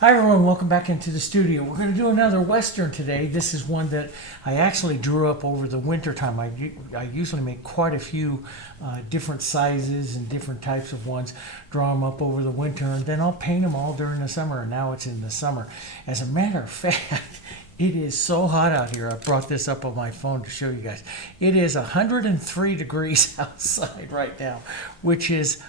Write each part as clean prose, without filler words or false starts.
Hi everyone, welcome back into the studio. We're going to do another Western today. This is one that I actually drew up over the winter time. I usually make quite a few different sizes and different types of ones, draw them up over the winter, and then I'll paint them all during the summer, and now it's in the summer. As a matter of fact, it is so hot out here. I brought this up on my phone to show you guys. It is 103 degrees outside right now, which is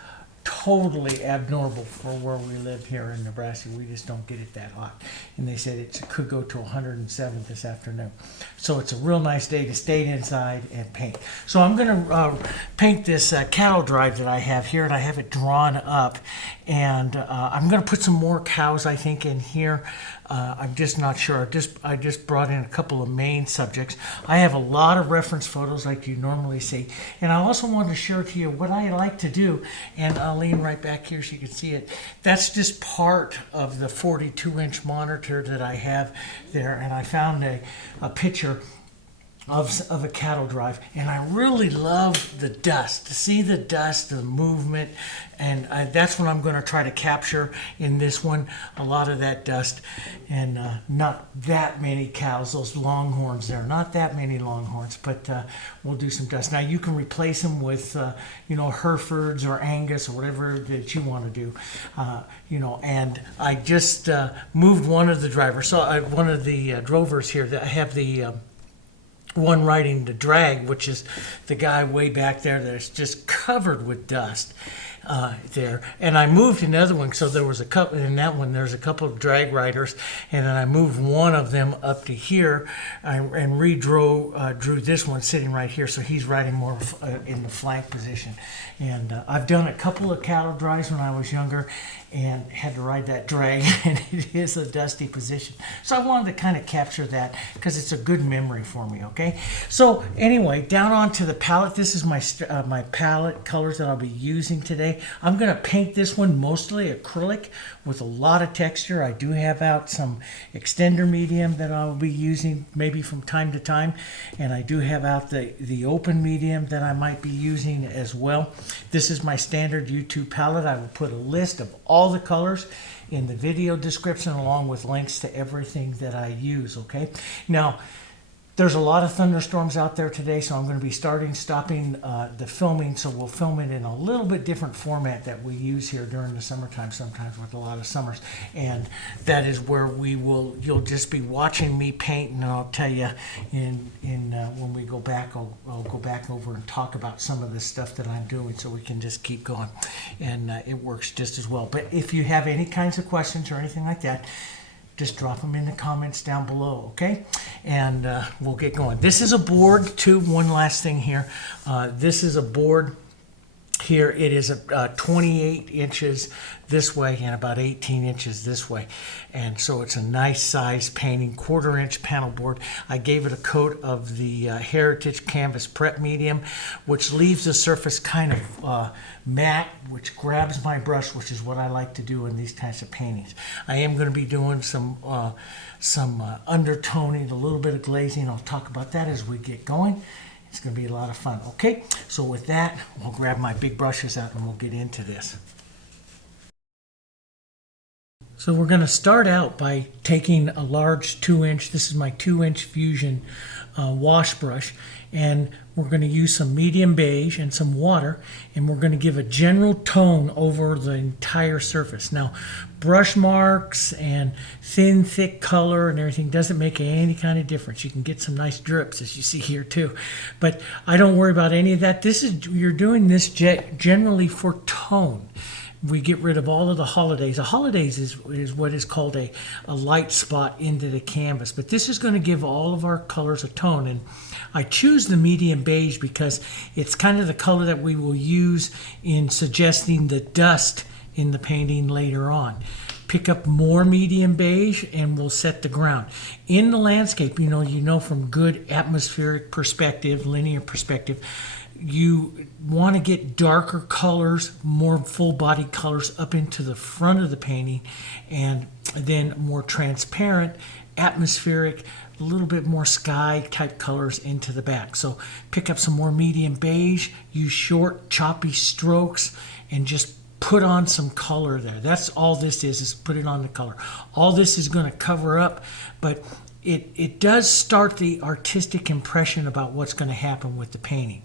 totally abnormal for where we live here in Nebraska. We just don't get it that hot. And they said it could go to 107 this afternoon. So it's a real nice day to stay inside and paint. So I'm going to paint this cattle drive that I have here, and I have it drawn up. And I'm going to put some more cows, I think, in here. I'm just not sure. I just brought in a couple of main subjects. I have a lot of reference photos like you normally see. And I also wanted to share to you what I like to do. And I'll lean right back here so you can see it. That's just part of the 42-inch monitor that I have there. And I found a picture of a cattle drive, and I really love the dust, to see the dust, the movement, and that's what I'm going to try to capture in this one, a lot of that dust, and not that many cows, those longhorns there, not that many longhorns, but we'll do some dust. Now you can replace them with Herefords or Angus or whatever that you want to do, and I just moved one of the drivers, so one of the drovers here, that I have the one riding the drag, which is the guy way back there that's just covered with dust there. And I moved another one, so there was a couple in that one. There's a couple of drag riders, and then I moved one of them up to here and drew this one sitting right here, so he's riding more in the flank position. And I've done a couple of cattle drives when I was younger and had to ride that drag, and it is a dusty position. So I wanted to kind of capture that because it's a good memory for me, okay? So anyway, down onto the palette. This is my palette colors that I'll be using today. I'm going to paint this one mostly acrylic with a lot of texture. I do have out some extender medium that I'll be using maybe from time to time, and I do have out the open medium that I might be using as well. This is my standard YouTube palette. I will put a list of all the colors in the video description along with links to everything that I use, okay? Now, there's a lot of thunderstorms out there today, so I'm going to be stopping the filming, so we'll film it in a little bit different format that we use here during the summertime sometimes with a lot of summers. And that is where you'll just be watching me paint, and I'll tell you when we go back, I'll go back over and talk about some of the stuff that I'm doing so we can just keep going. And it works just as well. But if you have any kinds of questions or anything like that, just drop them in the comments down below, okay? And we'll get going. This is a board too. One last thing here. This is a board here. It is 28 inches this way and about 18 inches this way. And so it's a nice size painting, 1/4 inch panel board. I gave it a coat of the Heritage Canvas Prep Medium, which leaves the surface kind of matte, which grabs my brush, which is what I like to do in these types of paintings. I am going to be doing some undertoning, a little bit of glazing. I'll talk about that as we get going. It's going to be a lot of fun. Okay, so with that, we'll grab my big brushes out and we'll get into this. So we're going to start out by taking a large 2-inch, this is my 2-inch Fusion wash brush, and we're going to use some medium beige and some water, and we're going to give a general tone over the entire surface. Now, brush marks and thin, thick color and everything doesn't make any kind of difference. You can get some nice drips, as you see here too, but I don't worry about any of that. You're doing this generally for tone. We get rid of all of the holidays. The holidays is what is called a light spot into the canvas. But this is going to give all of our colors a tone. And I choose the medium beige because it's kind of the color that we will use in suggesting the dust in the painting later on. Pick up more medium beige and we'll set the ground. In the landscape, you know from good atmospheric perspective, linear perspective, you want to get darker colors, more full body colors up into the front of the painting, and then more transparent, atmospheric, a little bit more sky type colors into the back. So pick up some more medium beige, use short choppy strokes, and just put on some color there. That's all this is put it on the color. All this is going to cover up, but it does start the artistic impression about what's going to happen with the painting.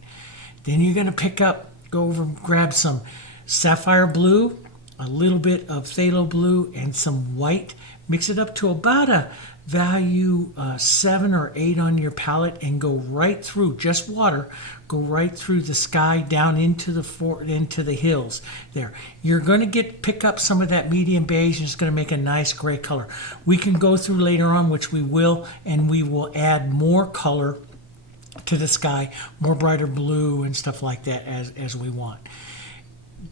Then you're going to go over and grab some Sapphire Blue, a little bit of Phthalo Blue, and some white. Mix it up to about a value 7 or 8 on your palette, and go right through, just water, go right through the sky down into the hills there. You're going to pick up some of that medium beige, and it's going to make a nice gray color. We can go through later on, which we will, and we will add more color to the sky, more brighter blue and stuff like that as we want.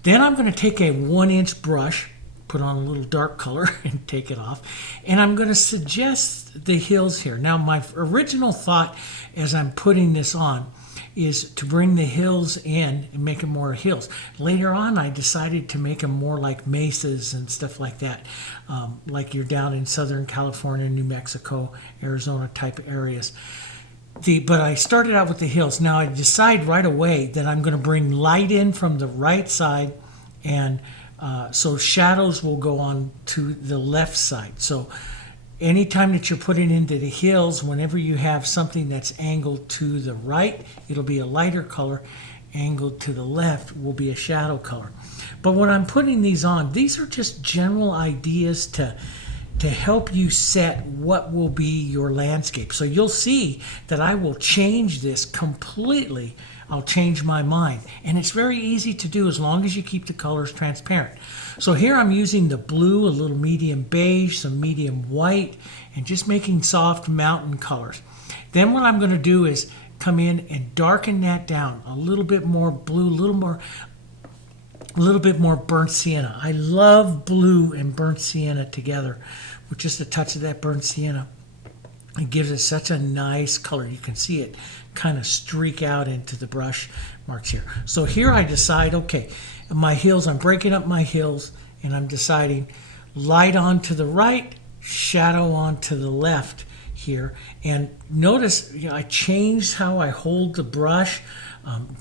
Then I'm going to take a 1-inch brush, put on a little dark color and take it off, and I'm going to suggest the hills here. Now, my original thought as I'm putting this on is to bring the hills in and make them more hills. Later on, I decided to make them more like mesas and stuff like that, like you're down in Southern California, New Mexico, Arizona type areas. But I started out with the hills. Now I decide right away that I'm going to bring light in from the right side, and so shadows will go on to the left side. So anytime that you're putting into the hills, whenever you have something that's angled to the right, it'll be a lighter color. Angled to the left will be a shadow color. But when I'm putting these on, these are just general ideas to help you set what will be your landscape. So you'll see that I will change this completely. I'll change my mind. And it's very easy to do as long as you keep the colors transparent. So here I'm using the blue, a little medium beige, some medium white, and just making soft mountain colors. Then what I'm going to do is come in and darken that down. A little bit more blue, a little bit more burnt sienna. I love blue and burnt sienna together with just a touch of that burnt sienna. It gives it such a nice color. You can see it kind of streak out into the brush marks here. So here I decide, okay, my hills, I'm breaking up my hills, and I'm deciding light on to the right, shadow on to the left here. And notice, I changed how I hold the brush.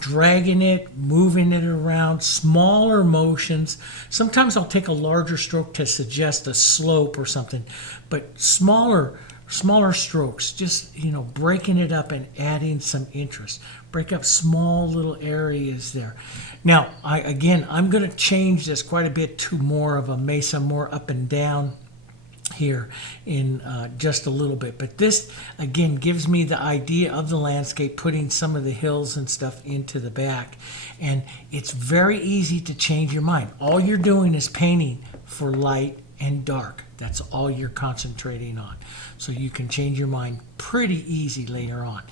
Dragging it, moving it around, smaller motions. Sometimes I'll take a larger stroke to suggest a slope or something, but smaller strokes, just breaking it up and adding some interest. Break up small little areas there. Now, I'm going to change this quite a bit to more of a mesa, more up and down here in just a little bit, but this again gives me the idea of the landscape, putting some of the hills and stuff into the back. And it's very easy to change your mind. All you're doing is painting for light and dark. That's all you're concentrating on, so you can change your mind pretty easy later on.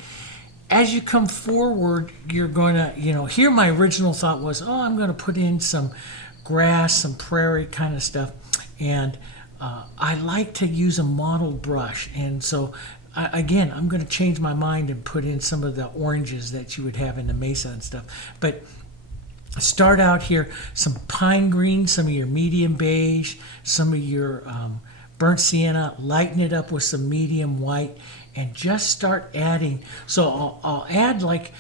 As you come forward, you're going to, here my original thought was, I'm going to put in some grass, some prairie kind of stuff, and I like to use a mottled brush, and so I'm going to change my mind and put in some of the oranges that you would have in the mesa and stuff. But start out here, some pine green, some of your medium beige, some of your burnt sienna, lighten it up with some medium white, and just start adding. So I'll add like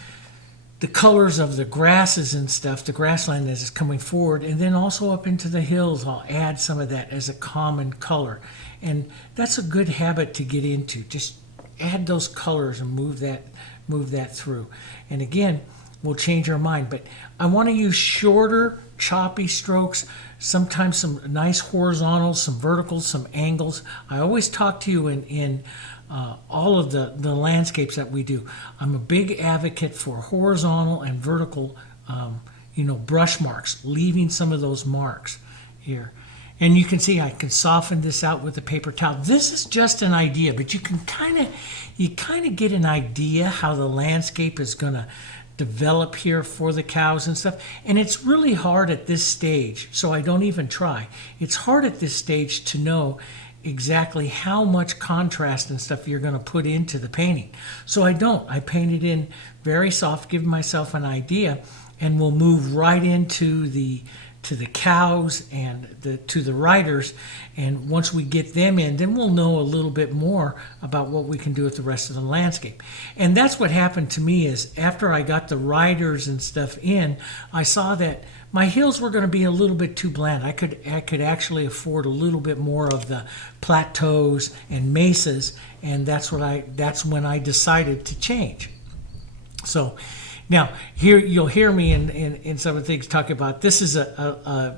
the colors of the grasses and stuff, the grassland that is coming forward, and then also up into the hills, I'll add some of that as a common color. And that's a good habit to get into. Just add those colors and move that through. And again, we'll change our mind. But I want to use shorter, choppy strokes, sometimes some nice horizontals, some verticals, some angles. I always talk to you in all of the landscapes that we do. I'm a big advocate for horizontal and vertical, brush marks, leaving some of those marks here. And you can see I can soften this out with a paper towel. This is just an idea, but you kind of get an idea how the landscape is going to develop here for the cows and stuff. And it's really hard at this stage, so I don't even try. It's hard at this stage to know exactly how much contrast and stuff you're going to put into the painting. So I paint it in very soft, give myself an idea, and we'll move right into the cows and to the riders. And once we get them in, then we'll know a little bit more about what we can do with the rest of the landscape. And that's what happened to me is after I got the riders and stuff in, I saw that my hills were going to be a little bit too bland. I could actually afford a little bit more of the plateaus and mesas, and that's when I decided to change. So now here you'll hear me in some of the things talking about this is a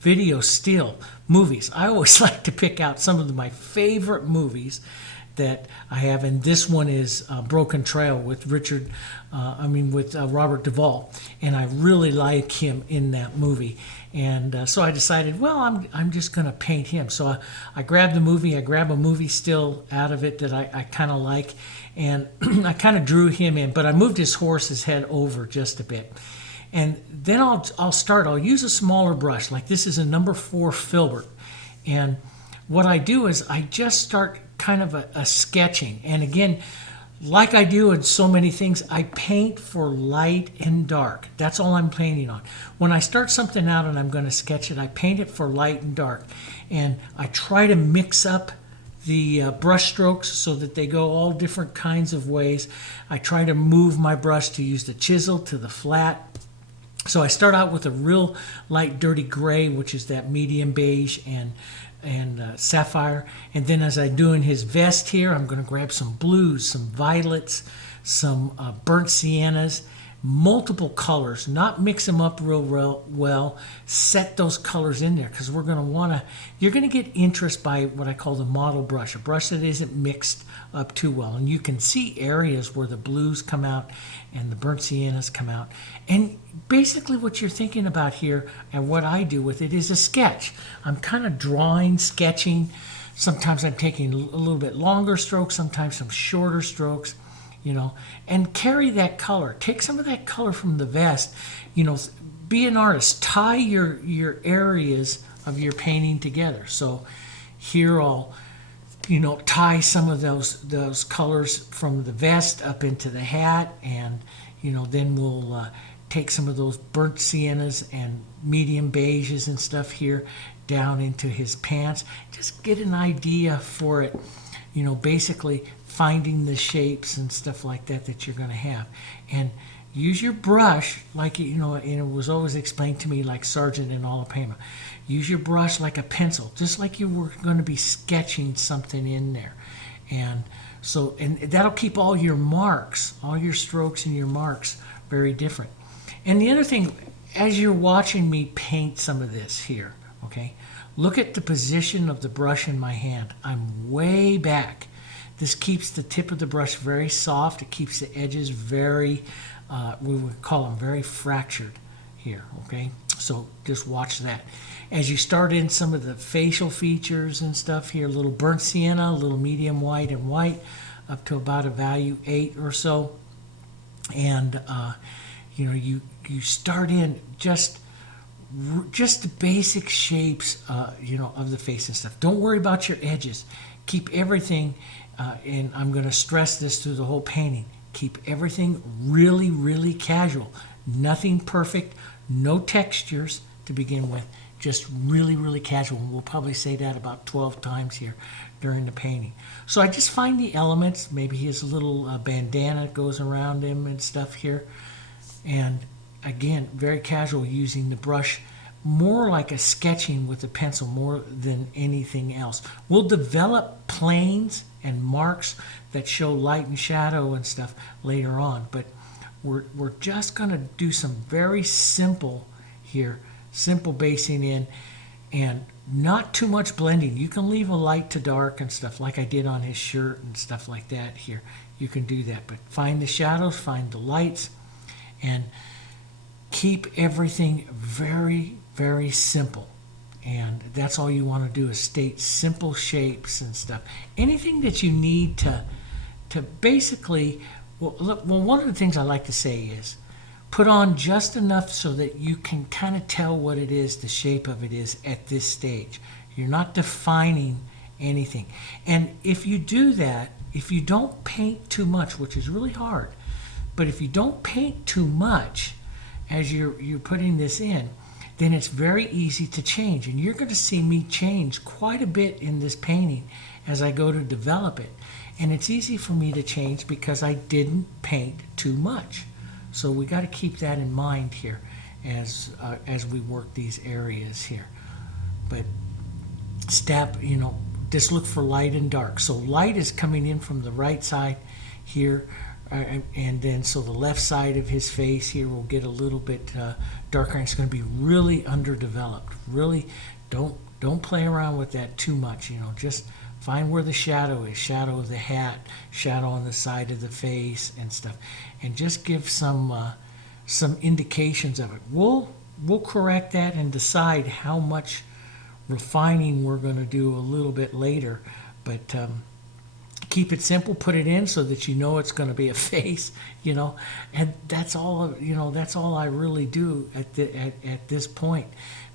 video still movies. I always like to pick out some of my favorite movies that I have, and this one is Broken Trail with Robert Duvall, and I really like him in that movie. And so I decided, well, I'm just going to paint him. So I grabbed the movie, I grabbed a movie still out of it that I kind of like, and I kind of drew him in, but I moved his horse's head over just a bit. And then I'll use a smaller brush, like this is a number 4 filbert. And what I do is I just start kind of a sketching. And again, like I do in so many things, I paint for light and dark. That's all I'm painting on. When I start something out and I'm going to sketch it, I paint it for light and dark. And I try to mix up the brush strokes so that they go all different kinds of ways. I try to move my brush to use the chisel to the flat. So I start out with a real light dirty gray, which is that medium beige and sapphire. And then as I do in his vest here, I'm going to grab some blues, some violets, some burnt siennas, multiple colors, not mix them up real well, set those colors in there, because you're going to get interest by what I call the model brush, a brush that isn't mixed up too well. And you can see areas where the blues come out and the burnt siennas come out. And basically what you're thinking about here and what I do with it is a sketch. I'm kind of drawing, sketching. Sometimes I'm taking a little bit longer strokes, sometimes some shorter strokes, and carry that color. Take some of that color from the vest, be an artist. Tie your areas of your painting together. So here I'll tie some of those colors from the vest up into the hat, and then we'll take some of those burnt siennas and medium beiges and stuff here down into his pants. Just get an idea for it, basically finding the shapes and stuff like that you're going to have. And use your brush like, and it was always explained to me like Sargent in Alabama. Use your brush like a pencil, just like you were going to be sketching something in there. And that'll keep all your marks, all your strokes and your marks very different. And the other thing, as you're watching me paint some of this here, okay, look at the position of the brush in my hand. I'm way back. This keeps the tip of the brush very soft. It keeps the edges very, we would call them very fractured here, okay? So just watch that. As you start in some of the facial features and stuff here, a little burnt sienna, a little medium white and white, up to about a value 8 or so. And, you start in just the basic shapes, of the face and stuff. Don't worry about your edges. Keep everything, and I'm going to stress this through the whole painting, keep everything really, really casual. Nothing perfect, no textures to begin with, just really, really casual. And we'll probably say that about 12 times here during the painting. So I just find the elements, maybe his little bandana goes around him and stuff here. And again, very casual, using the brush more like a sketching with a pencil more than anything else. We'll develop planes and marks that show light and shadow and stuff later on, but we're just going to do some very simple here, simple basing in, and not too much blending. You can leave a light to dark and stuff like I did on his shirt and stuff like that here. You can do that, but find the shadows, find the lights, and keep everything very, very simple. And that's all you want to do is state simple shapes and stuff. Anything that you need to basically, one of the things I like to say is put on just enough so that you can kind of tell what it is, the shape of it is at this stage. You're not defining anything. And if you do that, if you don't paint too much, which is really hard, but if you don't paint too much as you're putting this in, then it's very easy to change. And you're going to see me change quite a bit in this painting as I go to develop it. And it's easy for me to change because I didn't paint too much. So we got to keep that in mind here as we work these areas here. But step, just look for light and dark. So light is coming in from the right side here, and then so the left side of his face here will get a little bit darker, and it's going to be really underdeveloped. Really, don't play around with that too much. Just find where the shadow is, shadow of the hat, shadow on the side of the face and stuff, and just give some indications of it. We'll correct that and decide how much refining we're going to do a little bit later, but keep it simple, put it in so that it's going to be a face, and that's all. That's all I really do at this point,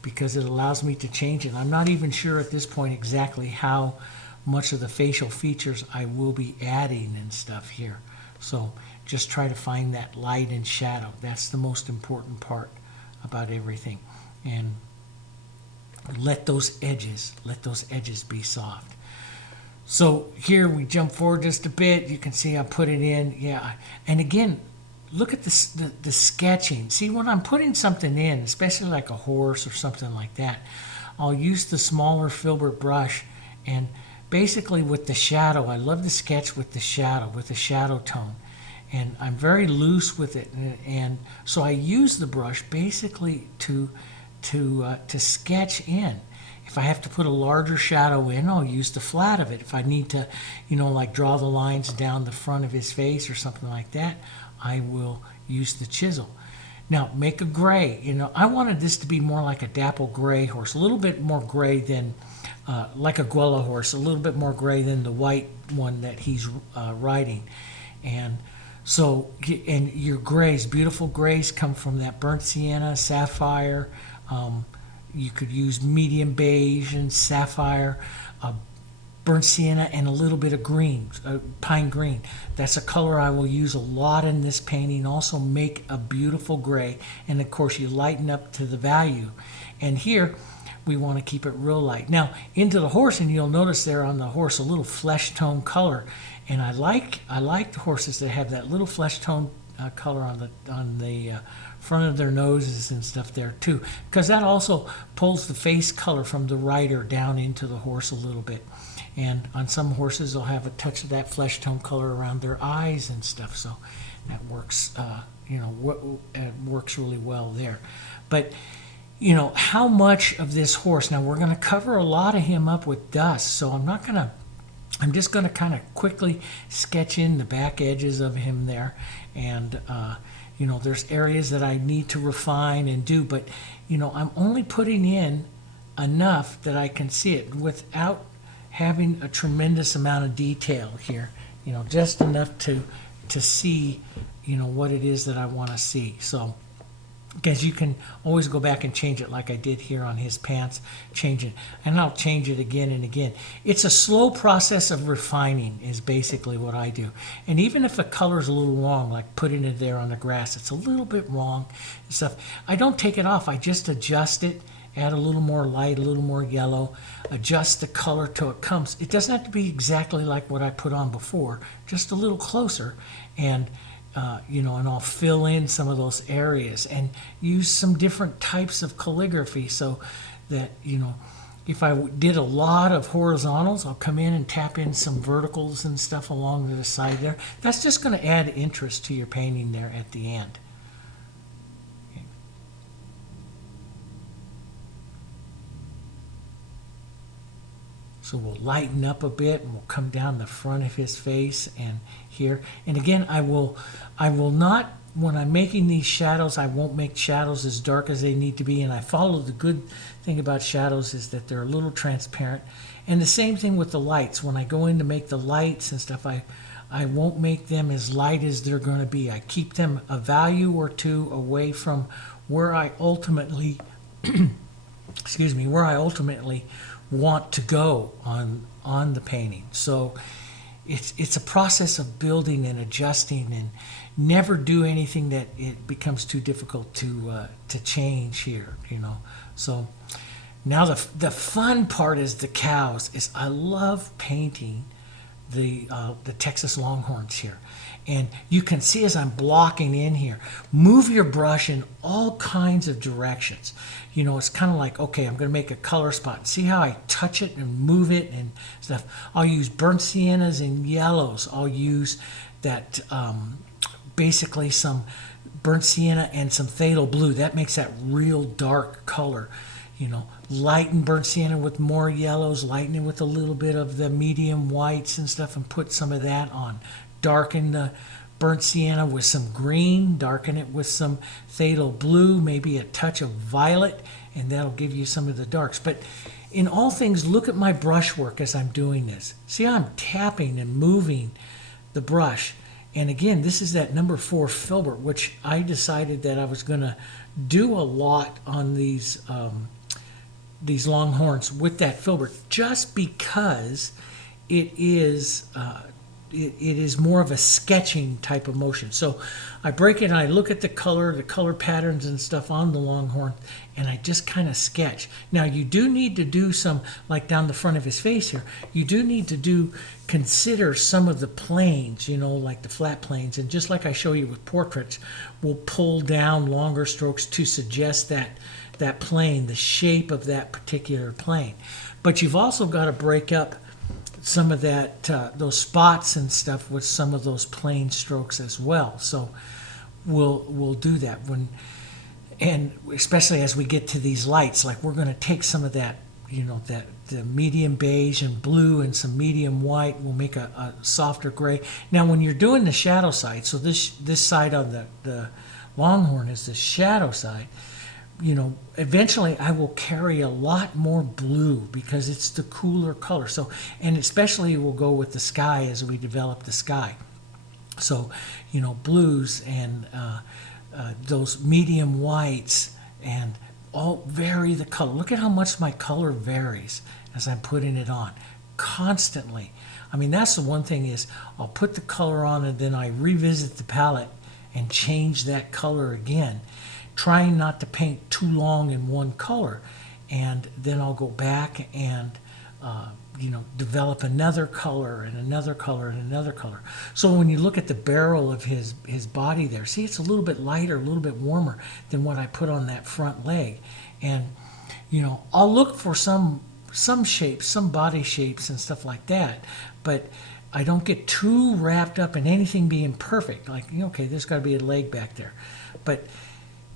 because it allows me to change it. I'm not even sure at this point exactly how much of the facial features I will be adding and stuff here. So just try to find that light and shadow. That's the most important part about everything, and let those edges be soft. So here we jump forward just a bit. You can see I put it in, yeah. And again, look at the sketching. See, when I'm putting something in, especially like a horse or something like that, I'll use the smaller filbert brush, and basically with the shadow, I love to sketch with the shadow tone. And I'm very loose with it, and so I use the brush basically to sketch in. If I have to put a larger shadow in, I'll use the flat of it. If I need to, like draw the lines down the front of his face or something like that, I will use the chisel. Now, make a gray. I wanted this to be more like a dapple gray horse, a little bit more gray than, like a Guella horse, a little bit more gray than the white one that he's riding. And so, and your grays, beautiful grays, come from that burnt sienna, sapphire. You could use medium beige and sapphire, burnt sienna, and a little bit of green, pine green. That's a color I will use a lot in this painting. Also make a beautiful gray, and of course you lighten up to the value. And here we want to keep it real light. Now into the horse, and you'll notice there on the horse a little flesh tone color. And I like the horses that have that little flesh tone color on the front of their noses and stuff there too, because that also pulls the face color from the rider down into the horse a little bit. And on some horses, they'll have a touch of that flesh tone color around their eyes and stuff. So that works, it works really well there. But how much of this horse? Now we're going to cover a lot of him up with dust, so I'm just going to kind of quickly sketch in the back edges of him there. And, there's areas that I need to refine and do, but, I'm only putting in enough that I can see it without having a tremendous amount of detail here, just enough to see, what it is that I want to see. So, because you can always go back and change it like I did here on his pants, change it, and I'll change it again and again. It's a slow process of refining is basically what I do. And even if a color is a little wrong, like putting it there on the grass, it's a little bit wrong and stuff, I don't take it off. I just adjust it, add a little more light, a little more yellow, adjust the color till it comes. It doesn't have to be exactly like what I put on before, just a little closer, and and I'll fill in some of those areas and use some different types of calligraphy so that, if I did a lot of horizontals, I'll come in and tap in some verticals and stuff along the side there. That's just going to add interest to your painting there at the end. Okay. So we'll lighten up a bit, and we'll come down the front of his face and here. And again, I will not, when I'm making these shadows, I won't make shadows as dark as they need to be. And I follow the good thing about shadows is that they're a little transparent. And the same thing with the lights. When I go in to make the lights and stuff, I won't make them as light as they're going to be. I keep them a value or two away from where I ultimately, where I ultimately want to go on the painting. So it's a process of building and adjusting, and never do anything that it becomes too difficult to change here, So now the fun part is the cows. I love painting the Texas Longhorns here, And you can see as I'm blocking in here, move your brush in all kinds of directions. You know, it's kind of like, okay, I'm going to make a color spot. See how I touch it and move it and stuff. I'll use burnt siennas and yellows. I'll use that, basically some burnt sienna and some phthalo blue. That makes that real dark color. You know, lighten burnt sienna with more yellows, lighten it with a little bit of the medium whites and stuff, and put some of that on. Darken the burnt sienna with some green, darken it with some phthalo blue, maybe a touch of violet, and that'll give you some of the darks. But in all things, look at my brush work as I'm doing this. See how I'm tapping and moving the brush. And again, this is that number 4 filbert, which I decided that I was going to do a lot on these longhorns with that filbert, just because it is more of a sketching type of motion. So I break it and I look at the color patterns and stuff on the longhorn, and I just kind of sketch. Now you do need to do some, like down the front of his face here, you do need to consider some of the planes, you know, like the flat planes. And just like I show you with portraits, we'll pull down longer strokes to suggest that plane, the shape of that particular plane. But you've also got to break up some of that, those spots and stuff with some of those plane strokes as well. So we'll do that and especially as we get to these lights, like we're going to take some of that, you know, that the medium beige and blue and some medium white. We'll make a softer gray. Now, when you're doing the shadow side, so this side on the longhorn is the shadow side. You know, eventually I will carry a lot more blue because it's the cooler color. So, and especially we'll go with the sky as we develop the sky. So, you know, blues and those medium whites, and all vary the color. Look at how much my color varies as I'm putting it on constantly. I mean, that's the one thing is I'll put the color on and then I revisit the palette and change that color again, trying not to paint too long in one color. And then I'll go back and you know, develop another color and another color and another color. So when you look at the barrel of his body there, see, it's a little bit lighter, a little bit warmer than what I put on that front leg. And you know, I'll look for some shapes, some body shapes and stuff like that, but I don't get too wrapped up in anything being perfect. Like, okay, there's got to be a leg back there, but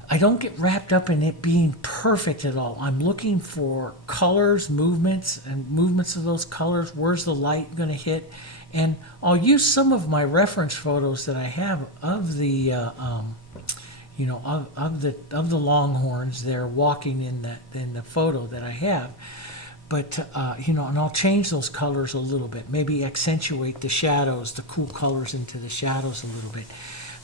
I don't get wrapped up in it being perfect at all. I'm looking for colors, movements, and movements of those colors. Where's the light going to hit? And I'll use some of my reference photos that I have of the, you know, of the longhorns there walking in the photo that I have. But you know, and I'll change those colors a little bit. Maybe accentuate the shadows, the cool colors into the shadows a little bit.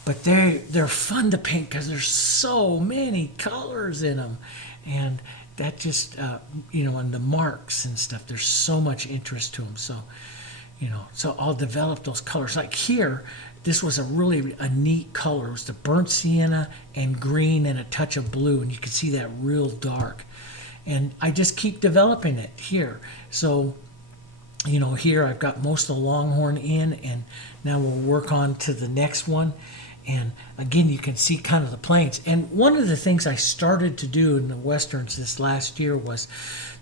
But they're fun to paint because there's so many colors in them, and that just you know, and the marks and stuff. There's so much interest to them. So you know, so I'll develop those colors. Like here, this was a neat color. It was the burnt sienna and green and a touch of blue, and you can see that real dark. And I just keep developing it here. So you know, here I've got most of the longhorn in, and now we'll work on to the next one. And again, you can see kind of the planes. And one of the things I started to do in the westerns this last year was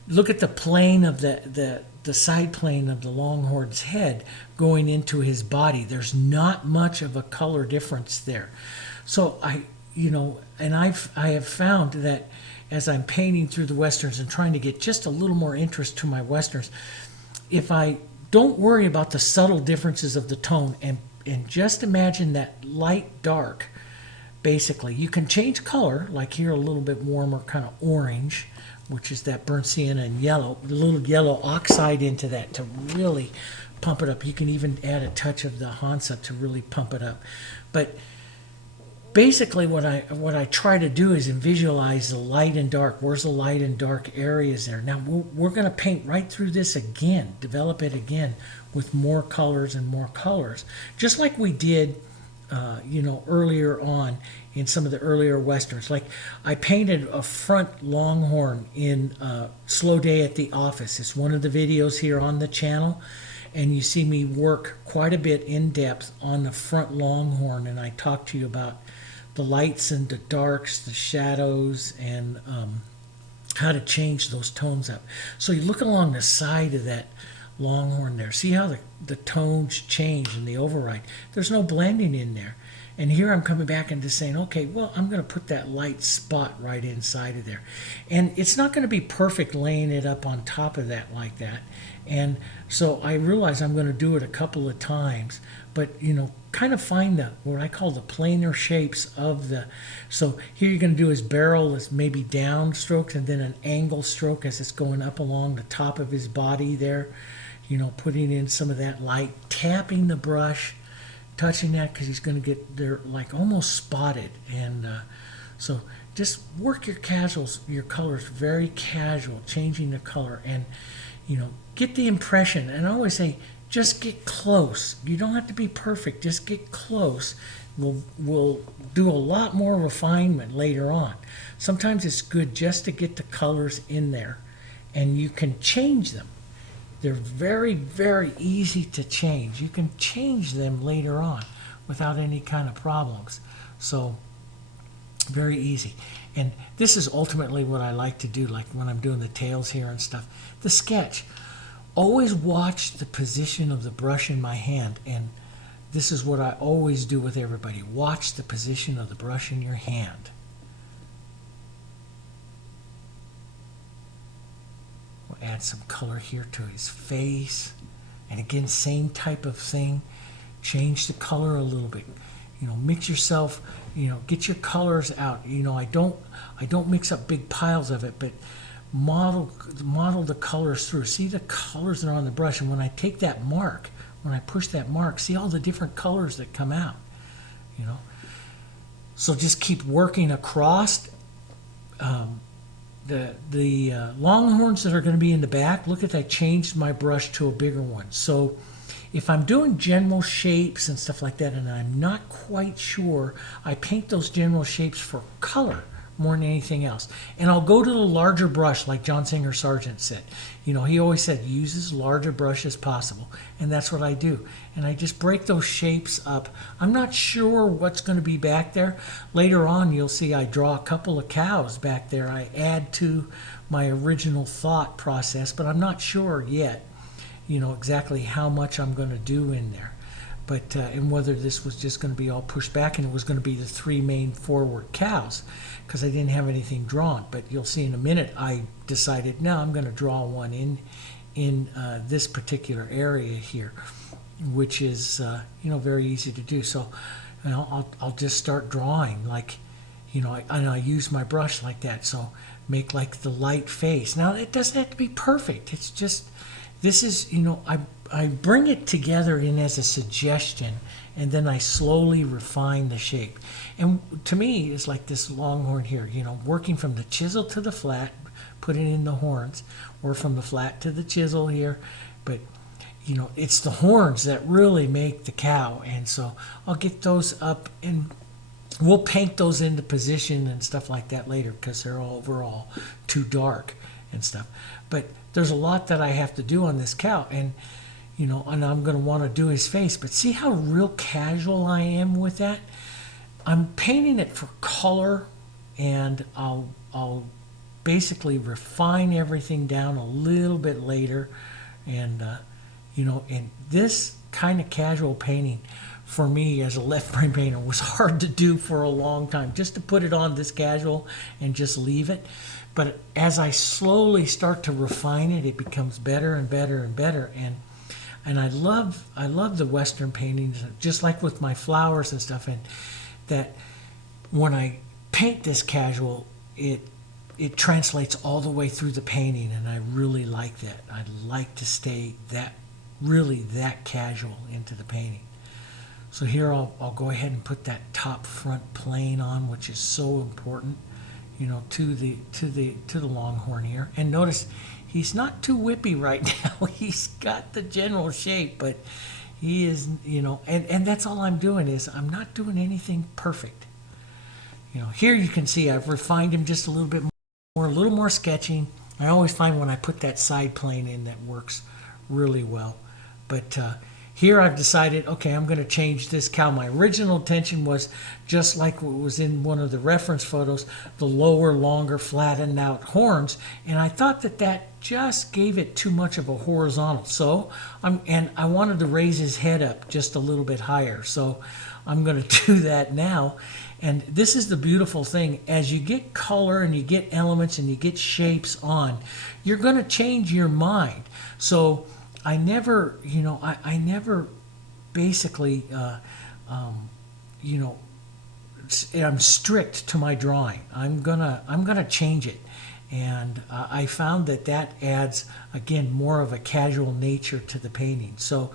look at the plane of the side plane of the longhorn's head going into his body. There's not much of a color difference there. So you know, and I have found that as I'm painting through the westerns and trying to get just a little more interest to my westerns, if I don't worry about the subtle differences of the tone and just imagine that light dark, basically. You can change color, like here a little bit warmer, kind of orange, which is that burnt sienna and yellow, a little yellow oxide into that to really pump it up. You can even add a touch of the Hansa to really pump it up. But basically what I try to do is visualize the light and dark. Where's the light and dark areas there? Now we're going to paint right through this again, develop it again with more colors and more colors, just like we did you know, earlier on in some of the earlier westerns. Like I painted a front longhorn in Slow Day at the Office. It's one of the videos here on the channel, and you see me work quite a bit in depth on the front longhorn, and I talk to you about the lights and the darks, the shadows, and how to change those tones up. So you look along the side of that longhorn there. See how the tones change in the override. There's no blending in there. And here I'm coming back and just saying, okay, well, I'm going to put that light spot right inside of there. And it's not going to be perfect laying it up on top of that like that. And so I realize I'm going to do it a couple of times, but, you know, kind of find the, what I call the planar shapes of the, so here you're going to do his barrel as maybe down strokes and then an angle stroke as it's going up along the top of his body there, you know, putting in some of that light, tapping the brush, touching that because he's going to get there like almost spotted. And so just work your colors very casual, changing the color, and, you know, get the impression. And I always say, just get close. You don't have to be perfect. Just get close. We'll do a lot more refinement later on. Sometimes it's good just to get the colors in there, and you can change them. They're very, very easy to change. You can change them later on without any kind of problems. So very easy. And this is ultimately what I like to do, like when I'm doing the tails here and stuff. The sketch. Always watch the position of the brush in my hand, and this is what I always do with everybody. Watch the position of the brush in your hand. We'll add some color here to his face, and again, same type of thing. Change the color a little bit. You know, mix yourself. You know, get your colors out. You know, I don't mix up big piles of it, but model the colors through. See the colors that are on the brush, and when I take that mark, when I push that mark, see all the different colors that come out, you know. So just keep working across. The longhorns that are going to be in the back, look at, I changed my brush to a bigger one. So if I'm doing general shapes and stuff like that and I'm not quite sure, I paint those general shapes for color more than anything else. And I'll go to the larger brush, like John Singer Sargent said. You know, he always said, use as large a brush as possible. And that's what I do. And I just break those shapes up. I'm not sure what's going to be back there. Later on, you'll see I draw a couple of cows back there. I add to my original thought process, but I'm not sure yet, you know, exactly how much I'm going to do in there. But, and whether this was just going to be all pushed back and it was going to be the three main forward cows, because I didn't have anything drawn. But you'll see in a minute I decided, no, I'm going to draw one in this particular area here, which is you know, very easy to do. So, you know, I'll just start drawing, like, you know, and I use my brush like that. So make like the light face. Now it doesn't have to be perfect. It's just, this is, you know, I bring it together in as a suggestion, and then I slowly refine the shape. And to me, it's like this longhorn here, you know, working from the chisel to the flat, putting in the horns, or from the flat to the chisel here. But, you know, it's the horns that really make the cow. And so I'll get those up, and we'll paint those into position and stuff like that later, because they're overall too dark and stuff. But there's a lot that I have to do on this cow, and, you know, and I'm going to want to do his face. But see how real casual I am with that? I'm painting it for color, and I'll basically refine everything down a little bit later. And, you know, and this kind of casual painting for me as a left brain painter was hard to do for a long time, just to put it on this casual and just leave it. But as I slowly start to refine it, it becomes better and better and better. And I love the Western paintings, just like with my flowers and stuff. And that when I paint this casual, it translates all the way through the painting, and I really like that. I like to stay that casual into the painting. So here I'll go ahead and put that top front plane on, which is so important, you know, to the longhorn here. And notice he's not too whippy right now. He's got the general shape, but he is, you know, and that's all I'm doing, is I'm not doing anything perfect. You know, here you can see I've refined him just a little bit more, a little more sketching. I always find when I put that side plane in, that works really well. But here I've decided, okay, I'm going to change this cow. My original intention was just like what was in one of the reference photos, the lower, longer, flattened out horns. And I thought that that just gave it too much of a horizontal. So, and I wanted to raise his head up just a little bit higher. So I'm going to do that now. And this is the beautiful thing. As you get color and you get elements and you get shapes on, you're going to change your mind. So I never, I never basically, I'm strict to my drawing. I'm gonna change it, and I found that that adds again more of a casual nature to the painting. So,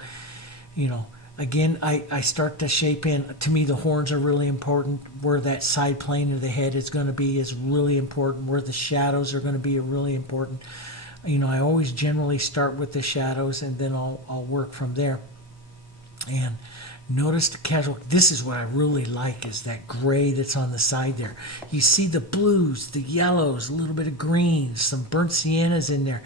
again, I start to shape in. To me, the horns are really important. Where that side plane of the head is going to be is really important. Where the shadows are going to be are really important. I always generally start with the shadows, and then I'll work from there. And notice the casual. This is what I really like, is that gray that's on the side there. You see the blues, the yellows, a little bit of greens, some burnt siennas in there.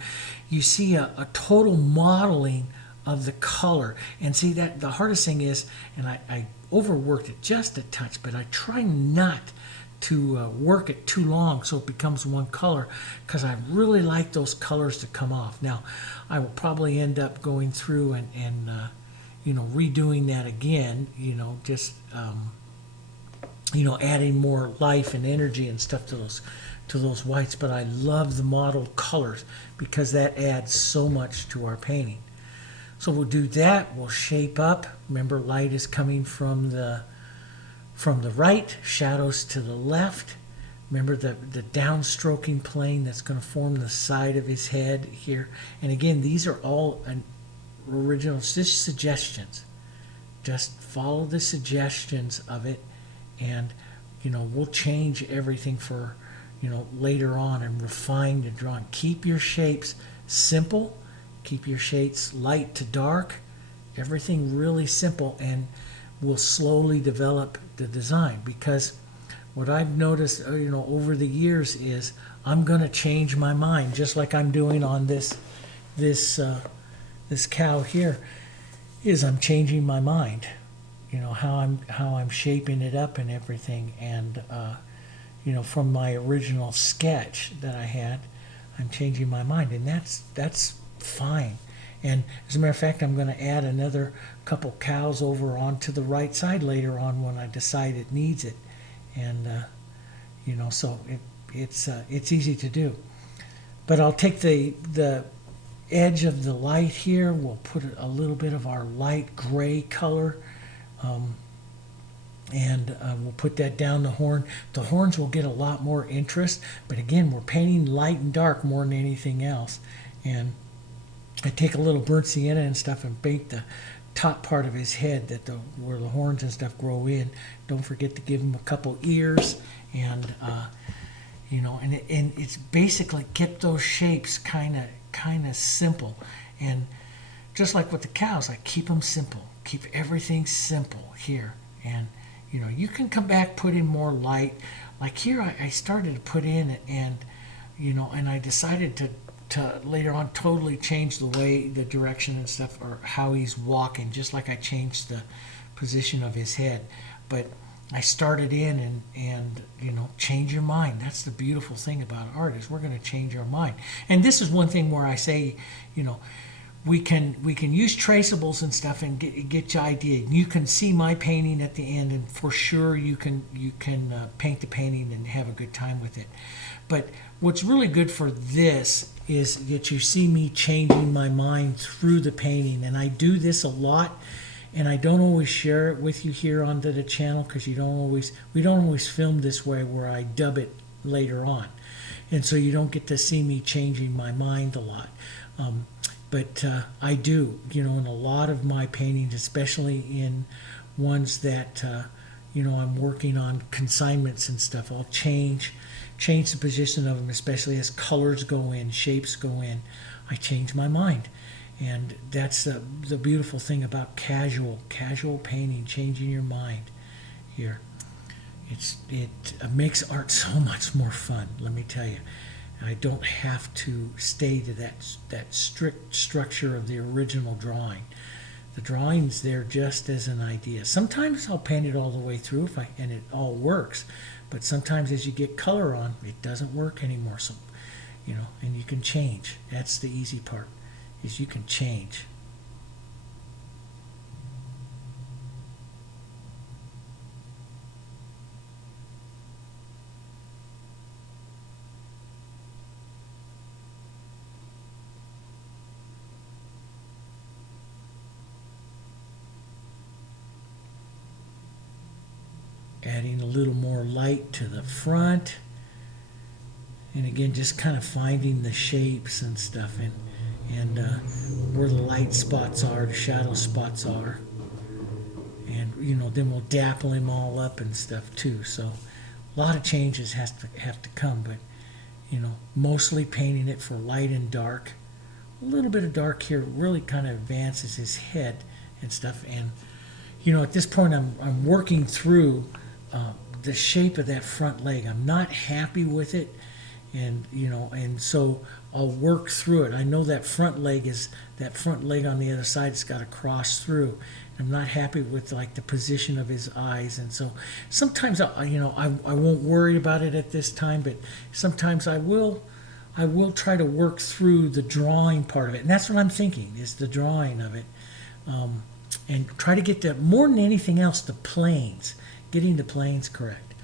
You see a total modeling of the color. And see, that the hardest thing is, and I overworked it just a touch, but I try not to work it too long so it becomes one color, because I really like those colors to come off. Now, I will probably end up going through and redoing that again, just adding more life and energy and stuff to those whites. But I love the model colors because that adds so much to our painting. So we'll do that. We'll shape up. Remember, light is coming from the right, shadows to the left. Remember the downstroking plane that's going to form the side of his head here. And again, these are all original, just suggestions. Just follow the suggestions of it, and we'll change everything for later on and refine the drawing. Keep your shapes simple. Keep your shades light to dark. Everything really simple, and we'll slowly develop the design. Because what I've noticed over the years is I'm going to change my mind, just like I'm doing on this cow here. Is I'm changing my mind, how I'm shaping it up and everything. And from my original sketch that I had, I'm changing my mind, and that's fine. And as a matter of fact, I'm going to add another couple cows over onto the right side later on when I decide it needs it. And so it's easy to do. But I'll take the edge of the light here. We'll put a little bit of our light gray color, and we'll put that down the horn. The horns will get a lot more interest, but again, we're painting light and dark more than anything else. And I take a little burnt sienna and stuff and paint the top part of his head, where the horns and stuff grow in. Don't forget to give him a couple ears, and and it's basically kept those shapes kind of simple. And just like with the cows, I keep them simple. Keep everything simple here. And you can come back, put in more light. Like here, I started to put in, and I decided to later on totally change the direction and stuff, or how he's walking, just like I changed the position of his head. But I started in and change your mind. That's the beautiful thing about art, is we're going to change our mind. And this is one thing where I say, we can use traceables and stuff and get your idea. You can see my painting at the end, and for sure you can paint the painting and have a good time with it. But what's really good for this is that you see me changing my mind through the painting, and I do this a lot. And I don't always share it with you here onto the channel, because we don't always film this way, where I dub it later on, and so you don't get to see me changing my mind a lot. But I do, in a lot of my paintings, especially in ones that I'm working on consignments and stuff. I'll change the position of them, especially as colors go in, shapes go in. I change my mind. And that's the beautiful thing about casual painting, changing your mind here. It makes art so much more fun, let me tell you. I don't have to stay to that strict structure of the original drawing. The drawing's there just as an idea. Sometimes I'll paint it all the way through and it all works. But sometimes as you get color on, it doesn't work anymore. So, and you can change. That's the easy part, is you can change. Adding a little more light to the front, and again just kind of finding the shapes and stuff, and where the light spots are, the shadow spots are, and then we'll dapple him all up and stuff too. So a lot of changes have to come, but mostly painting it for light and dark. A little bit of dark here really kind of advances his head and stuff, and at this point I'm working through the shape of that front leg. I'm not happy with it, and so I'll work through it. I know that front leg on the other side has got to cross through. I'm not happy with like the position of his eyes, and so sometimes I won't worry about it at this time, but sometimes I will try to work through the drawing part of it, and that's what I'm thinking, is the drawing of it, and try to get more than anything else, the planes. Getting the planes correct.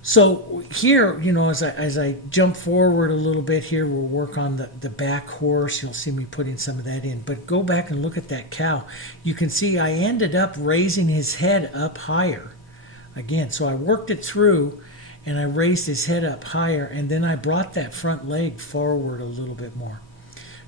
So here, as I jump forward a little bit here, we'll work on the back horse. You'll see me putting some of that in. But go back and look at that cow. You can see I ended up raising his head up higher. Again, so I worked it through, and I raised his head up higher, and then I brought that front leg forward a little bit more.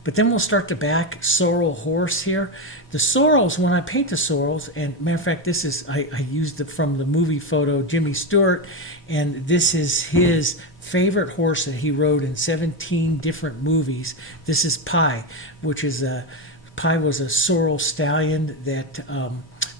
But then we'll start the back sorrel horse here. The sorrels, when I paint the sorrels, and matter of fact, this is, I used it from the movie photo, Jimmy Stewart, and this is his favorite horse that he rode in 17 different movies. This is Pi, Pi was a sorrel stallion, that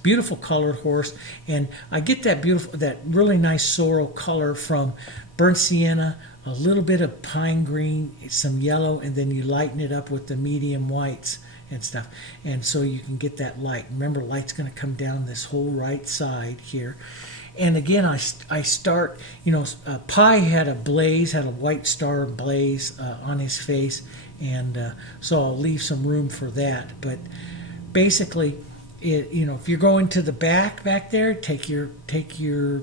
beautiful colored horse, and I get that really nice sorrel color from burnt sienna, a little bit of pine green, some yellow, and then you lighten it up with the medium whites and stuff. And so you can get that light. Remember, light's going to come down this whole right side here. And again, I start, Pi had a white star blaze on his face, and so I'll leave some room for that. But basically, if you're going to the back there, take your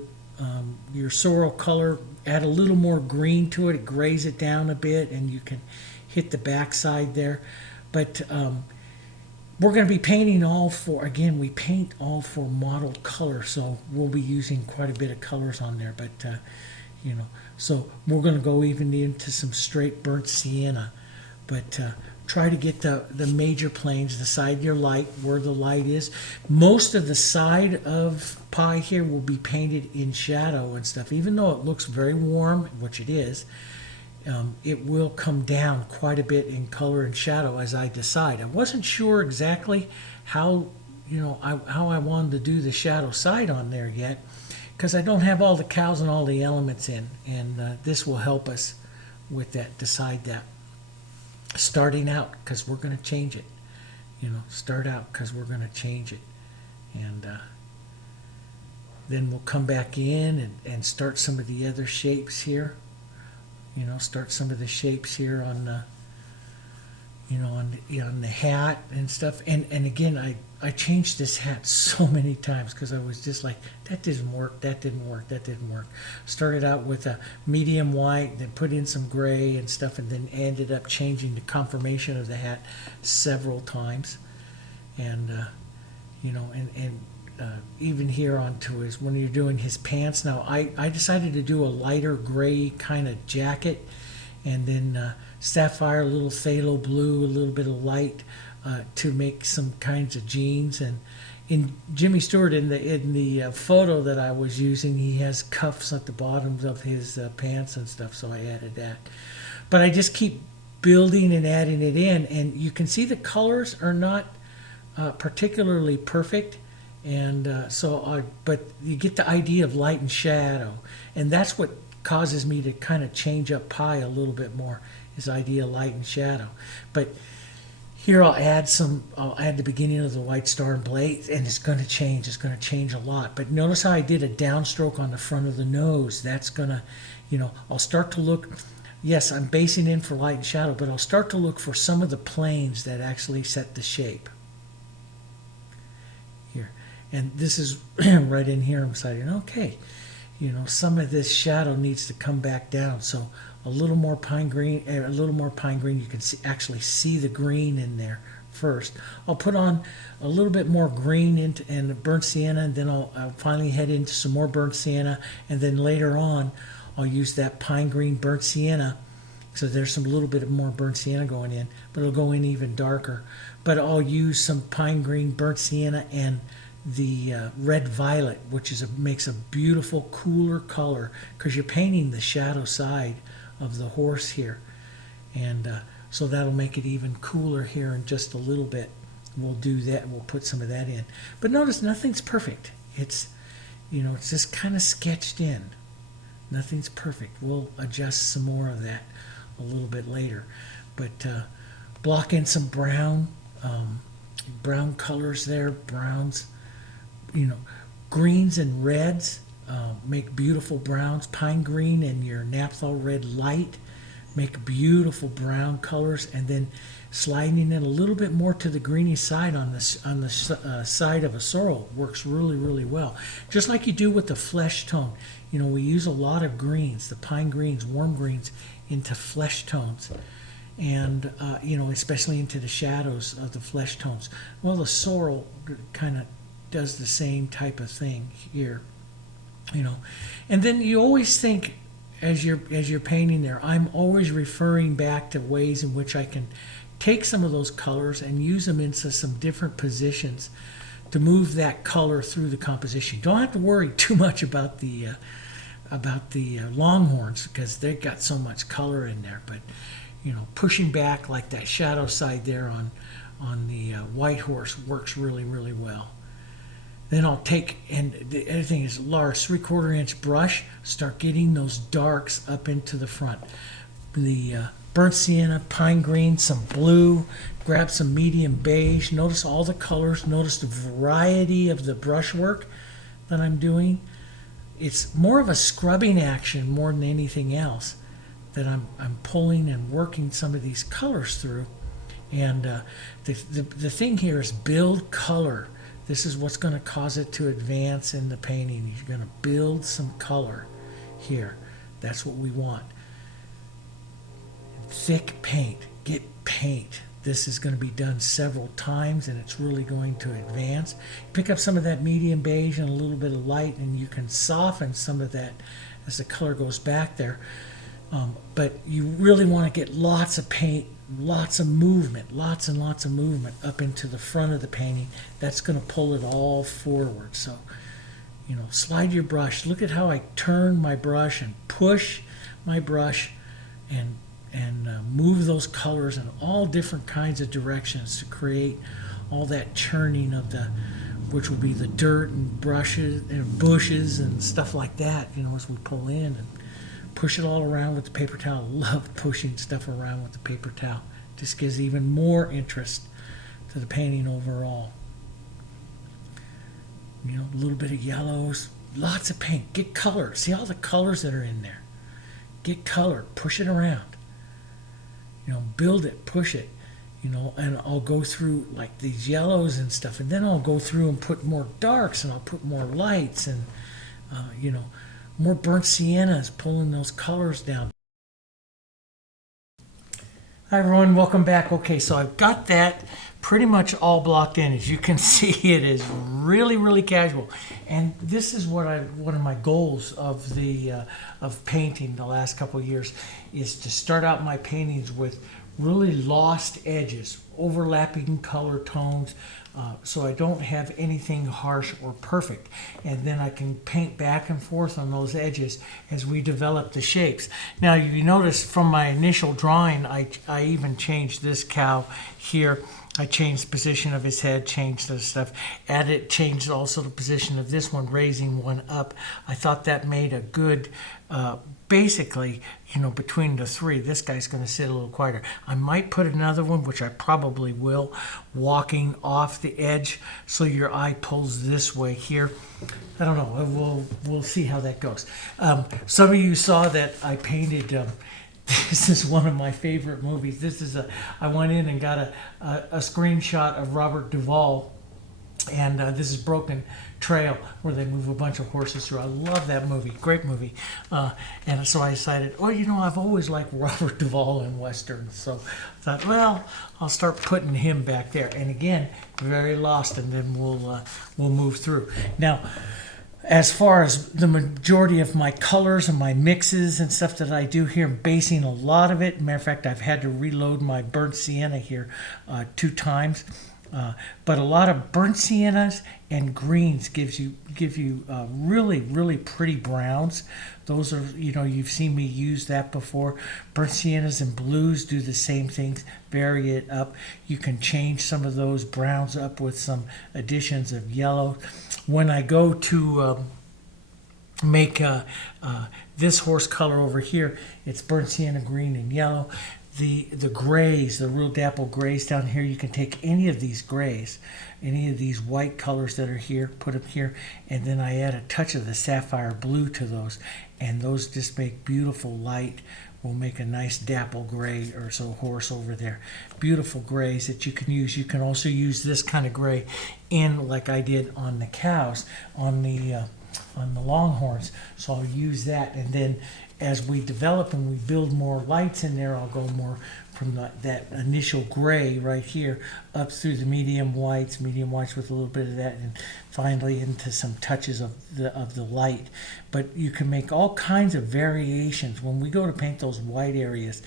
sorrel color, add a little more green to it, grays it down a bit, and you can hit the back side there. But we're going to be painting we paint all for mottled color, so we'll be using quite a bit of colors on there. But, so we're going to go even into some straight burnt sienna. But try to get the major planes, the side you're light, where the light is. Most of the side of Pi here will be painted in shadow and stuff. Even though it looks very warm, which it is, it will come down quite a bit in color and shadow as I decide. I wasn't sure exactly how I wanted to do the shadow side on there yet, because I don't have all the cows and all the elements in, and this will help us with that, decide that. Starting out, because we're going to change it. Start out because we're going to change it. And then we'll come back in and start some of the other shapes here. Start some of the shapes here on the, on the hat and stuff. And again, I changed this hat so many times because I was just like, that didn't work, that didn't work, that didn't work. Started out with a medium white, then put in some gray and stuff, and then ended up changing the conformation of the hat several times. And, even here onto when you're doing his pants. Now, I decided to do a lighter gray kind of jacket, and then sapphire, a little phthalo blue, a little bit of light, to make some kinds of jeans. And in Jimmy Stewart, in the photo that I was using, he has cuffs at the bottoms of his pants and stuff, so I added that. But I just keep building and adding it in, and you can see the colors are not particularly perfect, and but you get the idea of light and shadow, and that's what causes me to kind of change up Pi a little bit more, is idea of light and shadow. But Here I'll add the beginning of the white star and blade, and it's going to change. It's going to change a lot. But notice how I did a downstroke on the front of the nose. That's going to, I'll start to look, yes, I'm basing in for light and shadow, but I'll start to look for some of the planes that actually set the shape. Here. And this is right in here. I'm deciding, okay, some of this shadow needs to come back down. So a little more pine green, you can actually see the green in there first. I'll put on a little bit more green and burnt sienna, and then I'll finally head into some more burnt sienna, and then later on I'll use that pine green burnt sienna. So there's some little bit of more burnt sienna going in, but it'll go in even darker. But I'll use some pine green burnt sienna and the red violet, which makes a beautiful cooler color, because you're painting the shadow side of the horse here, and so that'll make it even cooler here in just a little bit. We'll do that. We'll put some of that in. But notice nothing's perfect. It's it's just kind of sketched in. Nothing's perfect. We'll adjust some more of that a little bit later. But block in some brown colors there, browns, greens and reds. Make beautiful browns. Pine green and your Naphthol Red Light make beautiful brown colors, and then sliding in a little bit more to the greeny side on the side of a sorrel works really, really well. Just like you do with the flesh tone. We use a lot of greens, the pine greens, warm greens, into flesh tones, and especially into the shadows of the flesh tones. Well, the sorrel kind of does the same type of thing here. And then you always think, as you're painting there, I'm always referring back to ways in which I can take some of those colors and use them into some different positions to move that color through the composition. You don't have to worry too much about the longhorns, because they've got so much color in there. But pushing back like that shadow side there on the white horse works really, really well. Then I'll take, and the other thing is, large 3/4 inch brush, start getting those darks up into the front. The burnt sienna, pine green, some blue, grab some medium beige. Notice all the colors, notice the variety of the brushwork that I'm doing. It's more of a scrubbing action more than anything else, that I'm pulling and working some of these colors through. And the thing here is build color. This is what's going to cause it to advance in the painting. You're going to build some color here. That's what we want. Thick paint. Get paint. This is going to be done several times, and it's really going to advance. Pick up some of that medium beige and a little bit of light, and you can soften some of that as the color goes back there. But you really want to get lots of paint, lots of movement, lots and lots of movement up into the front of the painting. That's going to pull it all forward. So, slide your brush. Look at how I turn my brush and push my brush and move those colors in all different kinds of directions to create all that churning of which will be the dirt and brushes and bushes and stuff like that, as we pull in and push it all around with the paper towel. Love pushing stuff around with the paper towel. Just gives even more interest to the painting overall. A little bit of yellows, lots of paint. Get color. See all the colors that are in there. Get color. Push it around. Build it, push it. And I'll go through like these yellows and stuff, and then I'll go through and put more darks, and I'll put more lights, and more burnt siennas, pulling those colors down. Hi everyone, welcome back. Okay, so I've got that pretty much all blocked in. As you can see, it is really, really casual. And this is one of my goals of painting the last couple of years, is to start out my paintings with really lost edges, overlapping color tones, so I don't have anything harsh or perfect. And then I can paint back and forth on those edges as we develop the shapes. Now, you notice from my initial drawing, I even changed this cow here. I changed the position of his head, changed the stuff, changed also the position of this one, raising one up. I thought that made a good, basically, between the three, this guy's going to sit a little quieter. I might put another one, which I probably will, walking off the edge so your eye pulls this way here. I don't know. We'll see how that goes. Some of you saw that I painted. This is one of my favorite movies. I went in and got a screenshot of Robert Duvall, and this is Broken Trail, where they move a bunch of horses through. I love that movie. Great movie. And so I decided, I've always liked Robert Duvall in Westerns. So I thought, well, I'll start putting him back there. And again, very lost, and then we'll move through. Now, as far as the majority of my colors and my mixes and stuff that I do here, I'm basing a lot of it. Matter of fact, I've had to reload my burnt sienna here 2 times. But a lot of burnt siennas and greens give you really, really pretty browns. Those are, you've seen me use that before. Burnt siennas and blues do the same things, vary it up. You can change some of those browns up with some additions of yellow. When I go to make this horse color over here, it's burnt sienna green and yellow. The grays, the real dapple grays down here, you can take any of these grays, any of these white colors that are here, put them here, and then I add a touch of the sapphire blue to those, and those just make beautiful light. We'll make a nice dapple gray or so horse over there. Beautiful grays that you can use. You can also use this kind of gray in, like I did on the cows, on the longhorns. So I'll use that, and then as we develop and we build more lights in there, I'll go more from that initial gray right here up through the medium whites with a little bit of that, and finally into some touches of the light. But you can make all kinds of variations. When we go to paint those white areas,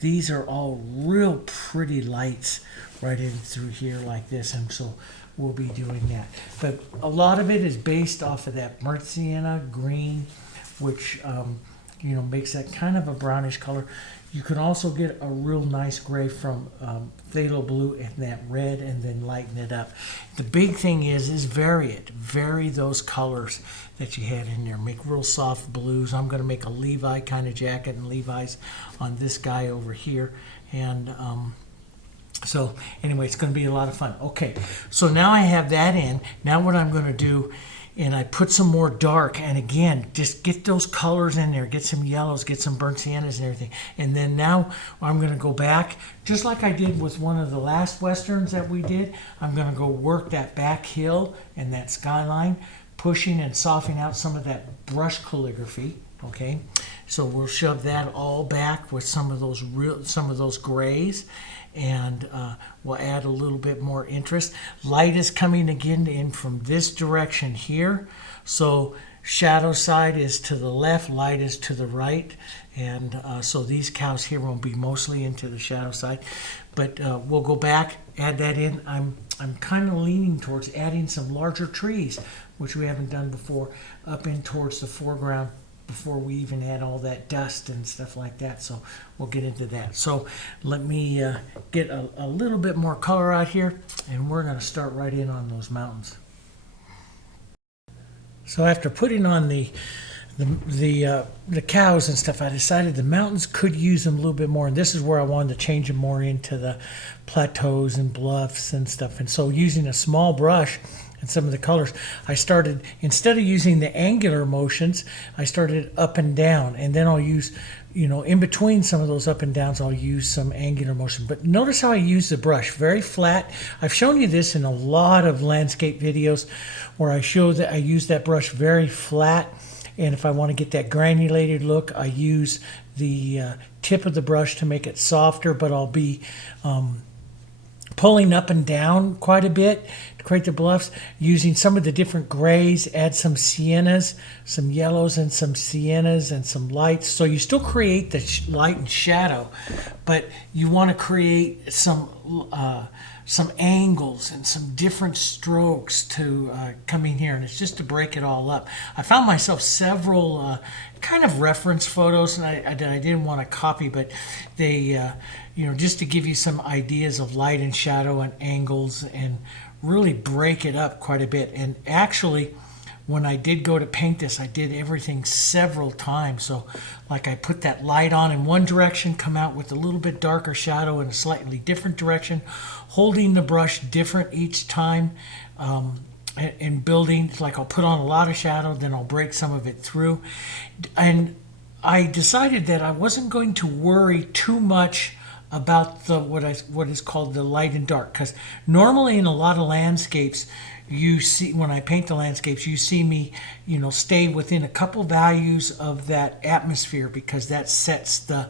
these are all real pretty lights right in through here like this, and so we'll be doing that. But a lot of it is based off of that burnt sienna green, which makes that kind of a brownish color. You can also get a real nice gray from Phthalo Blue and that red, and then lighten it up. The big thing is vary it. Vary those colors that you had in there. Make real soft blues. I'm going to make a Levi kind of jacket and Levi's on this guy over here. And so anyway, it's going to be a lot of fun. Okay, so now I have that in. Now what I'm going to do, and I put some more dark, and again, just get those colors in there, get some yellows, get some burnt siennas and everything. And then now I'm going to go back, just like I did with one of the last westerns that we did. I'm going to go work that back hill and that skyline, pushing and softening out some of that brush calligraphy. Okay, so we'll shove that all back with some of those grays, and we'll add a little bit more interest. Light is coming again in from this direction here, so shadow side is to the left, light is to the right, and so these cows here will be mostly into the shadow side. But we'll go back, add that in. I'm kind of leaning towards adding some larger trees, which we haven't done before, up in towards the foreground, before we even add all that dust and stuff like that. So we'll get into that. So let me get a little bit more color out here, and we're going to start right in on those mountains. So after putting on the cows and stuff, I decided the mountains could use them a little bit more, and this is where I wanted to change them more into the plateaus and bluffs and stuff. And so using a small brush and some of the colors, I started, instead of using the angular motions, I started up and down, and then I'll use, in between some of those up and downs, I'll use some angular motion. But notice how I use the brush, very flat. I've shown you this in a lot of landscape videos where I show that I use that brush very flat, and if I want to get that granulated look, I use the tip of the brush to make it softer, but I'll be pulling up and down quite a bit to create the bluffs, using some of the different grays, add some siennas, some yellows and some siennas and some lights. So you still create the light and shadow, but you want to create some some angles and some different strokes to come in here, and it's just to break it all up. I found myself several kind of reference photos, and I didn't want to copy, but they, just to give you some ideas of light and shadow and angles and really break it up quite a bit. And actually, when I did go to paint this, I did everything several times. So like I put that light on in one direction, come out with a little bit darker shadow in a slightly different direction, holding the brush different each time, and building, like I'll put on a lot of shadow, then I'll break some of it through. And I decided that I wasn't going to worry too much about what is called the light and dark, because normally in a lot of landscapes, you see, when I paint the landscapes, you see me, stay within a couple values of that atmosphere, because that sets the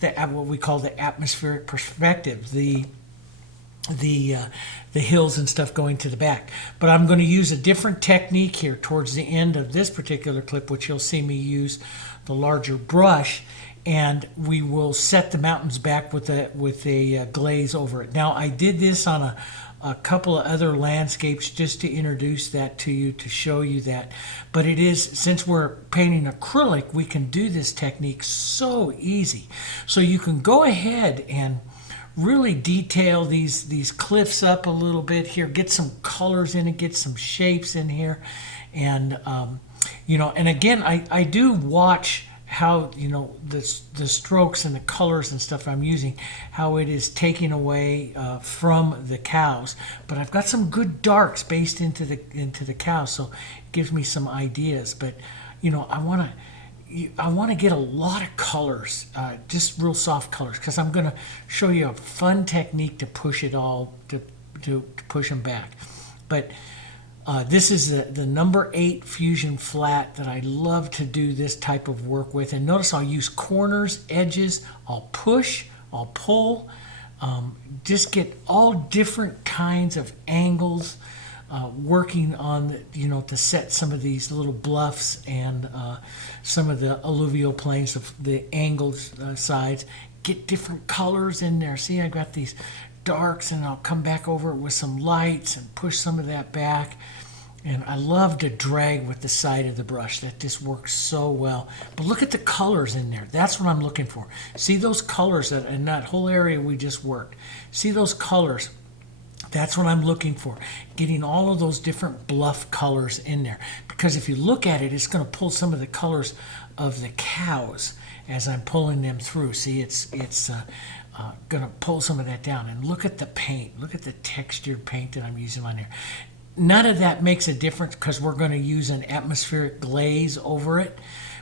what we call the atmospheric perspective, the hills and stuff going to the back. But I'm going to use a different technique here towards the end of this particular clip, which you'll see me use the larger brush, and we will set the mountains back with a glaze over it. Now, I did this on a couple of other landscapes just to introduce that to you, to show you that. But it is, since we're painting acrylic, we can do this technique so easy. So you can go ahead and really detail these cliffs up a little bit here, get some colors in it, get some shapes in here. And, and again, I do watch how, the strokes and the colors and stuff I'm using, how it is taking away from the cows. But I've got some good darks based into the cows, so it gives me some ideas. But I want to get a lot of colors, just real soft colors, because I'm going to show you a fun technique to push it all, to push them back. But this is the number 8 Fusion Flat that I love to do this type of work with. And notice I'll use corners, edges, I'll push, I'll pull, just get all different kinds of angles, working on, to set some of these little bluffs and some of the alluvial plains, the angled sides. Get different colors in there. See, I got these darks, and I'll come back over it with some lights and push some of that back. And I love to drag with the side of the brush. That just works so well. But look at the colors in there. That's what I'm looking for. See those colors in that whole area we just worked. See those colors? That's what I'm looking for. Getting all of those different bluff colors in there. Because if you look at it, it's going to pull some of the colors of the cows as I'm pulling them through. See, it's going to pull some of that down. And look at the paint. Look at the textured paint that I'm using on there. None of that makes a difference because we're going to use an atmospheric glaze over it,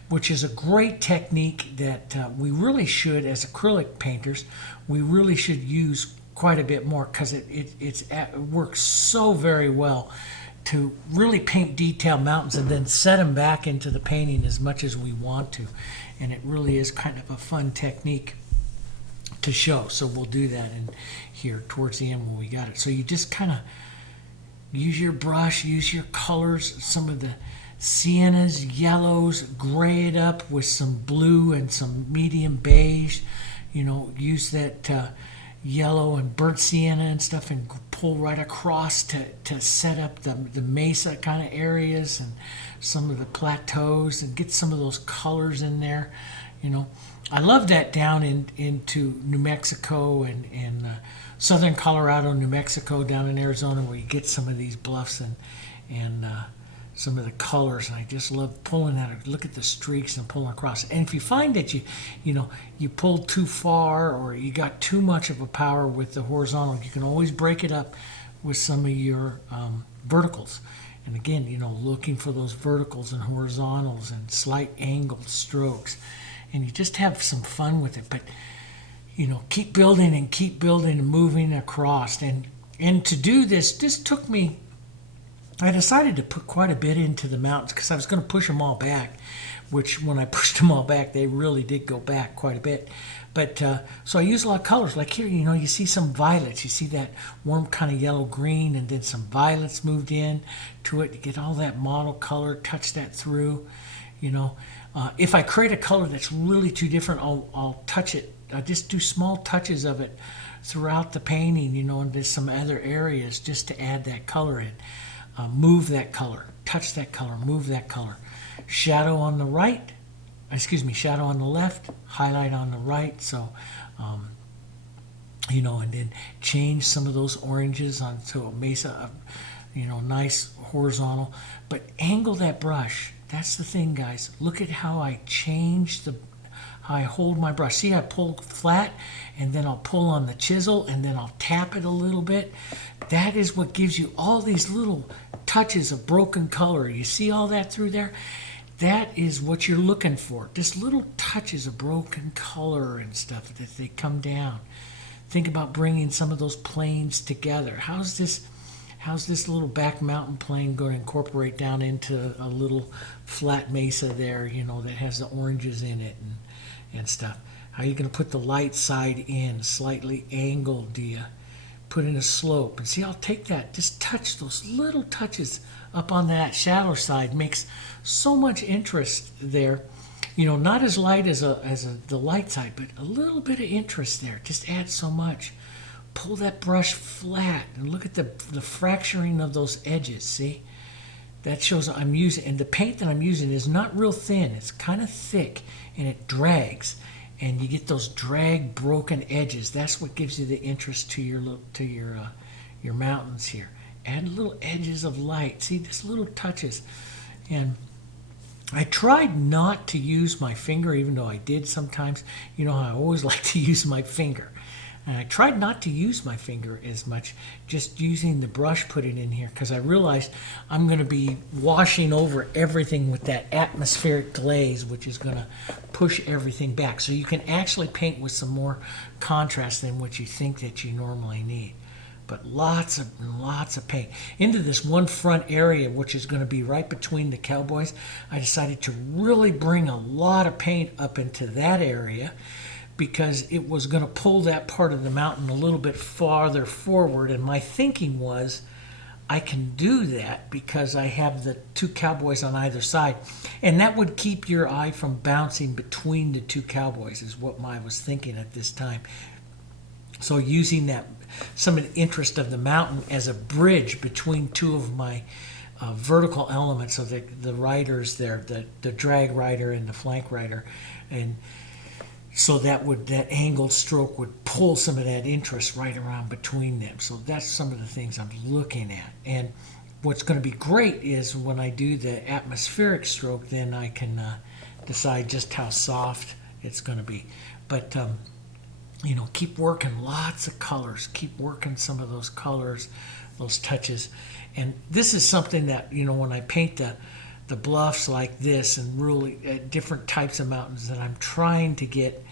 which is a great technique that we really should, as acrylic painters, we really should use quite a bit more, because it works so very well to really paint detailed mountains and then set them back into the painting as much as we want to. And it really is kind of a fun technique to show. So we'll do that in here towards the end when we got it. So you just kind of use your brush, use your colors, some of the siennas, yellows, gray it up with some blue and some medium beige. Use that yellow and burnt sienna and stuff, and pull right across to set up the mesa kind of areas and some of the plateaus, and get some of those colors in there. I love that down into New Mexico and southern Colorado, New Mexico, down in Arizona, where you get some of these bluffs and some of the colors. And I just love pulling that. Look at the streaks and pulling across. And if you find that you pulled too far, or you got too much of a power with the horizontal, you can always break it up with some of your verticals. And again, looking for those verticals and horizontals and slight angled strokes. And you just have some fun with it. But keep building and moving across. And to do this took me, I decided to put quite a bit into the mountains, because I was going to push them all back, which when I pushed them all back, they really did go back quite a bit. But so I use a lot of colors. Like here, you see some violets. You see that warm kind of yellow-green, and then some violets moved in to it to get all that model color, touch that through. If I create a color that's really too different, I'll touch it. I just do small touches of it throughout the painting, and there's some other areas just to add that color in. Move that color, touch that color, move that color. Shadow on the right, shadow on the left, highlight on the right. So, and then change some of those oranges onto a mesa, nice horizontal. But angle that brush. That's the thing, guys. Look at how I change how I hold my brush. See, I pull flat, and then I'll pull on the chisel, and then I'll tap it a little bit. That is what gives you all these little touches of broken color. You see all that through there? That is what you're looking for. Just little touches of broken color and stuff that they come down. Think about bringing some of those planes together. How's this little back mountain plane going to incorporate down into a little flat mesa there, that has the oranges in it and stuff? How are you going to put the light side in, slightly angled? Do you put in a slope? And see, I'll take that, just touch those little touches up on that shadow side. Makes so much interest there. Not as light as the light side, but a little bit of interest there. Just adds so much. Pull that brush flat and look at the fracturing of those edges. See, that shows I'm using, and the paint that I'm using is not real thin. It's kind of thick, and it drags, and you get those drag broken edges. That's what gives you the interest to your mountains here. Add little edges of light. See, just little touches. And I tried not to use my finger, even though I did sometimes. You know how I always like to use my finger. And I tried not to use my finger as much, just using the brush, put it in here, because I realized I'm going to be washing over everything with that atmospheric glaze, which is going to push everything back. So you can actually paint with some more contrast than what you think that you normally need. But lots of paint. Into this one front area, which is going to be right between the cowboys, I decided to really bring a lot of paint up into that area, because it was going to pull that part of the mountain a little bit farther forward. And my thinking was, I can do that because I have the two cowboys on either side. And that would keep your eye from bouncing between the two cowboys, is what I was thinking at this time. So using that, some of the interest of the mountain as a bridge between two of my vertical elements of the riders there, the drag rider and the flank rider. And so that angled stroke would pull some of that interest right around between them. So that's some of the things I'm looking at. And what's going to be great is when I do the atmospheric stroke, then I can decide just how soft it's going to be. But, keep working lots of colors. Keep working some of those colors, those touches. And this is something that, when I paint the bluffs like this and really different types of mountains, that I'm trying to get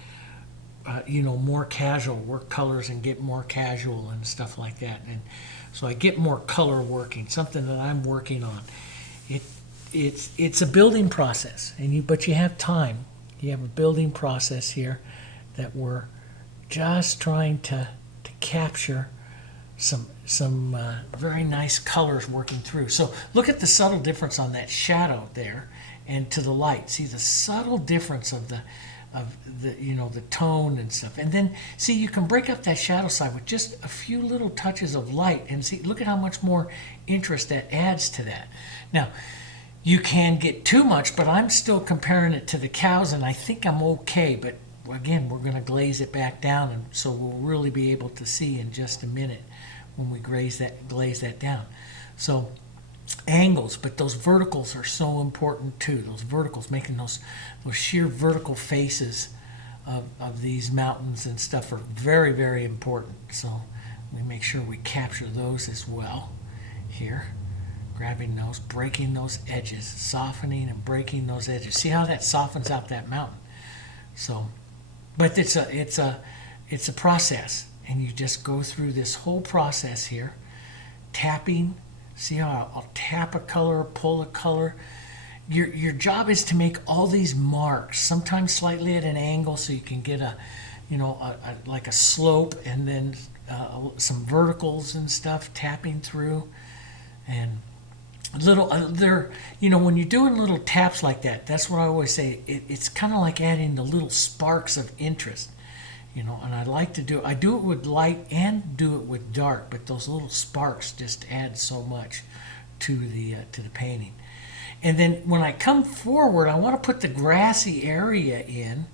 more casual, work colors and get more casual and stuff like that. And so I get more color working, something that I'm working on. It's a building process, but you have time. You have a building process here that we're just trying to capture some very nice colors working through. So look at the subtle difference on that shadow there and to the light. See the subtle difference of the tone and stuff. And then see, you can break up that shadow side with just a few little touches of light, and see, look at how much more interest that adds to that. Now, you can get too much, but I'm still comparing it to the cows, and I think I'm okay. But again, we're going to glaze it back down, and so we'll really be able to see in just a minute when we glaze that down. So angles, but those verticals are so important too. Those verticals, making those sheer vertical faces of these mountains and stuff, are very, very important. So we make sure we capture those as well here. Grabbing those, breaking those edges, softening and breaking those edges. See how that softens out that mountain. So, but it's a process, and you just go through this whole process here, tapping. See how I'll tap a color, pull a color. Your job is to make all these marks, sometimes slightly at an angle, so you can get like a slope, and then some verticals and stuff tapping through, and when you're doing little taps like that, that's what I always say. It's kind of like adding the little sparks of interest. you know. And I do it with light and do it with dark, but those little sparks just add so much to the painting. And then when I come forward, I want to put the grassy area in.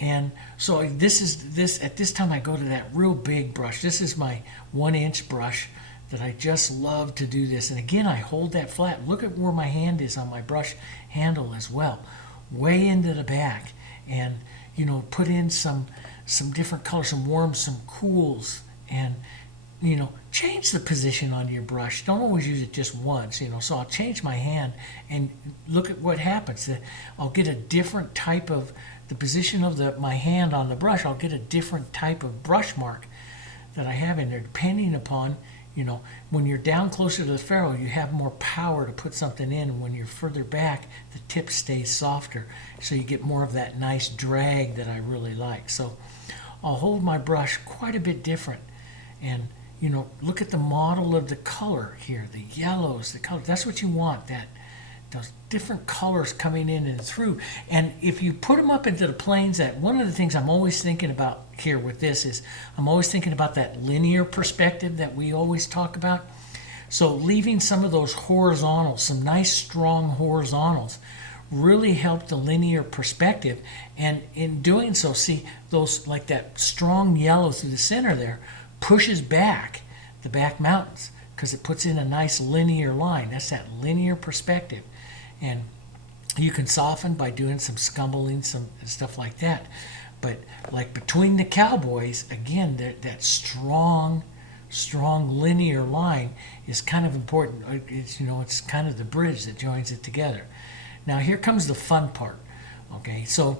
And so at this time I go to that real big brush. This is my 1-inch brush that I just love to do this. And again, I hold that flat. Look at where my hand is on my brush handle as well, way into the back. And, you know, put in some different colors, some warms, some cools, and, you know, change the position on your brush. Don't always use it just once, you know. So I'll change my hand and look at what happens. I'll get a different type of, the position of my hand on the brush, I'll get a different type of brush mark that I have in there, depending upon, you know, when you're down closer to the ferrule, you have more power to put something in. And when you're further back, the tip stays softer. So you get more of that nice drag that I really like. So I'll hold my brush quite a bit different. And, you know, look at the model of the color here, the yellows, the color. That's what you want, those different colors coming in and through. And if you put them up into the planes, that one of the things I'm always thinking about here with this is I'm always thinking about that linear perspective that we always talk about. So leaving some of those horizontals, some nice strong horizontals, really help the linear perspective. And in doing so, see those, like that strong yellow through the center there pushes back the back mountains because it puts in a nice linear line. That's that linear perspective. And you can soften by doing some scumbling, some stuff like that. But like between the cowboys, again, that strong linear line is kind of important. It's, you know, it's kind of the bridge that joins it together. Now here comes the fun part. Okay, so,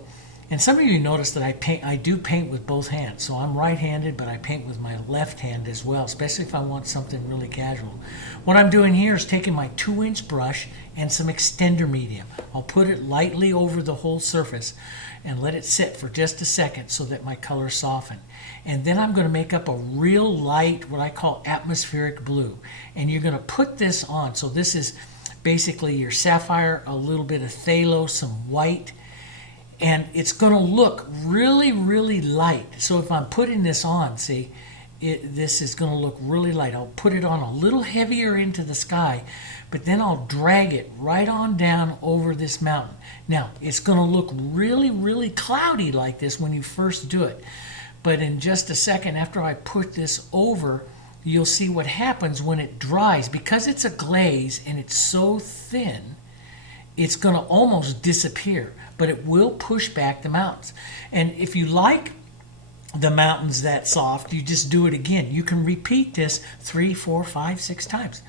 and some of you notice that I do paint with both hands. So I'm right-handed, but I paint with my left hand as well, especially if I want something really casual. What I'm doing here is taking my 2-inch brush and some extender medium. I'll put it lightly over the whole surface and let it sit for just a second so that my colors soften. And then I'm going to make up a real light, what I call atmospheric blue. And you're going to put this on. So this is basically your sapphire, a little bit of phthalo, some white, and it's going to look really, really light. So if I'm putting this on, see, this is going to look really light. I'll put it on a little heavier into the sky, but then I'll drag it right on down over this mountain. Now, it's going to look really, really cloudy like this when you first do it. But in just a second, after I put this over, you'll see what happens when it dries. Because it's a glaze and it's so thin, it's going to almost disappear, but it will push back the mountains. And if you like the mountains that soft, you just do it again. You can repeat this 3, 4, 5, 6 times.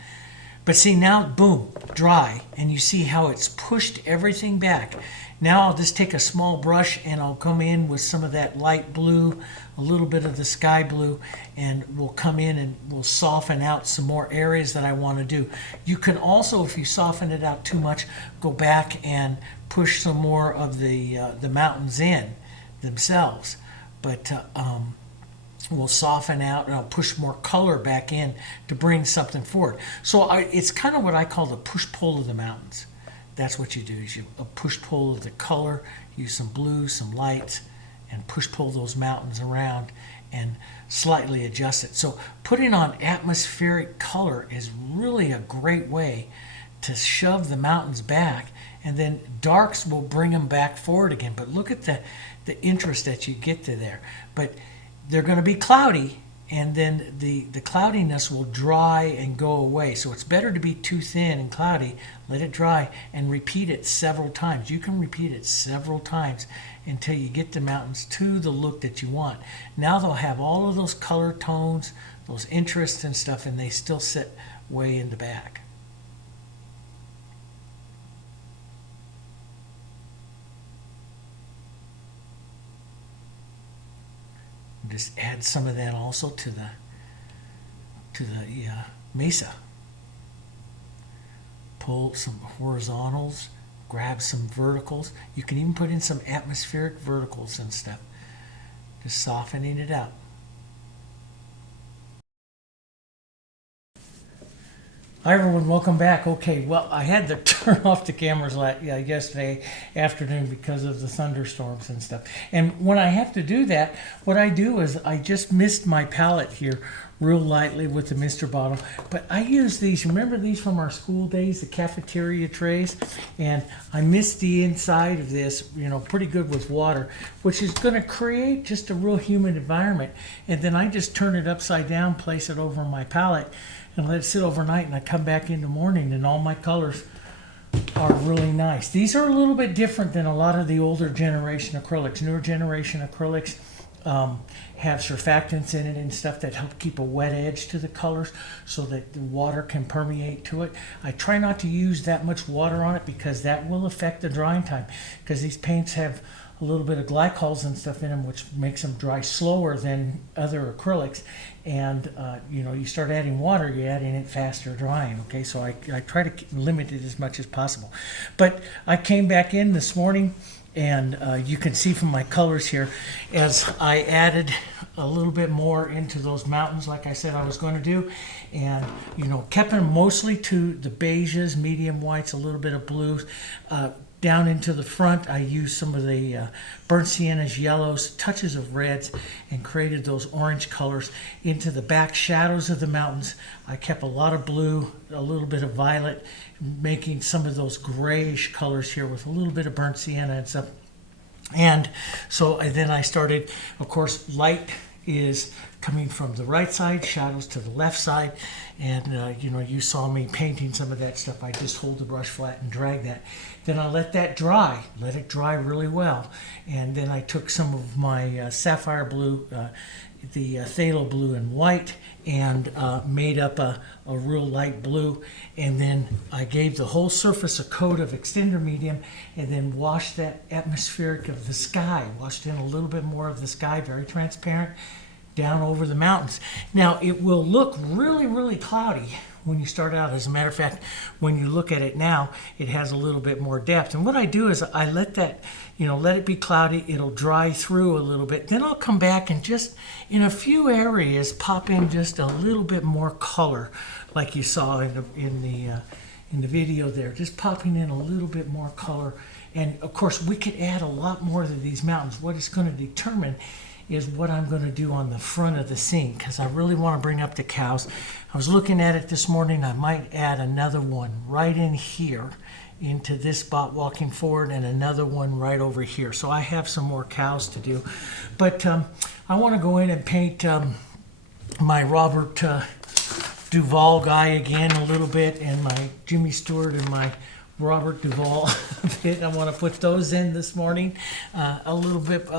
But see now, boom, dry, and you see how it's pushed everything back. Now I'll just take a small brush and I'll come in with some of that light blue, a little bit of the sky blue, and we'll come in and we'll soften out some more areas that I want to do. You can also, if you soften it out too much, go back and push some more of the mountains in themselves. But we'll soften out and I'll push more color back in to bring something forward. So it's kind of what I call the push-pull of the mountains. That's what you do, is you push-pull of the color, use some blue, some lights, and push-pull those mountains around and slightly adjust it. So putting on atmospheric color is really a great way to shove the mountains back, and then darks will bring them back forward again. But look at the interest that you get to there. But they're going to be cloudy, and then the cloudiness will dry and go away. So it's better to be too thin and cloudy, let it dry, and repeat it several times. You can repeat it several times until you get the mountains to the look that you want. Now they'll have all of those color tones, those interests and stuff, and they still sit way in the back. Just add some of that also to the mesa. Pull some horizontals, grab some verticals. You can even put in some atmospheric verticals and stuff. Just softening it out. Hi everyone, welcome back. Okay, well, I had to turn off the cameras yesterday afternoon because of the thunderstorms and stuff. And when I have to do that, what I do is I just mist my palette here real lightly with the mister bottle. But I use these, remember these from our school days, the cafeteria trays? And I mist the inside of this, pretty good with water, which is going to create just a real humid environment. And then I just turn it upside down, place it over my palette, and let it sit overnight, and I come back in the morning and all my colors are really nice. These are a little bit different than a lot of the older generation acrylics. Newer generation acrylics have surfactants in it and stuff that help keep a wet edge to the colors so that the water can permeate to it. I try not to use that much water on it because that will affect the drying time, because these paints have a little bit of glycols and stuff in them, which makes them dry slower than other acrylics. And you start adding water, you're adding it faster drying. Okay, so I try to limit it as much as possible. But I came back in this morning, and you can see from my colors here, as I added a little bit more into those mountains, like I said I was going to do, and kept them mostly to the beiges, medium whites, a little bit of blues. Down into the front, I used some of the burnt siennas, yellows, touches of reds, and created those orange colors. Into the back shadows of the mountains, I kept a lot of blue, a little bit of violet, making some of those grayish colors here with a little bit of burnt sienna and stuff. And so then I started, of course, light is coming from the right side, shadows to the left side. And you saw me painting some of that stuff. I just hold the brush flat and drag that. Then I let that dry, let it dry really well. And then I took some of my Sapphire Blue, the Phthalo Blue and white, and made up a real light blue. And then I gave the whole surface a coat of extender medium, and then washed that atmospheric of the sky, washed in a little bit more of the sky, very transparent, down over the mountains. Now, it will look really, really cloudy when you start out. As a matter of fact, when you look at it now, it has a little bit more depth. And what I do is I let that, let it be cloudy. It'll dry through a little bit. Then I'll come back and just in a few areas pop in just a little bit more color, like you saw in the video there, just popping in a little bit more color. And of course, we could add a lot more to these mountains. What it's going to determine is what I'm going to do on the front of the scene, because I really want to bring up the cows. I was looking at it this morning. I might add another one right in here into this spot walking forward, and another one right over here. So I have some more cows to do. But I want to go in and paint my Robert Duvall guy again a little bit, and my Jimmy Stewart and my Robert Duvall bit. I want to put those in this morning a little bit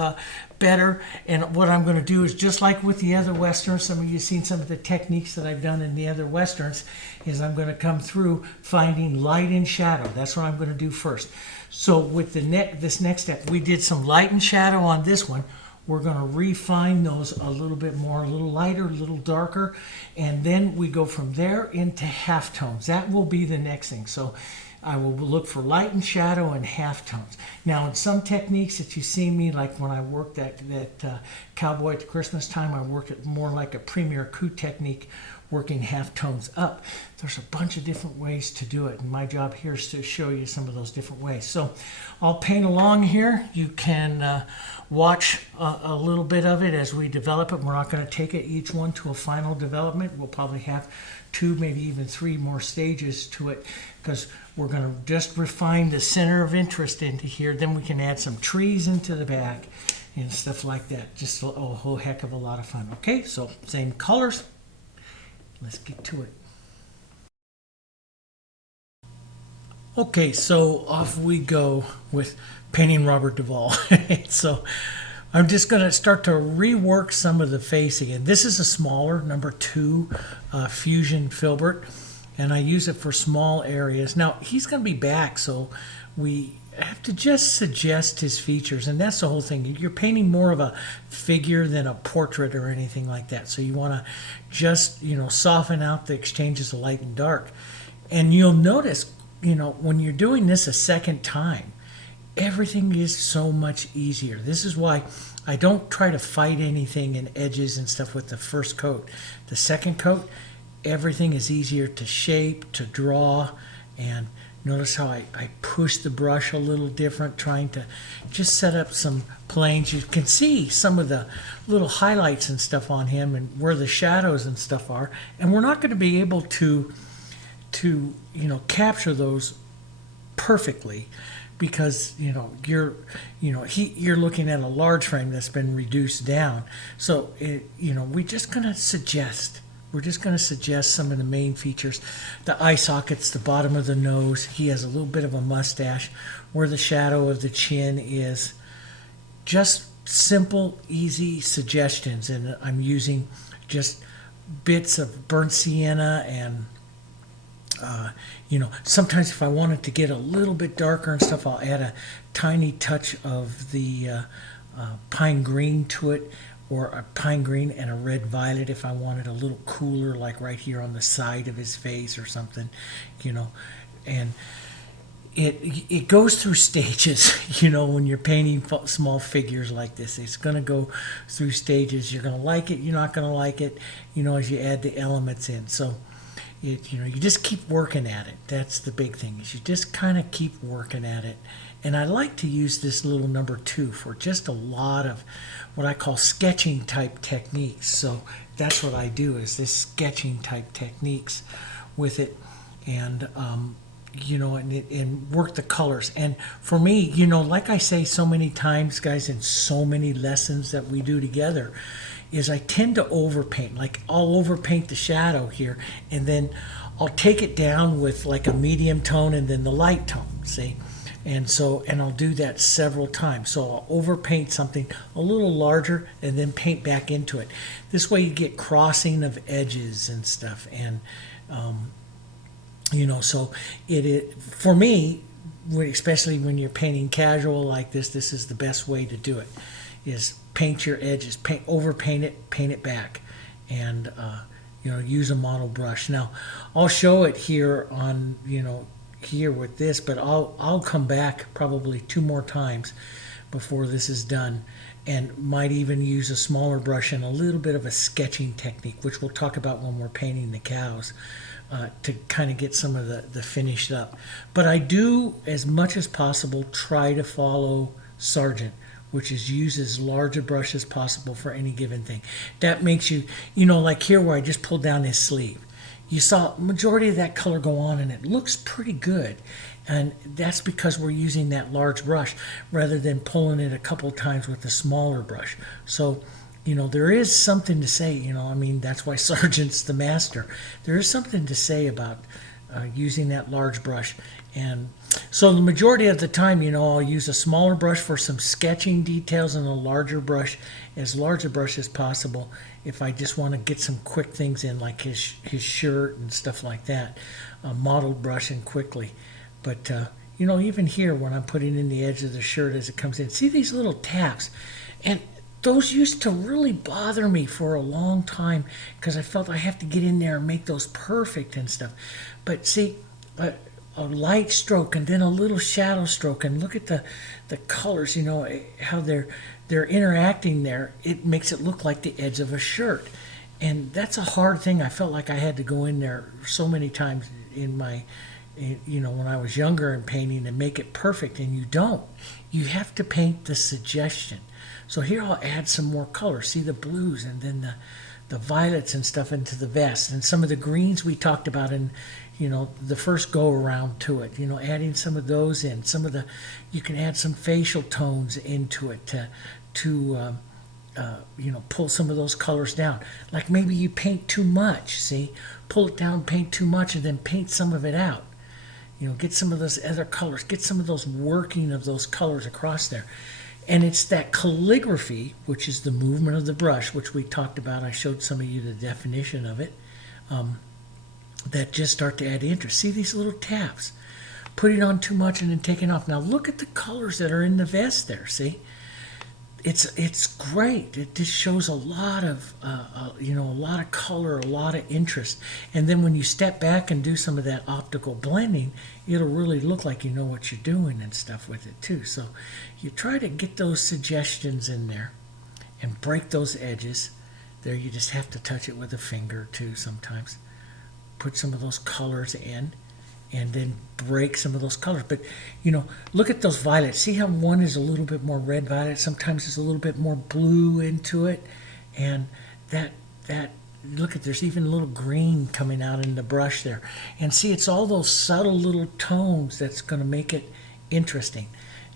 better. And what I'm going to do is, just like with the other westerns, some of you have seen some of the techniques that I've done in the other westerns, is I'm going to come through finding light and shadow. That's what I'm going to do first. So with this next step, we did some light and shadow on this one. We're going to refine those a little bit more, a little lighter, a little darker, and then we go from there into halftones. That will be the next thing. So I will look for light and shadow and halftones. Now, in some techniques that you see me, like when I worked that Cowboy at Christmas time, I worked it more like a Premier Coup technique, working halftones up. There's a bunch of different ways to do it, and my job here is to show you some of those different ways. So I'll paint along here. You can watch a little bit of it as we develop it. We're not going to take it each one to a final development. We'll probably have 2, maybe even 3 more stages to it, because we're going to just refine the center of interest into here. Then we can add some trees into the back and stuff like that. Just a whole heck of a lot of fun. Okay, so same colors. Let's get to it. Okay, so off we go with painting Robert Duvall. So I'm just going to start to rework some of the face again. This is a smaller number 2 Fusion filbert, and I use it for small areas. Now, he's going to be back, so we have to just suggest his features, and that's the whole thing. You're painting more of a figure than a portrait or anything like that, so you want to just soften out the exchanges of light and dark. And you'll notice when you're doing this a second time, everything is so much easier. This is why I don't try to fight anything in edges and stuff with the first coat. The second coat, everything is easier to shape, to draw, and notice how I push the brush a little different, trying to just set up some planes. You can see some of the little highlights and stuff on him and where the shadows and stuff are. And we're not going to be able to capture those perfectly because you're looking at a large frame that's been reduced down. So we're just going to suggest some of the main features. The eye sockets, the bottom of the nose. He has a little bit of a mustache. Where the shadow of the chin is. Just simple, easy suggestions. And I'm using just bits of burnt sienna and sometimes if I wanted to get a little bit darker and stuff, I'll add a tiny touch of the pine green to it, or a pine green and a red violet if I wanted a little cooler, like right here on the side of his face or something, and it goes through stages. When you're painting small figures like this, it's going to go through stages. You're going to like it, you're not going to like it, as you add the elements in. So you just keep working at it. That's the big thing, is you just kind of keep working at it. And I like to use this little number 2 for just a lot of what I call sketching type techniques. So that's what I do, is this sketching type techniques with it, and and work the colors. And for me, like I say so many times, guys, in so many lessons that we do together, is I tend to overpaint. Like I'll overpaint the shadow here, and then I'll take it down with like a medium tone and then the light tone, see? And I'll do that several times. So I'll overpaint something a little larger and then paint back into it. This way you get crossing of edges and stuff. And, so for me, especially when you're painting casual like this is the best way to do it, is paint your edges, overpaint it, paint it back, and, use a model brush. Now, I'll show it here on, here with this, but I'll come back probably 2 more times before this is done, and might even use a smaller brush and a little bit of a sketching technique, which we'll talk about when we're painting the cows, to kind of get some of the finish up. But I do, as much as possible, try to follow Sargent, which is use as large a brush as possible for any given thing. That makes you, like here where I just pulled down his sleeve. You saw majority of that color go on, and it looks pretty good. And that's because we're using that large brush rather than pulling it a couple times with a smaller brush. So, there is something to say, that's why Sargent's the master. There is something to say about using that large brush. And so the majority of the time, I'll use a smaller brush for some sketching details and a larger brush, as large a brush as possible, if I just want to get some quick things in, like his shirt and stuff like that, modeled brushing quickly. But, even here when I'm putting in the edge of the shirt as it comes in, see these little taps? And those used to really bother me for a long time because I felt I have to get in there and make those perfect and stuff. But see, a light stroke and then a little shadow stroke, and look at the colors, how they're interacting there. It makes it look like the edge of a shirt. And that's a hard thing. I felt like I had to go in there so many times in my, when I was younger and painting, and make it perfect. And you don't. You have to paint the suggestion. So here I'll add some more color. See the blues and then the violets and stuff into the vest, and some of the greens we talked about in the first go around to it, adding some of those in. You can add some facial tones into it to pull some of those colors down. Like maybe you paint too much, see? Pull it down, paint too much, and then paint some of it out. Get some of those other colors, get some of those working of those colors across there. And it's that calligraphy, which is the movement of the brush, which we talked about. I showed some of you the definition of it, that just start to add interest. See these little taps? Putting on too much and then taking off. Now look at the colors that are in the vest there, see? It's great. It just shows a lot of a lot of color, a lot of interest. And then when you step back and do some of that optical blending, it'll really look like you know what you're doing and stuff with it too. So you try to get those suggestions in there and break those edges. There you just have to touch it with a finger too sometimes. put some of those colors in and then break some of those colors. But, look at those violets. See how one is a little bit more red violet? Sometimes it's a little bit more blue into it. And that look at, there's even a little green coming out in the brush there. And see, it's all those subtle little tones that's going to make it interesting.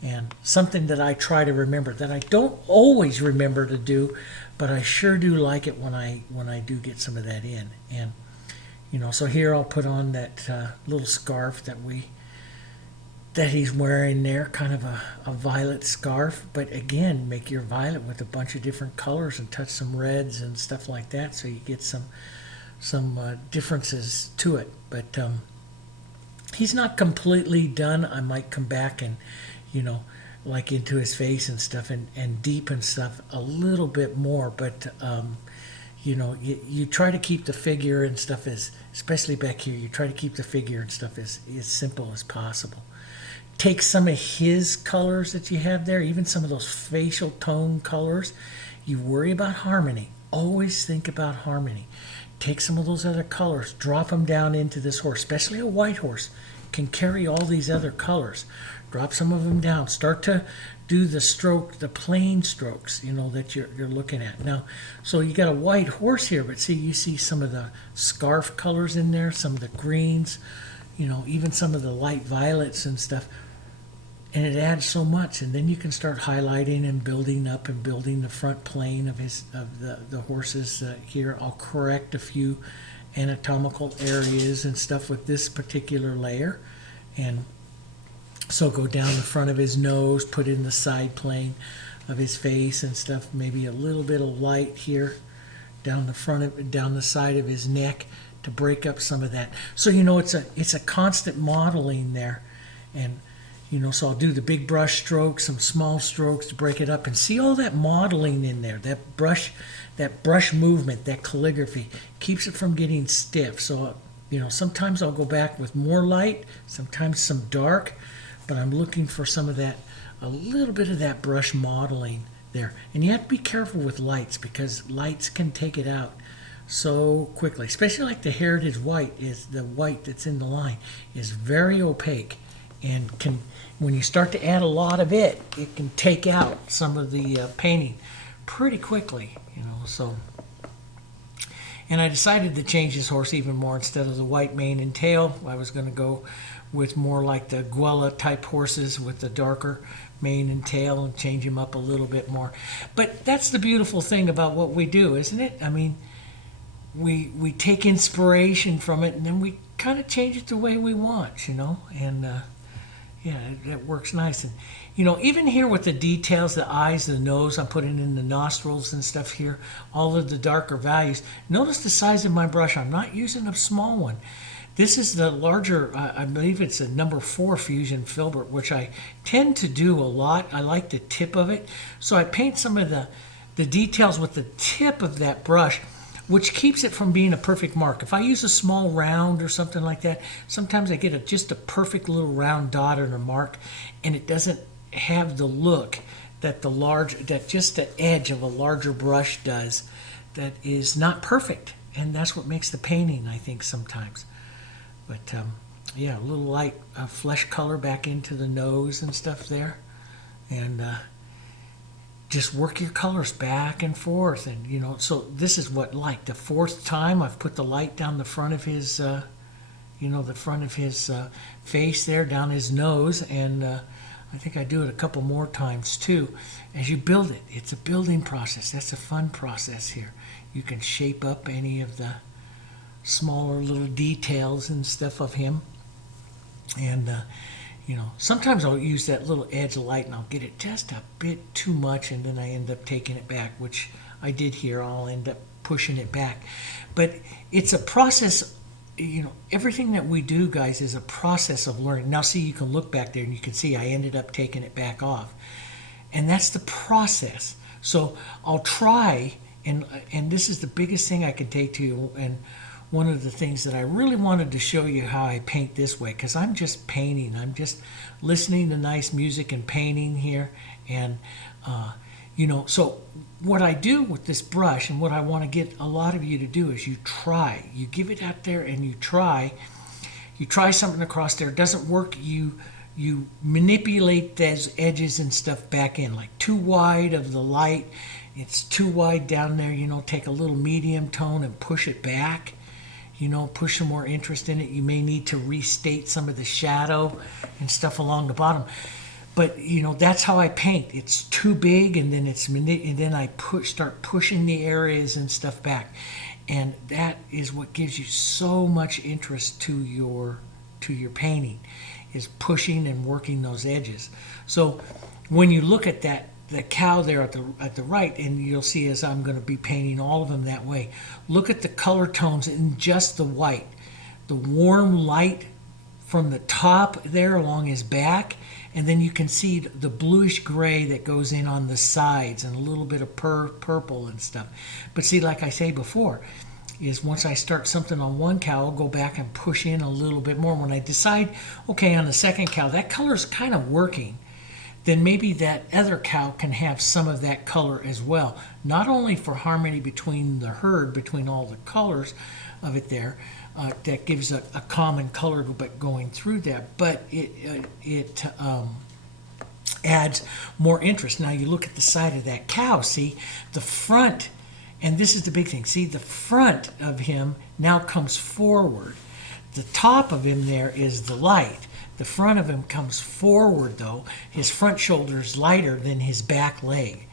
And something that I try to remember, that I don't always remember to do, but I sure do like it when I do get some of that in. And so here I'll put on that little scarf that he's wearing there, kind of a violet scarf. But again, make your violet with a bunch of different colors and touch some reds and stuff like that, so you get some differences to it. But he's not completely done. I might come back and like into his face and stuff and deepen stuff a little bit more. But you try to keep the figure and stuff especially back here, you try to keep the figure and stuff as simple as possible. Take some of his colors that you have there, even some of those facial tone colors. You worry about harmony. Always think about harmony. Take some of those other colors, drop them down into this horse, especially a white horse can carry all these other colors. Drop some of them down. Start to do the plain strokes, that you're looking at. Now, so you got a white horse here, but see, you see some of the scarf colors in there, some of the greens, even some of the light violets and stuff. And it adds so much. And then you can start highlighting and building up and building the front plane of the horses here. I'll correct a few anatomical areas and stuff with this particular layer. And so go down the front of his nose, put in the side plane of his face and stuff, maybe a little bit of light here down the side of his neck to break up some of that. So it's a constant modeling there. And so I'll do the big brush strokes, some small strokes to break it up, and see all that modeling in there. That brush movement, that calligraphy keeps it from getting stiff. So sometimes I'll go back with more light, sometimes some dark, but I'm looking for some of that, a little bit of that brush modeling there. And you have to be careful with lights, because lights can take it out so quickly, especially like the heritage white. Is the white that's in the line is very opaque, and when you start to add a lot of it can take out some of the painting pretty quickly. So, and I decided to change his horse even more. Instead of the white mane and tail, I was going to go with more like the Guella type horses with the darker mane and tail, and change him up a little bit more. But that's the beautiful thing about what we do, isn't it? I mean, we take inspiration from it, and then we kind of change it the way we want, and it works nice. And even here with the details, the eyes, the nose, I'm putting in the nostrils and stuff here, all of the darker values. Notice the size of my brush. I'm not using a small one. This is the larger, I believe it's a number 4 Fusion Filbert, which I tend to do a lot. I like the tip of it. So I paint some of the details with the tip of that brush, which keeps it from being a perfect mark. If I use a small round or something like that, sometimes I get just a perfect little round dot or a mark, and it doesn't have the look that just the edge of a larger brush does, that is not perfect. And that's what makes the painting, I think, sometimes. But a little light flesh color back into the nose and stuff there. And just work your colors back and forth. And, so this is what, like the 4th time I've put the light down the front of his, the front of his face there, down his nose. And I think I do it a couple more times too. As you build it, it's a building process. That's a fun process here. You can shape up any of the smaller little details and stuff of him. And, sometimes I'll use that little edge of light and I'll get it just a bit too much, and then I end up taking it back, which I did here. I'll end up pushing it back. But it's a process. Everything that we do, guys, is a process of learning. Now, see, you can look back there and you can see I ended up taking it back off. And that's the process. So I'll try, and this is the biggest thing I can take to you, and one of the things that I really wanted to show you how I paint this way, because I'm just painting. I'm just listening to nice music and painting here. And, So what I do with this brush, and what I want to get a lot of you to do, is you give it out there and you try something across there. It doesn't work, you manipulate those edges and stuff back in, like too wide of the light, it's too wide down there, take a little medium tone and push it back, push some more interest in it. You may need to restate some of the shadow and stuff along the bottom. But that's how I paint. It's too big, and then I start pushing the areas and stuff back, and that is what gives you so much interest to your painting, is pushing and working those edges. So when you look at the cow there at the right, and you'll see as I'm going to be painting all of them that way. Look at the color tones in just the white, the warm light from the top there along his back. And then you can see the bluish gray that goes in on the sides, and a little bit of purple and stuff. But see, like I say before, is once I start something on one cow, I'll go back and push in a little bit more. When I decide, okay, on the second cow, that color is kind of working, then maybe that other cow can have some of that color as well. Not only for harmony between the herd, between all the colors of it there, that gives a common color but going through that, but it adds more interest. Now you look at the side of that cow, see the front, and this is the big thing, see the front of him now comes forward. The top of him there is the light. The front of him comes forward though. His front shoulder is lighter than his back leg.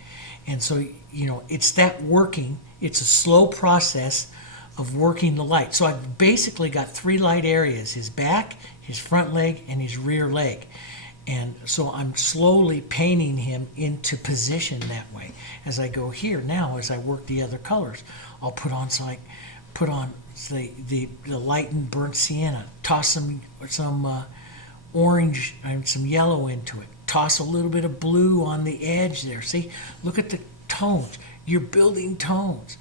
And so, it's that working. It's a slow process of working the light. So I've basically got 3 light areas: his back, his front leg, and his rear leg. And so I'm slowly painting him into position that way. As I go here now, as I work the other colors, I'll put on the light and burnt sienna, toss some orange and some yellow into it, toss a little bit of blue on the edge there. See, look at the tones. You're building tones.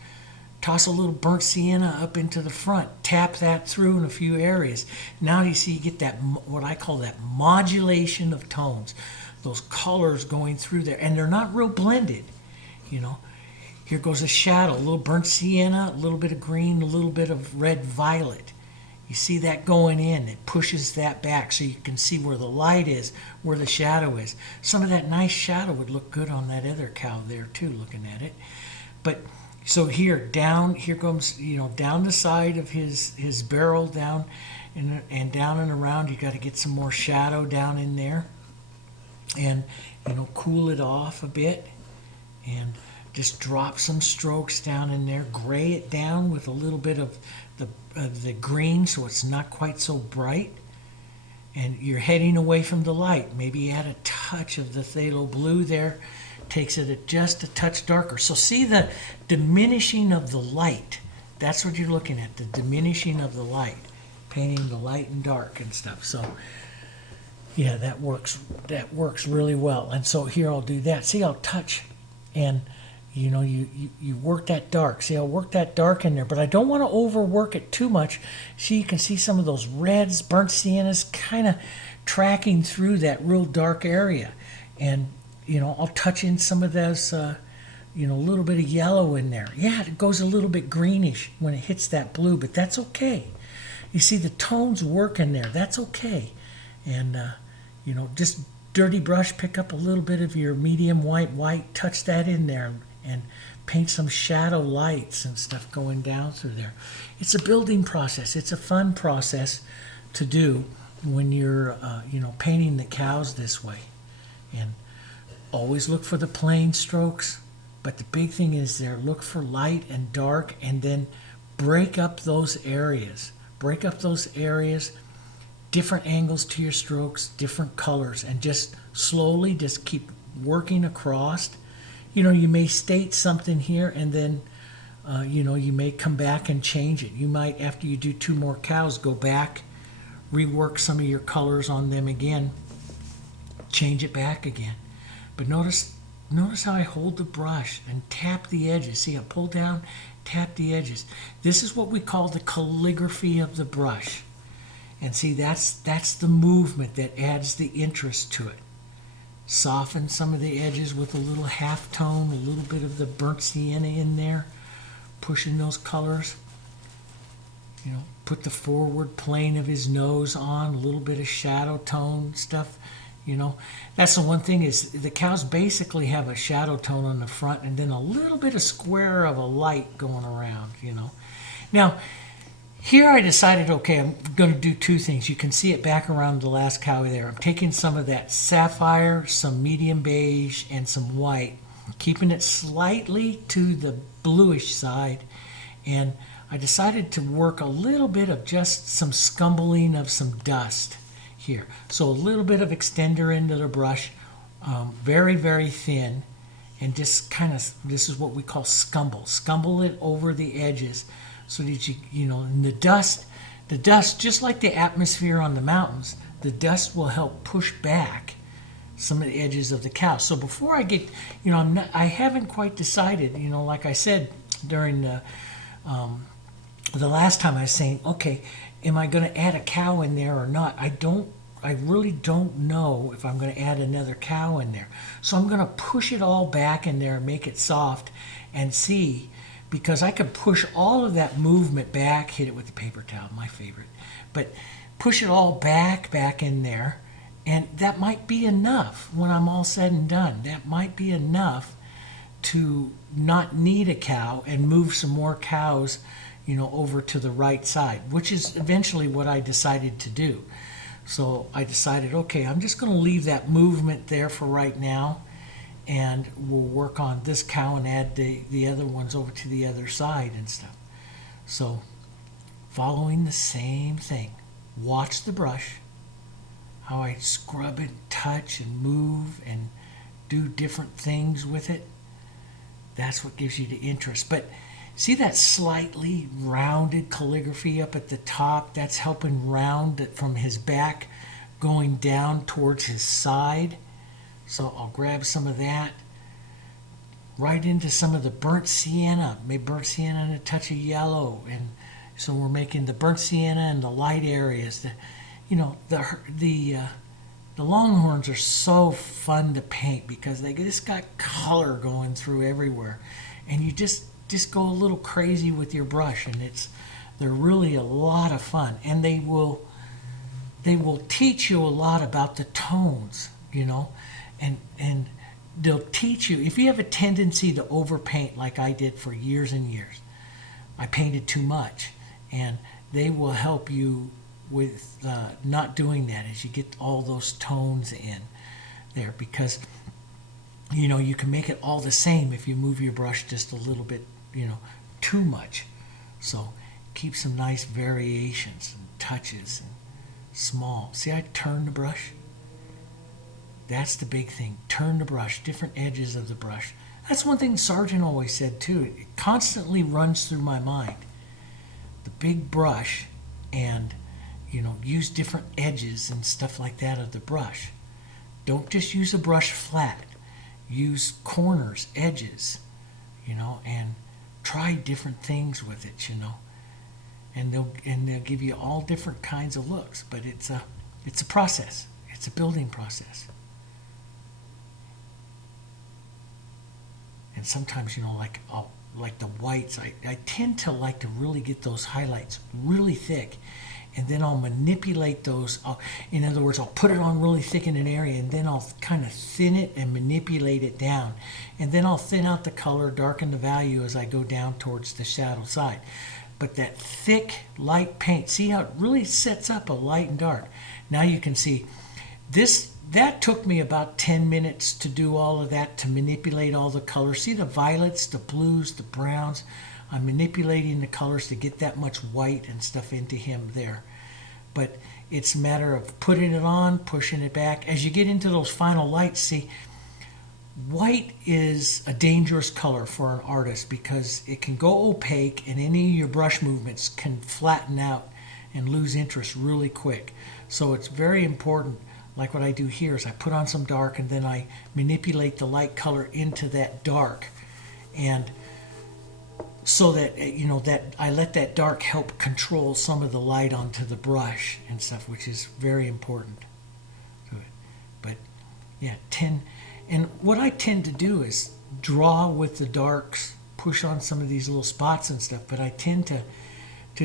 Toss a little burnt sienna up into the front. Tap that through in a few areas. Now you see you get that, what I call that modulation of tones. Those colors going through there. And they're not real blended, Here goes a shadow, a little burnt sienna, a little bit of green, a little bit of red violet. You see that going in. It pushes that back so you can see where the light is, where the shadow is. Some of that nice shadow would look good on that other cow there too, looking at it. But so here comes, down the side of his barrel, down and down and around. You got to get some more shadow down in there, and cool it off a bit, and just drop some strokes down in there. Gray it down with a little bit of the green, so it's not quite so bright. And you're heading away from the light. Maybe add a touch of the phthalo blue there. Takes it just a touch darker. So see the diminishing of the light. That's what you're looking at, the diminishing of the light. Painting the light and dark and stuff. So yeah, that works really well. And so here I'll do that. See, I'll touch, and you work that dark. See, I'll work that dark in there, but I don't want to overwork it too much. See, you can see some of those reds, burnt siennas kind of tracking through that real dark area. And I'll touch in some of those, a little bit of yellow in there. Yeah, it goes a little bit greenish when it hits that blue, but that's okay. You see the tones work in there. That's okay. And, just dirty brush, pick up a little bit of your medium white, touch that in there, and paint some shadow lights and stuff going down through there. It's a building process. It's a fun process to do when you're, painting the cows this way. And always look for the plain strokes, but the big thing is there, look for light and dark, and then break up those areas. Break up those areas, different angles to your strokes, different colors, and just slowly just keep working across. You may state something here, and then, you may come back and change it. You might, after you do 2 more cows, go back, rework some of your colors on them again, change it back again. But notice how I hold the brush and tap the edges. See, I pull down, tap the edges. This is what we call the calligraphy of the brush. And see, that's the movement that adds the interest to it. soften some of the edges with a little half tone, a little bit of the burnt sienna in there, pushing those colors. You know, put the forward plane of his nose on, a little bit of shadow tone stuff. You know, that's the one thing is the cows basically have a shadow tone on the front and then a little bit of square of a light going around, you know. Now, here I decided, okay, I'm going to do two things. You can see it back around the last cow there. I'm taking some of that sapphire, some medium beige, and some white, keeping it slightly to the bluish side. And I decided to work a little bit of just some scumbling of some dust here. So a little bit of extender into the brush, very, very thin, and just kind of, this is what we call scumble. Scumble it over the edges so that you know, and the dust, just like the atmosphere on the mountains, the dust will help push back some of the edges of the cow. So before I get, you know, I haven't quite decided, you know, like I said during the last time I was saying, okay, am I going to add a cow in there or not? I really don't know if I'm going to add another cow in there. So I'm going to push it all back in there and make it soft and see, because I could push all of that movement back, hit it with the paper towel, my favorite, but push it all back in there, and that might be enough when I'm all said and done. That might be enough to not need a cow and move some more cows, you know, over to the right side, which is eventually what I decided to do. So I decided, okay, I'm just going to leave that movement there for right now, and we'll work on this cow and add the other ones over to the other side and stuff. So following the same thing, watch the brush, how I scrub it, touch and move and do different things with it. That's what gives you the interest. But see that slightly rounded calligraphy up at the top? That's helping round it from his back going down towards his side. So I'll grab some of that right into some of the burnt sienna. Maybe burnt sienna and a touch of yellow. And so we're making the burnt sienna and the light areas. You know, the longhorns are so fun to paint because they just got color going through everywhere. And you just go a little crazy with your brush, and they're really a lot of fun, and they will teach you a lot about the tones, you know, and they'll teach you if you have a tendency to overpaint like I did for years and years. I painted too much, and they will help you with not doing that as you get all those tones in there, because you know you can make it all the same if you move your brush just a little bit, you know, too much. So keep some nice variations and touches and small. See, I turn the brush. That's the big thing. Turn the brush, different edges of the brush. That's one thing Sargent always said too. It constantly runs through my mind. The big brush, and you know, use different edges and stuff like that of the brush. Don't just use a brush flat. Use corners, edges, you know, and try different things with it, you know, and they'll give you all different kinds of looks. But it's a process. It's a building process. And sometimes, you know, like the whites, I tend to like to really get those highlights really thick, and then I'll manipulate those. In other words, I'll put it on really thick in an area, and then I'll kind of thin it and manipulate it down. And then I'll thin out the color, darken the value as I go down towards the shadow side. But that thick, light paint, see how it really sets up a light and dark. Now you can see this. That took me about 10 minutes to do all of that, to manipulate all the colors. See the violets, the blues, the browns. I'm manipulating the colors to get that much white and stuff into him there. But it's a matter of putting it on, pushing it back. As you get into those final lights, see, white is a dangerous color for an artist because it can go opaque, and any of your brush movements can flatten out and lose interest really quick. So it's very important. Like what I do here is I put on some dark, and then I manipulate the light color into that dark, and so that, you know, that I let that dark help control some of the light onto the brush and stuff, which is very important to it. But Yeah, and what I tend to do is draw with the darks, push on some of these little spots and stuff, but I tend to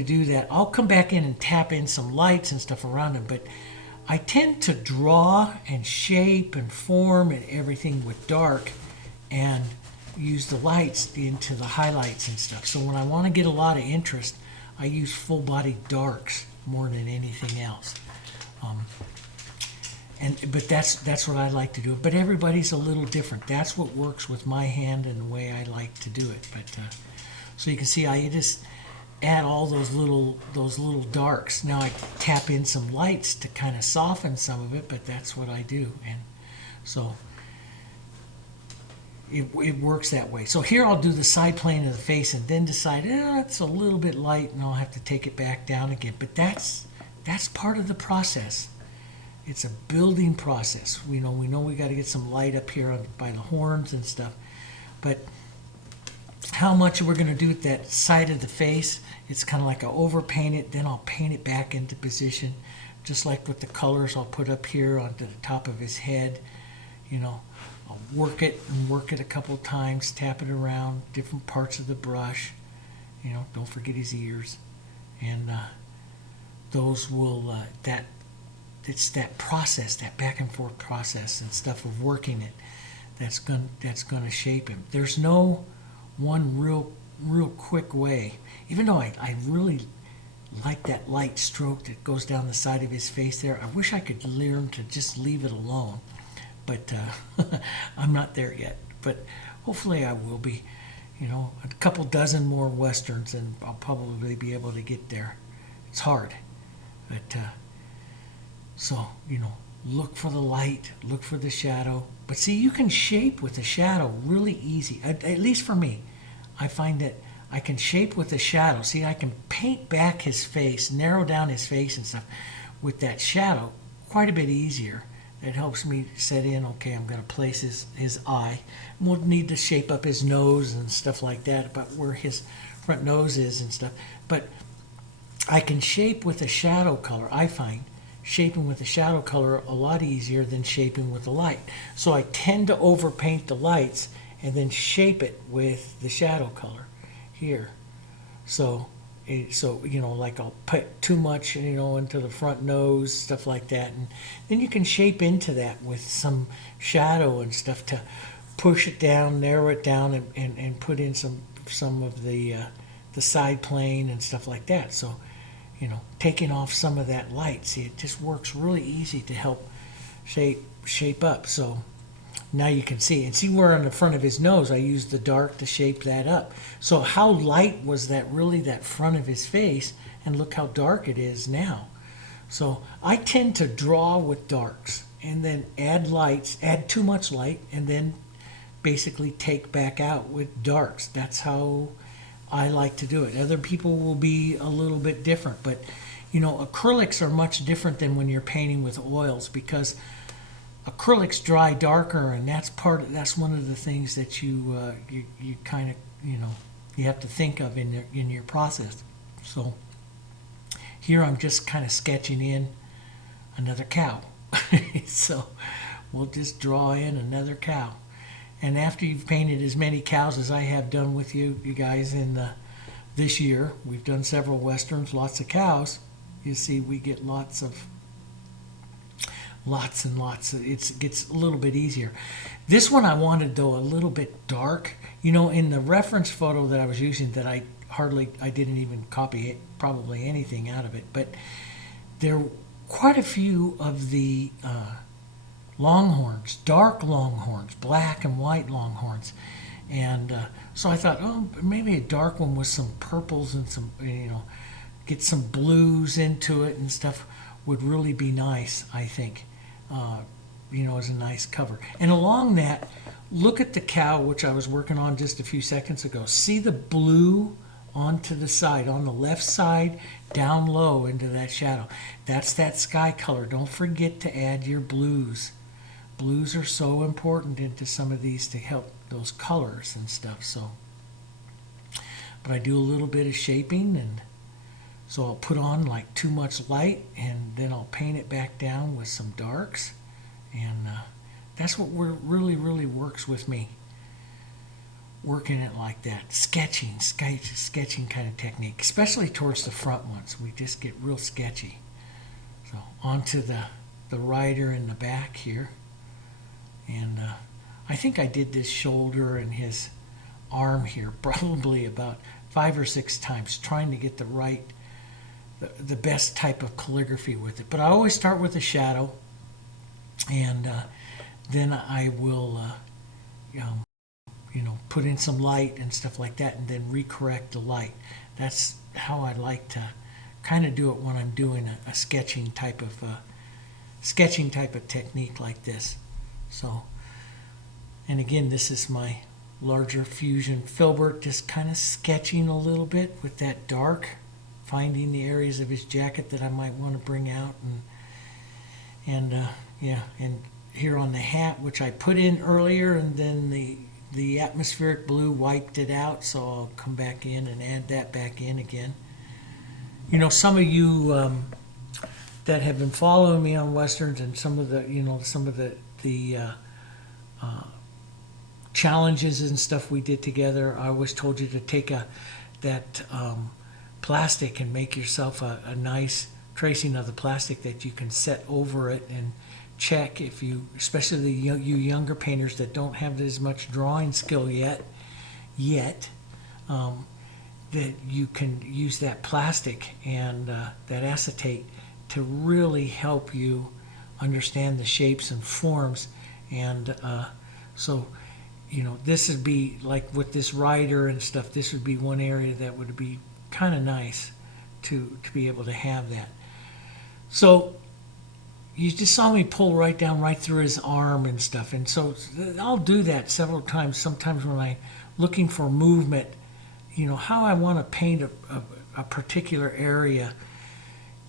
do that. I'll come back in and tap in some lights and stuff around them, but I tend to draw and shape and form and everything with dark and use the lights into the highlights and stuff. So when I want to get a lot of interest, I use full-body darks more than anything else. But that's what I like to do. But everybody's a little different. That's what works with my hand and the way I like to do it. But so you can see, I just add all those little darks. Now I tap in some lights to kind of soften some of it, but that's what I do, and so it works that way. So here I'll do the side plane of the face and then decide, it's a little bit light, and I'll have to take it back down again. But that's part of the process. It's a building process. We know we got to get some light up here by the horns and stuff, but how much we're going to do with that side of the face, it's kind of like I overpaint it, then I'll paint it back into position, just like with the colors I'll put up here onto the top of his head. I'll work it a couple times, tap it around different parts of the brush. Don't forget his ears, and those will it's that process, that back and forth process and stuff of working it that's going to shape him. There's no one real quick way, even though I really like that light stroke that goes down the side of his face there. I wish I could learn to just leave it alone, but I'm not there yet. But hopefully I will be. A couple dozen more westerns and I'll probably be able to get there. It's hard, but so look for the light, look for the shadow. But see, you can shape with the shadow really easy. At least for me, I find that I can shape with the shadow. See, I can paint back his face, narrow down his face and stuff with that shadow quite a bit easier. It helps me set in, okay, I'm going to place his eye. We'll need to shape up his nose and stuff like that, about where his front nose is and stuff. But I can shape with a shadow color. I find shaping with the shadow color a lot easier than shaping with the light. So I tend to overpaint the lights and then shape it with the shadow color here. So like I'll put too much, into the front nose, stuff like that, and then you can shape into that with some shadow and stuff to push it down, narrow it down, and put in some of the side plane and stuff like that. So taking off some of that light. See, it just works really easy to help shape up. So now you can see, and see where on the front of his nose I used the dark to shape that up. So how light was that front of his face, and look how dark it is now. So I tend to draw with darks and then add lights, add too much light, and then basically take back out with darks. That's how I like to do it. Other people will be a little bit different, but acrylics are much different than when you're painting with oils, because acrylics dry darker, and that's one of the things that you kind of you have to think of in your process. So here I'm just kind of sketching in another cow. So we'll just draw in another cow. And after you've painted as many cows as I have done with you guys in this year, we've done several westerns, lots of cows. You see, we get lots and lots. It gets a little bit easier. This one I wanted, though, a little bit dark. In the reference photo that I was using, that I didn't even copy it, probably anything out of it, but there were quite a few of the longhorns, dark longhorns, black and white longhorns, and so I thought, maybe a dark one with some purples and some, get some blues into it and stuff would really be nice, I think, as a nice cover. And along that, look at the cow, which I was working on just a few seconds ago. See the blue onto the side, on the left side, down low into that shadow. That's that sky color. Don't forget to add your blues. Blues are so important into some of these to help those colors and stuff. So, but I do a little bit of shaping, and so I'll put on like too much light, and then I'll paint it back down with some darks, and That's what really works with me. Working it like that, sketching kind of technique, especially towards the front ones. We just get real sketchy. So onto the rider in the back here, and I think I did this shoulder and his arm here probably about 5 or 6 times, trying to get the best type of calligraphy with it. But I always start with a shadow, and then I will put in some light and stuff like that, and then recorrect the light. That's how I like to kind of do it when I'm doing a sketching type of technique like this. So, and again, this is my larger fusion filbert, just kind of sketching a little bit with that dark, finding the areas of his jacket that I might want to bring out, and here on the hat, which I put in earlier, and then the atmospheric blue wiped it out, so I'll come back in and add that back in again. Some of you that have been following me on Westerns, and some of the challenges and stuff we did together, I always told you to take that plastic and make yourself a nice tracing of the plastic that you can set over it and check if you, especially you younger painters that don't have as much drawing skill yet, that you can use that plastic and that acetate to really help you understand the shapes and forms. And so this would be like with this rider and stuff, this would be one area that would be kind of nice to be able to have that. So you just saw me pull right down right through his arm and stuff, and so I'll do that several times. Sometimes when I'm looking for movement, how I want to paint a particular area,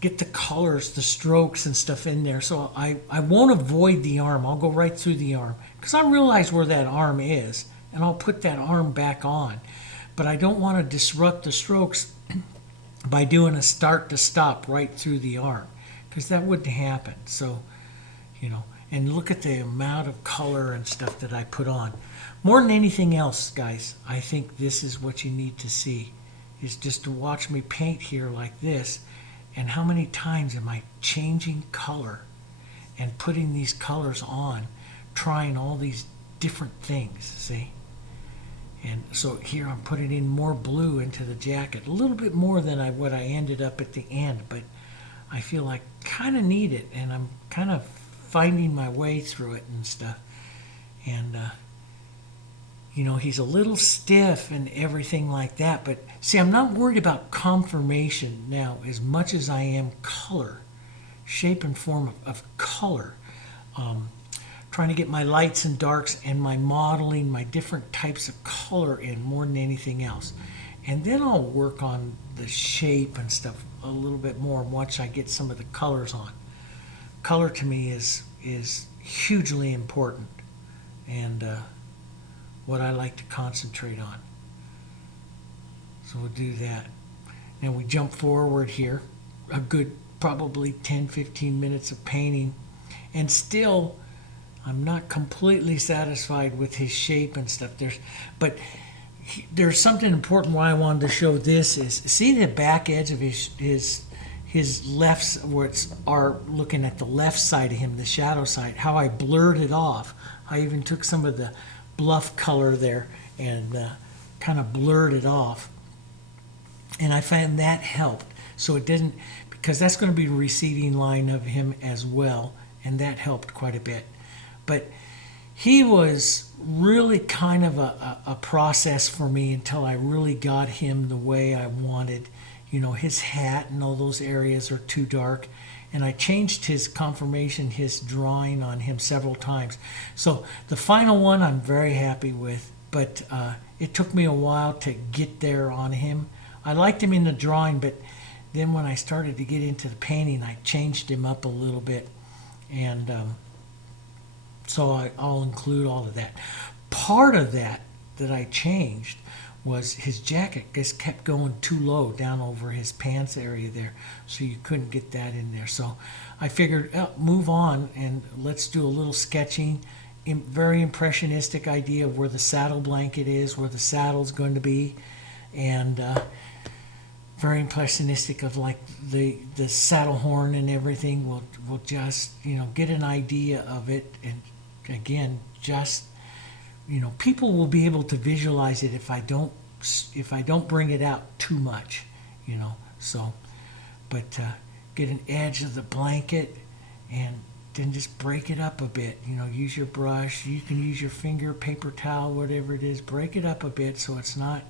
get the colors, the strokes and stuff in there. So I won't avoid the arm. I'll go right through the arm because I realize where that arm is, and I'll put that arm back on. But I don't want to disrupt the strokes by doing a start to stop right through the arm, because that wouldn't happen. So, and look at the amount of color and stuff that I put on. More than anything else, guys, I think this is what you need to see, is just to watch me paint here like this, and how many times am I changing color and putting these colors on, trying all these different things, see? And so here I'm putting in more blue into the jacket, a little bit more than what I ended up at the end, but I feel like kind of need it, and I'm kind of finding my way through it and stuff. And he's a little stiff and everything like that, but see, I'm not worried about conformation now as much as I am color, shape and form of color. Trying to get my lights and darks and my modeling, my different types of color in more than anything else. And then I'll work on the shape and stuff a little bit more once I get some of the colors on. Color to me is hugely important, and what I like to concentrate on. So we'll do that. And we jump forward here, a good probably 10-15 minutes of painting, and still I'm not completely satisfied with his shape and stuff. There's something important why I wanted to show this is, see the back edge of his left, where it's looking at the left side of him, the shadow side, how I blurred it off. I even took some of the bluff color there and kind of blurred it off. And I found that helped. So it didn't, because that's going to be a receding line of him as well, and that helped quite a bit. But he was really kind of a process for me until I really got him the way I wanted. His hat and all those areas are too dark. And I changed his conformation, his drawing on him several times. So the final one I'm very happy with, but it took me a while to get there on him. I liked him in the drawing, but then when I started to get into the painting, I changed him up a little bit. And so I'll include all of that. Part of that I changed was his jacket just kept going too low down over his pants area there, so you couldn't get that in there. So I figured, move on and let's do a little sketching very impressionistic idea of where the saddle blanket is, where the saddle's going to be, and very impressionistic of like the saddle horn and everything. We'll just, you know, get an idea of it, and again, just, you know, people will be able to visualize it if I don't bring it out too much, you know. So, but get an edge of the blanket and then just break it up a bit. You know, use your brush. You can use your finger, paper towel, whatever it is. Break it up a bit so it's not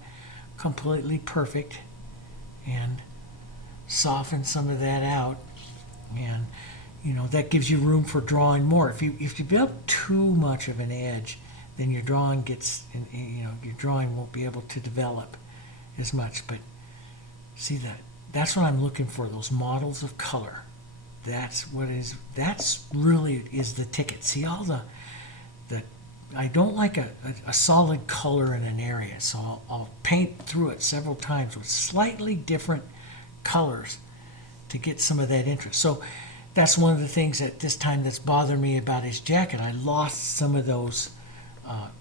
completely perfect, and soften some of that out. And, you know, that gives you room for drawing more. If you build too much of an edge, then your drawing your drawing won't be able to develop as much. But see that's what I'm looking for, those models of color. That's really is the ticket. See all the I don't like a solid color in an area, so I'll paint through it several times with slightly different colors to get some of that interest. So that's one of the things at this time that's bothered me about his jacket. I lost some of those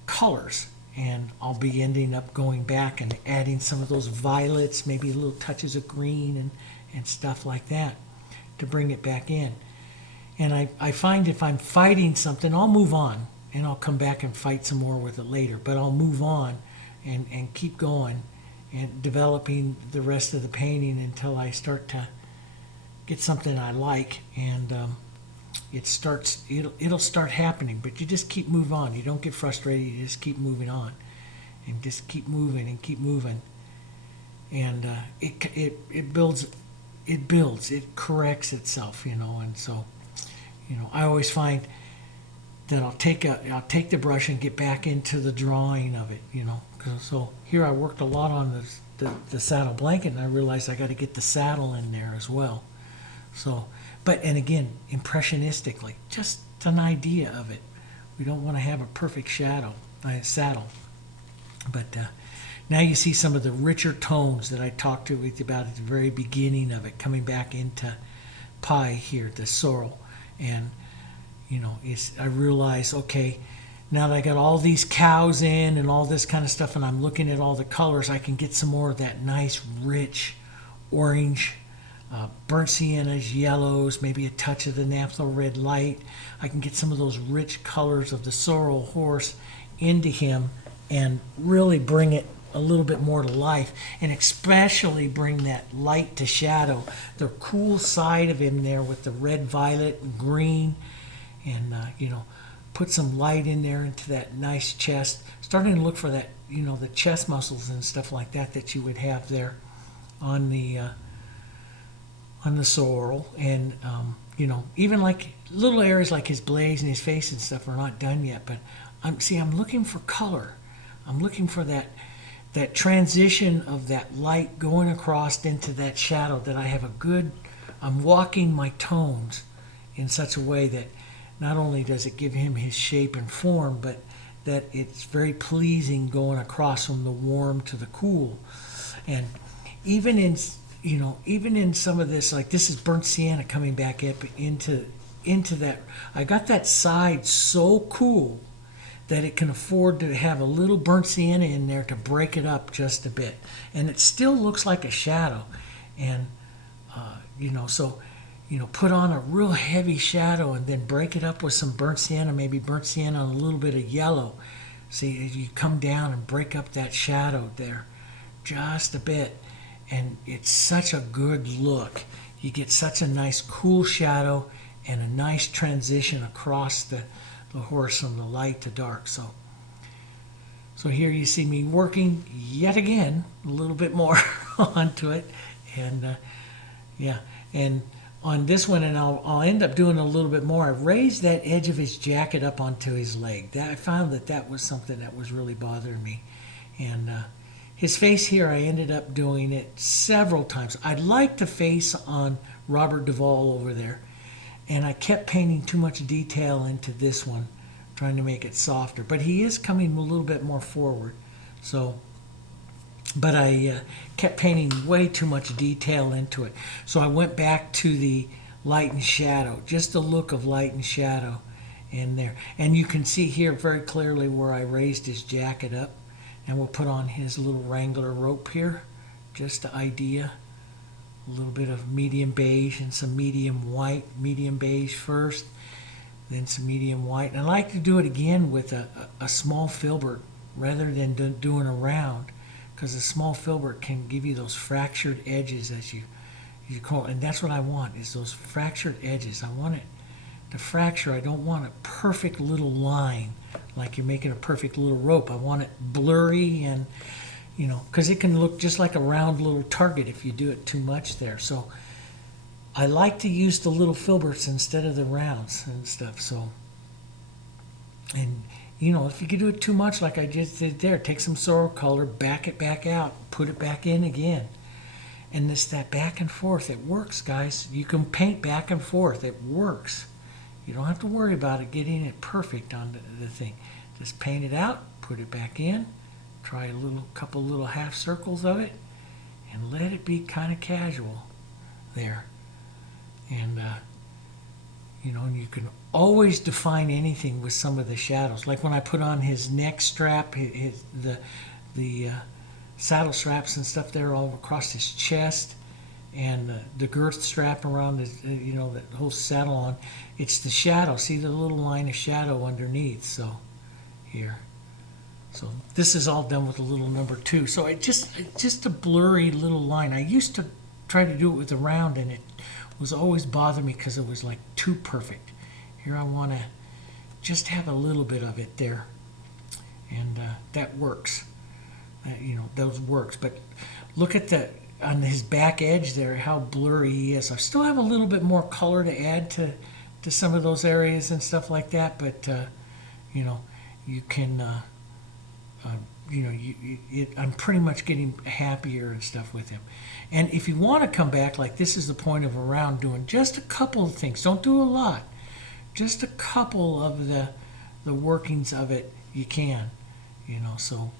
colors, and I'll be ending up going back and adding some of those violets, maybe little touches of green and stuff like that to bring it back in. And I find if I'm fighting something, I'll move on, and I'll come back and fight some more with it later. But I'll move on and keep going and developing the rest of the painting until I start to get something I like, and it'll start happening. But you just keep moving on. You don't get frustrated. You just keep moving on, and just keep moving and keep moving. And it builds. It corrects itself, you know. And so, you know, I always find that I'll take the brush and get back into the drawing of it, you know. So here I worked a lot on the saddle blanket, and I realized I got to get the saddle in there as well. So, and again, impressionistically, just an idea of it. We don't want to have a perfect saddle. But now you see some of the richer tones that I talked to you about at the very beginning of it, coming back into pie here, the sorrel. And, you know, I realize, okay, now that I got all these cows in and all this kind of stuff, and I'm looking at all the colors, I can get some more of that nice, rich orange, burnt siennas, yellows, maybe a touch of the Naphthol Red Light. I can get some of those rich colors of the sorrel horse into him and really bring it a little bit more to life, and especially bring that light to shadow, the cool side of him there with the red, violet, and green, and you know, put some light in there into that nice chest. Starting to look for that, you know, the chest muscles and stuff like that you would have there on the sorrel. And you know, even like little areas like his blades and his face and stuff are not done yet. But I'm looking for color. I'm looking for that transition of that light going across into that shadow, that I have I'm walking my tones in such a way that not only does it give him his shape and form, but that it's very pleasing going across from the warm to the cool. And even in some of this, like this is burnt sienna coming back up into that. I got that side so cool that it can afford to have a little burnt sienna in there to break it up just a bit. And it still looks like a shadow. And, you know, so, you know, put on a real heavy shadow and then break it up with some burnt sienna, maybe burnt sienna and a little bit of yellow. See, you come down and break up that shadow there just a bit. And it's such a good look. You get such a nice cool shadow and a nice transition across the horse from the light to dark. So here you see me working yet again a little bit more onto it, and yeah, and on this one, and I'll end up doing a little bit more. I raised that edge of his jacket up onto his leg. I found that was something that was really bothering me. And his face here, I ended up doing it several times. I like the face on Robert Duvall over there, and I kept painting too much detail into this one, trying to make it softer. But he is coming a little bit more forward. So, but I kept painting way too much detail into it. So I went back to the light and shadow, just the look of light and shadow, in there. And you can see here very clearly where I raised his jacket up. And we'll put on his little Wrangler rope here, just the idea. A little bit of medium beige and some medium white. Medium beige first, then some medium white. And I like to do it again with a small filbert rather than doing a round, because a small filbert can give you those fractured edges, as you call it. And that's what I want, is those fractured edges. I want it to fracture. I don't want a perfect little line like you're making a perfect little rope. I want it blurry, and because it can look just like a round little target if you do it too much there. So I like to use the little filberts instead of the rounds and stuff. So, and if you could do it too much like I just did there, take some sorrel color, back it back out, put it back in again. And that back and forth, it works, guys. You can paint back and forth. It works. You don't have to worry about it getting it perfect on the thing. Just paint it out, put it back in, try a couple little half circles of it, and let it be kind of casual there. And and you can always define anything with some of the shadows. Like when I put on his neck strap, the saddle straps and stuff there all across his chest, and the girth strap around his, that whole saddle on. It's the shadow. See the little line of shadow underneath. So here. So this is all done with a little number 2. So it's just a blurry little line. I used to try to do it with a round, and it was always bothering me because it was like too perfect. Here I want to just have a little bit of it there, and that works. Those works. But look at on his back edge there, how blurry he is. I still have a little bit more color to add to some of those areas and stuff like that, but you can I'm pretty much getting happier and stuff with him. And if you want to come back, like this is the point of a round, doing just a couple of things. Don't do a lot. Just a couple of the workings of it you can, so.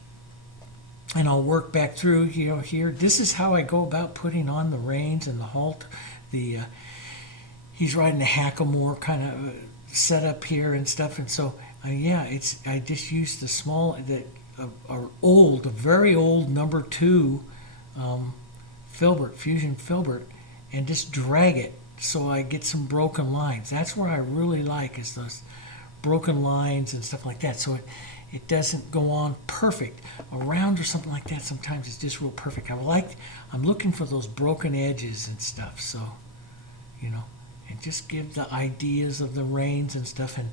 And I'll work back through here. This is how I go about putting on the reins and the halt. He's riding a hackamore kind of setup here and stuff, and so I just use the small, a very old number 2 filbert, fusion filbert, and just drag it so I get some broken lines. That's what I really like, is those broken lines and stuff like that. So it doesn't go on perfect. A round or something like that, sometimes it's just real perfect. I'm looking for those broken edges and stuff. So, and just give the ideas of the reins and stuff, and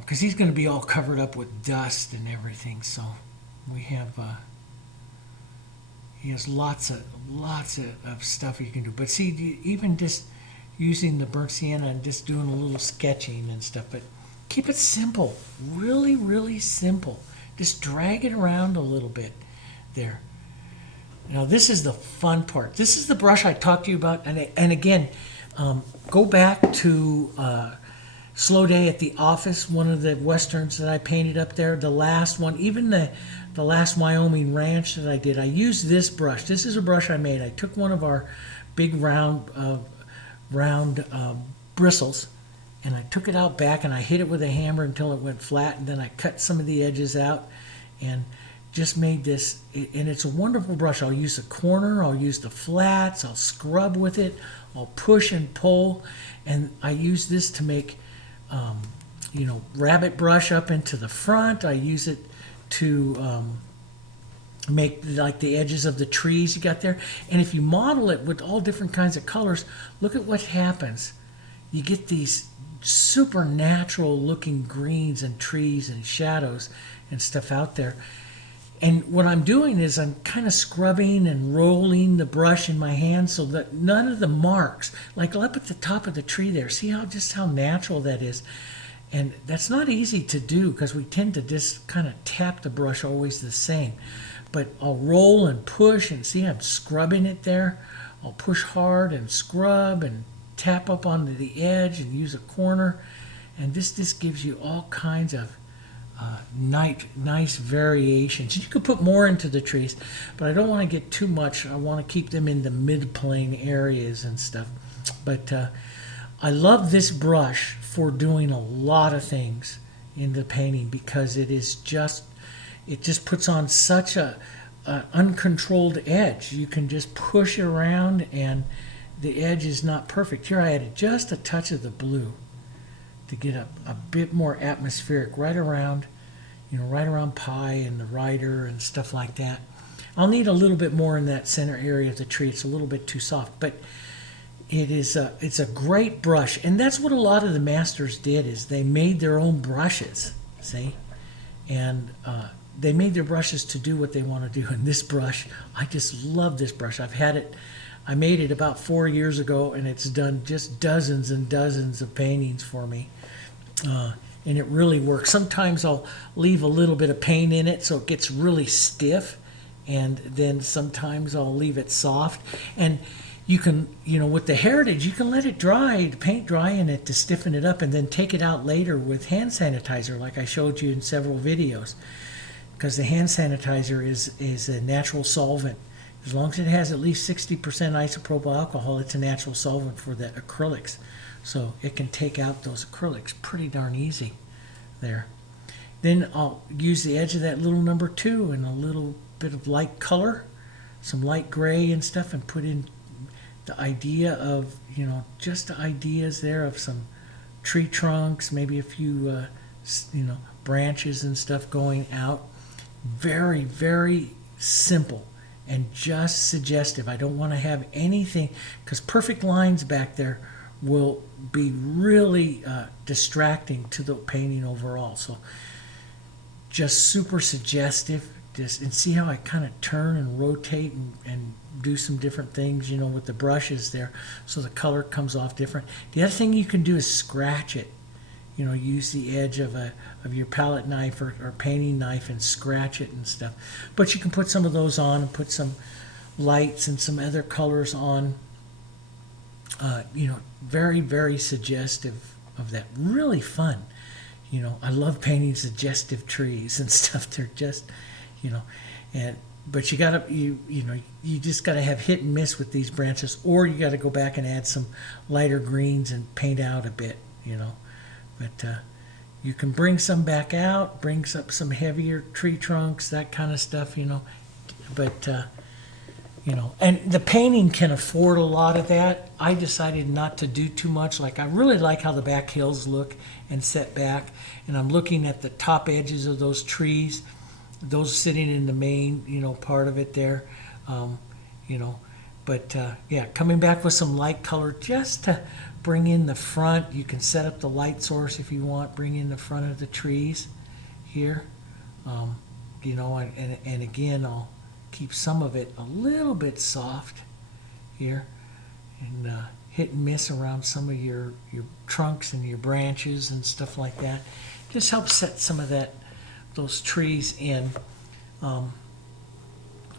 because he's going to be all covered up with dust and everything. So we have he has lots of stuff you can do. But see, even just using the burnt sienna and just doing a little sketching and stuff, but keep it simple, really, really simple. Just drag it around a little bit there. Now this is the fun part. This is the brush I talked to you about, and again, go back to Slow Day at the Office, one of the westerns that I painted up there, the last one, even the last Wyoming ranch that I did. I used this brush. This is a brush I made. I took one of our big round bristles, and I took it out back, and I hit it with a hammer until it went flat, and then I cut some of the edges out and just made this. And it's a wonderful brush. I'll use the corner, I'll use the flats, I'll scrub with it, I'll push and pull, and I use this to make rabbit brush up into the front. I use it to make like the edges of the trees you got there. And if you model it with all different kinds of colors, look at what happens. You get these supernatural looking greens and trees and shadows and stuff out there. And what I'm doing is I'm kind of scrubbing and rolling the brush in my hand so that none of the marks, like up at the top of the tree there, see how natural that is. And that's not easy to do because we tend to just kind of tap the brush always the same. But I'll roll and push, and see I'm scrubbing it there. I'll push hard and scrub and tap up onto the edge and use a corner. And this gives you all kinds of nice variations. You could put more into the trees, but I don't want to get too much. I want to keep them in the mid-plane areas and stuff. But I love this brush for doing a lot of things in the painting because it just puts on such a uncontrolled edge. You can just push it around and the edge is not perfect. Here I added just a touch of the blue to get a bit more atmospheric right around, right around pie and the rider and stuff like that. I'll need a little bit more in that center area of the tree. It's a little bit too soft, but it's a great brush, and that's what a lot of the masters did is they made their own brushes, see, and they made their brushes to do what they want to do. And this brush, I just love this brush. I've had it. I made it about 4 years ago, and it's done just dozens and dozens of paintings for me. And it really works. Sometimes I'll leave a little bit of paint in it so it gets really stiff, and then sometimes I'll leave it soft. And you can, with the Heritage, you can let it dry, paint dry in it to stiffen it up, and then take it out later with hand sanitizer like I showed you in several videos. Because the hand sanitizer is a natural solvent. As long as it has at least 60% isopropyl alcohol, it's a natural solvent for the acrylics. So it can take out those acrylics pretty darn easy there. Then I'll use the edge of that little number 2 and a little bit of light color, some light gray and stuff, and put in the idea of, just the ideas there of some tree trunks, maybe a few, branches and stuff going out. Very, very simple and just suggestive. I don't want to have anything, because perfect lines back there will be really distracting to the painting overall. So just super suggestive. And see how I kind of turn and rotate and do some different things, with the brushes there, so the color comes off different. The other thing you can do is scratch it. Use the edge of your palette knife or painting knife and scratch it and stuff. But you can put some of those on and put some lights and some other colors on. Very, very suggestive of that. Really fun. I love painting suggestive trees and stuff. They're just, but you just gotta have hit and miss with these branches, or you gotta go back and add some lighter greens and paint out a bit, But you can bring some back out, bring up some heavier tree trunks, that kind of stuff, But, and the painting can afford a lot of that. I decided not to do too much. Like, I really like how the back hills look and set back. And I'm looking at the top edges of those trees, those sitting in the main, part of it there, But, coming back with some light color just to bring in the front. You can set up the light source if you want, bring in the front of the trees here, and again, I'll keep some of it a little bit soft here, and hit and miss around some of your trunks and your branches and stuff like that. Just help set some of those trees in.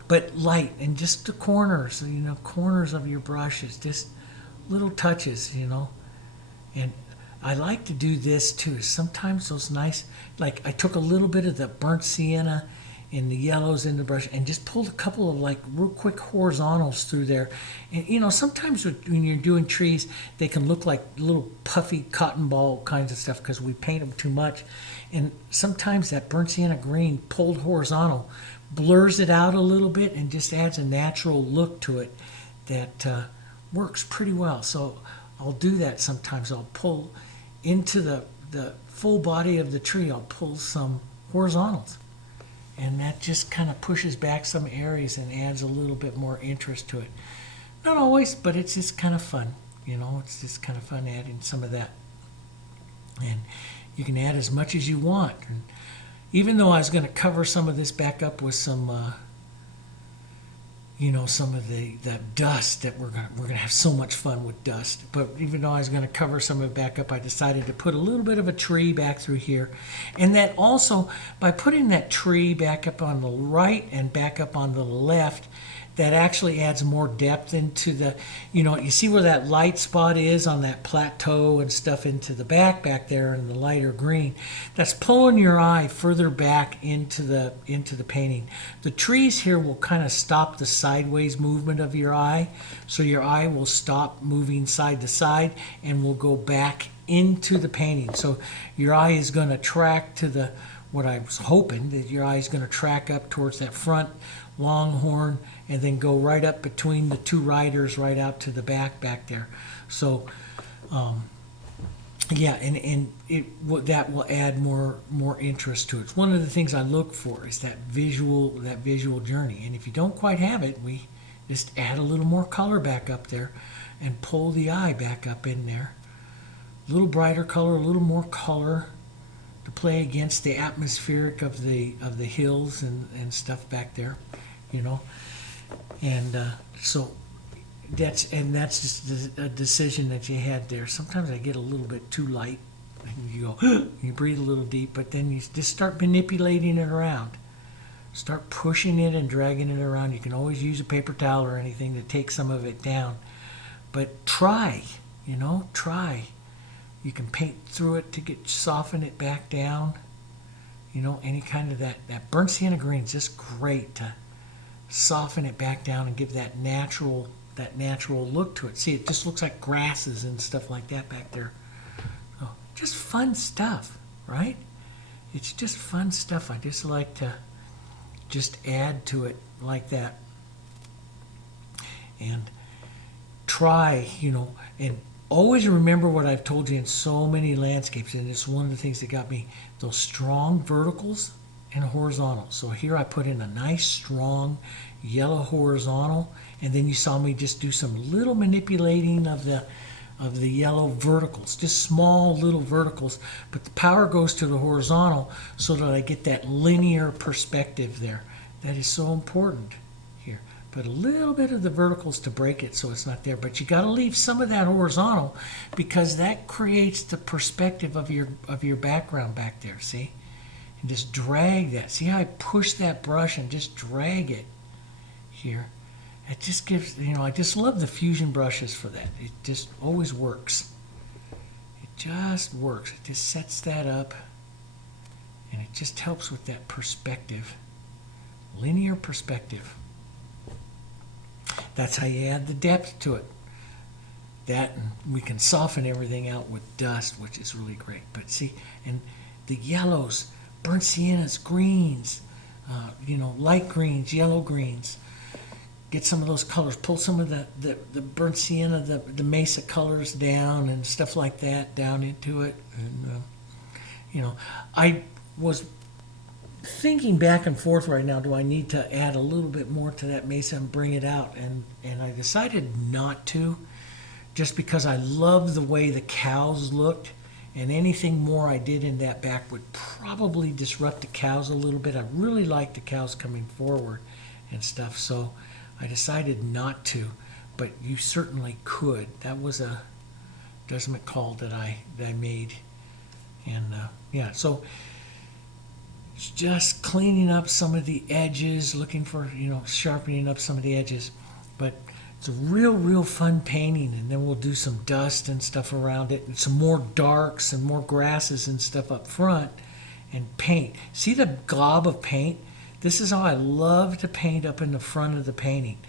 But light, and just the corners, corners of your brushes, just little touches, And I like to do this too. Sometimes those nice, like I took a little bit of the burnt sienna and the yellows in the brush and just pulled a couple of like real quick horizontals through there. And sometimes when you're doing trees, they can look like little puffy cotton ball kinds of stuff because we paint them too much. And sometimes that burnt sienna green pulled horizontal blurs it out a little bit and just adds a natural look to it that works pretty well. So I'll do that sometimes. I'll pull into the full body of the tree, I'll pull some horizontals. And that just kind of pushes back some areas and adds a little bit more interest to it. Not always, but it's just kind of fun. It's just kind of fun adding some of that. And you can add as much as you want. And even though I was going to cover some of this back up with some, some of the dust that we're gonna have so much fun with dust. But even though I was going to cover some of it back up, I decided to put a little bit of a tree back through here, and that also by putting that tree back up on the right and back up on the left, that actually adds more depth into the, you see where that light spot is on that plateau and stuff into the back there in the lighter green. That's pulling your eye further back into the painting. The trees here will kind of stop the sideways movement of your eye, so your eye will stop moving side to side and will go back into the painting. So your eye is going to track to the, what I was hoping, that your eye is going to track up towards that front longhorn and then go right up between the two riders right out to the back there. So yeah, and that will add more interest to it. It's one of the things I look for, is that visual journey. And if you don't quite have it, we just add a little more color back up there and pull the eye back up in there. A little brighter color, a little more color to play against the atmospheric of the hills and stuff back there, and so that's just a decision that you had there. Sometimes I get a little bit too light, and you go, you breathe a little deep, but then you just start manipulating it around, start pushing it and dragging it around. You can always use a paper towel or anything to take some of it down, but try. You can paint through it to soften it back down. Any kind of that burnt sienna green is just great to soften it back down and give that natural look to it. See, it just looks like grasses and stuff like that back there. Oh, just fun stuff, right? It's just fun stuff. I just like to just add to it like that. And try, and always remember what I've told you in so many landscapes, and it's one of the things that got me, those strong verticals and horizontals. So here I put in a nice strong yellow horizontal, and then you saw me just do some little manipulating of the yellow verticals, just small little verticals, but the power goes to the horizontal so that I get that linear perspective there. That is so important here. But a little bit of the verticals to break it so it's not there, but you got to leave some of that horizontal because that creates the perspective of your background back there. See, and just drag that. See how I push that brush and just drag it here. It just gives, I just love the fusion brushes for that. It just always works. It just works. It just sets that up, and it just helps with that perspective, linear perspective. That's how you add the depth to it. That, and we can soften everything out with dust, which is really great. But see, and the yellows, burnt siennas, greens, light greens, yellow greens. Get some of those colors. Pull some of the burnt sienna, the mesa colors down and stuff like that down into it. And I was thinking back and forth right now, do I need to add a little bit more to that mesa and bring it out? And I decided not to, just because I love the way the cows looked, and anything more I did in that back would probably disrupt the cows a little bit. I really like the cows coming forward and stuff, so I decided not to, but you certainly could. That was a judgment call that I made. And yeah, so it's just cleaning up some of the edges, looking for, sharpening up some of the edges. But it's a real fun painting, and then we'll do some dust and stuff around it, and some more darks and more grasses and stuff up front, and paint. See the glob of paint? This is how I love to paint up in the front of the painting.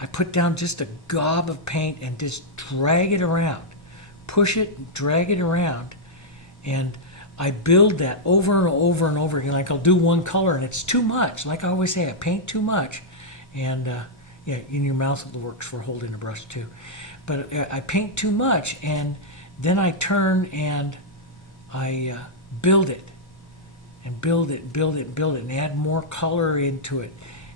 I put down just a gob of paint and just drag it around. Push it, drag it around, and I build that over and over and over again. Like I'll do one color and it's too much. Like I always say, I paint too much. And yeah, in your mouth it works for holding a brush too. But I paint too much, and then I turn and I build it. And build it, and add more color into it,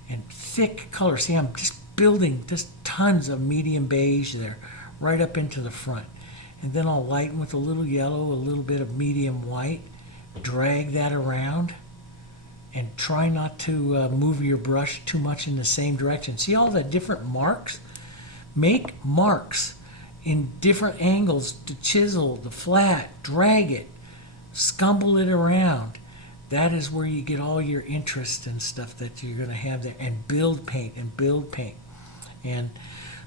and thick color. See, I'm just building just tons of medium beige there, right up into the front. And then I'll lighten with a little yellow, a little bit of medium white, drag that around, and try not to move your brush too much in the same direction. See all the different marks? Make marks in different angles to chisel, the flat, drag it, scumble it around. That is where you get all your interest and stuff that you're going to have there, and build paint and build paint. And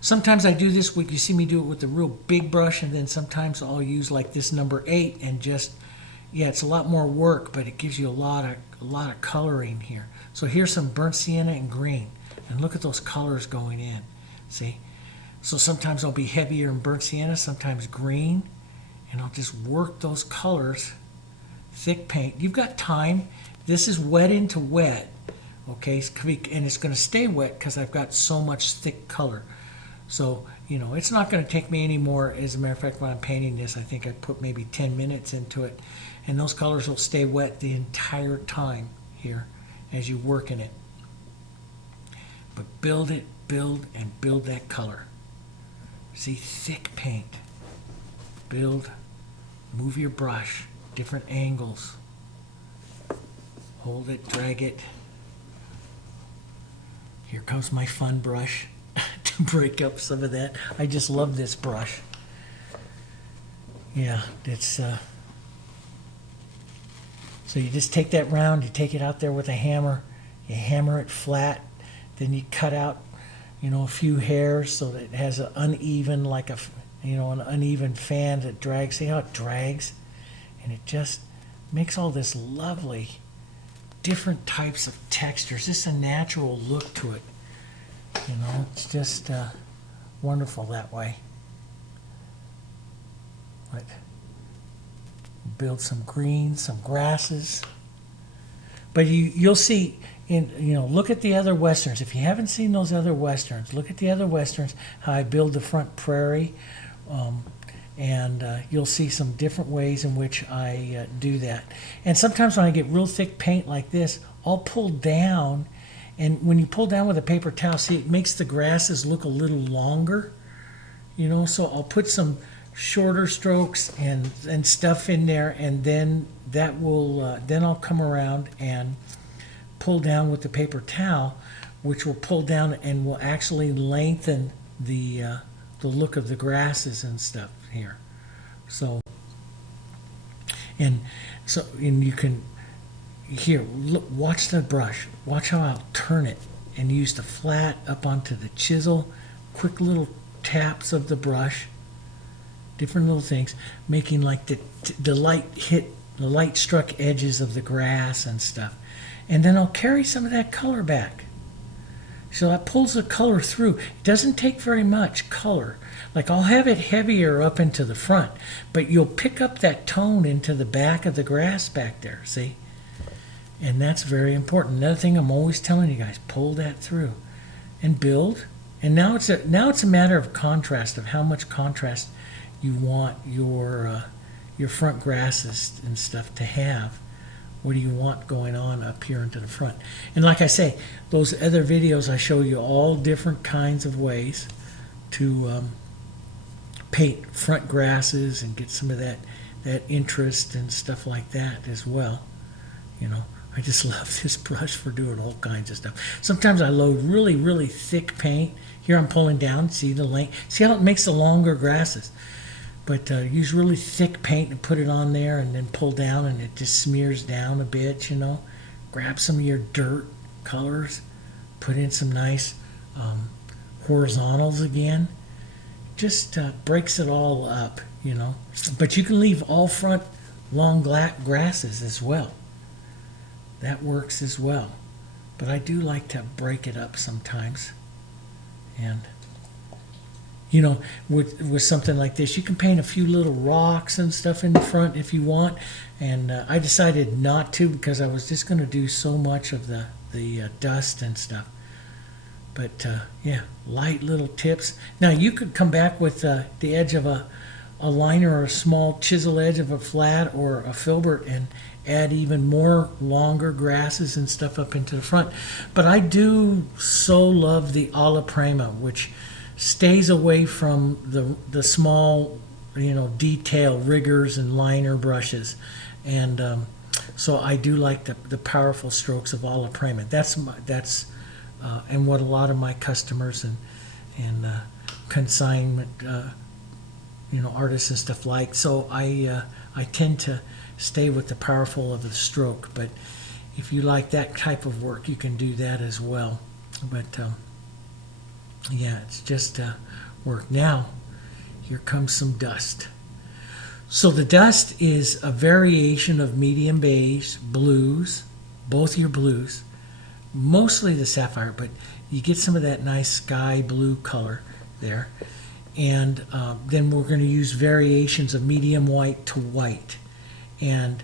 sometimes I do this, you see me do it with a real big brush, and then sometimes I'll use like this number 8 and just, yeah, it's a lot more work, but it gives you a lot of coloring here. So here's some burnt sienna and green, and look at those colors going in. See? So sometimes I'll be heavier in burnt sienna, sometimes green, and I'll just work those colors. Thick paint. You've got time. This is wet into wet, okay, and it's going to stay wet because I've got so much thick color. So, you know, it's not going to take me any more. As a matter of fact, when I'm painting this, I think I put maybe 10 minutes into it, and those colors will stay wet the entire time here as you work in it. But build it, build, and build that color. See, thick paint. Build, move your brush, different angles. Hold it, drag it. Here comes my fun brush to break up some of that. I just love this brush. Yeah, it's so you just take that round, you take it out there with a hammer, you hammer it flat, then you cut out, you know, a few hairs so that it has an uneven, like a, you know, an uneven fan that drags. See how it drags? And it just makes all this lovely different types of textures. Just a natural look to it. You know, it's just wonderful that way. But build some greens, some grasses. But you'll see, look at the other westerns. If you haven't seen those other westerns, look at the other westerns, how I build the front prairie. And you'll see some different ways in which I do that. And sometimes when I get real thick paint like this, I'll pull down, and when you pull down with a paper towel, see, it makes the grasses look a little longer, you know, so I'll put some shorter strokes and stuff in there, and then that will, then I'll come around and pull down with the paper towel, which will pull down and will actually lengthen the look of the grasses and stuff here. So you can, here, look, watch the brush, watch how I'll turn it and use the flat up onto the chisel, quick little taps of the brush, different little things, making like the light hit the light struck edges of the grass and stuff. And then I'll carry some of that color back. So that pulls the color through. It doesn't take very much color. Like, I'll have it heavier up into the front, but you'll pick up that tone into the back of the grass back there, see? And that's very important. Another thing I'm always telling you guys, pull that through and build. And now it's a matter of contrast, of how much contrast you want your front grasses and stuff to have. What do you want going on up here into the front? And like I say, those other videos, I show you all different kinds of ways to paint front grasses and get some of that interest and stuff like that as well. You know, I just love this brush for doing all kinds of stuff. Sometimes I load really, really thick paint. Here I'm pulling down, see the length. See how it makes the longer grasses. But use really thick paint and put it on there and then pull down, and it just smears down a bit, you know. Grab some of your dirt colors, put in some nice horizontals again. Just breaks it all up, you know. But you can leave all front long grasses as well. That works as well. But I do like to break it up sometimes. And you know, with something like this, you can paint a few little rocks and stuff in the front if you want. And I decided not to, because I was just going to do so much of the dust and stuff. But yeah, light little tips. Now you could come back with the edge of a liner or a small chisel edge of a flat or a filbert and add even more longer grasses and stuff up into the front. But I do so love the alla prima, which stays away from the small, you know, detail riggers and liner brushes. And so I do like the powerful strokes of alla prima. That's and what a lot of my customers and consignment artists and stuff like. So I tend to stay with the powerful of the stroke. But if you like that type of work, you can do that as well. But Yeah, it's just work. Now, here comes some dust. So the dust is a variation of medium beige, blues, both your blues, mostly the sapphire, but you get some of that nice sky blue color there. And then we're going to use variations of medium white to white. And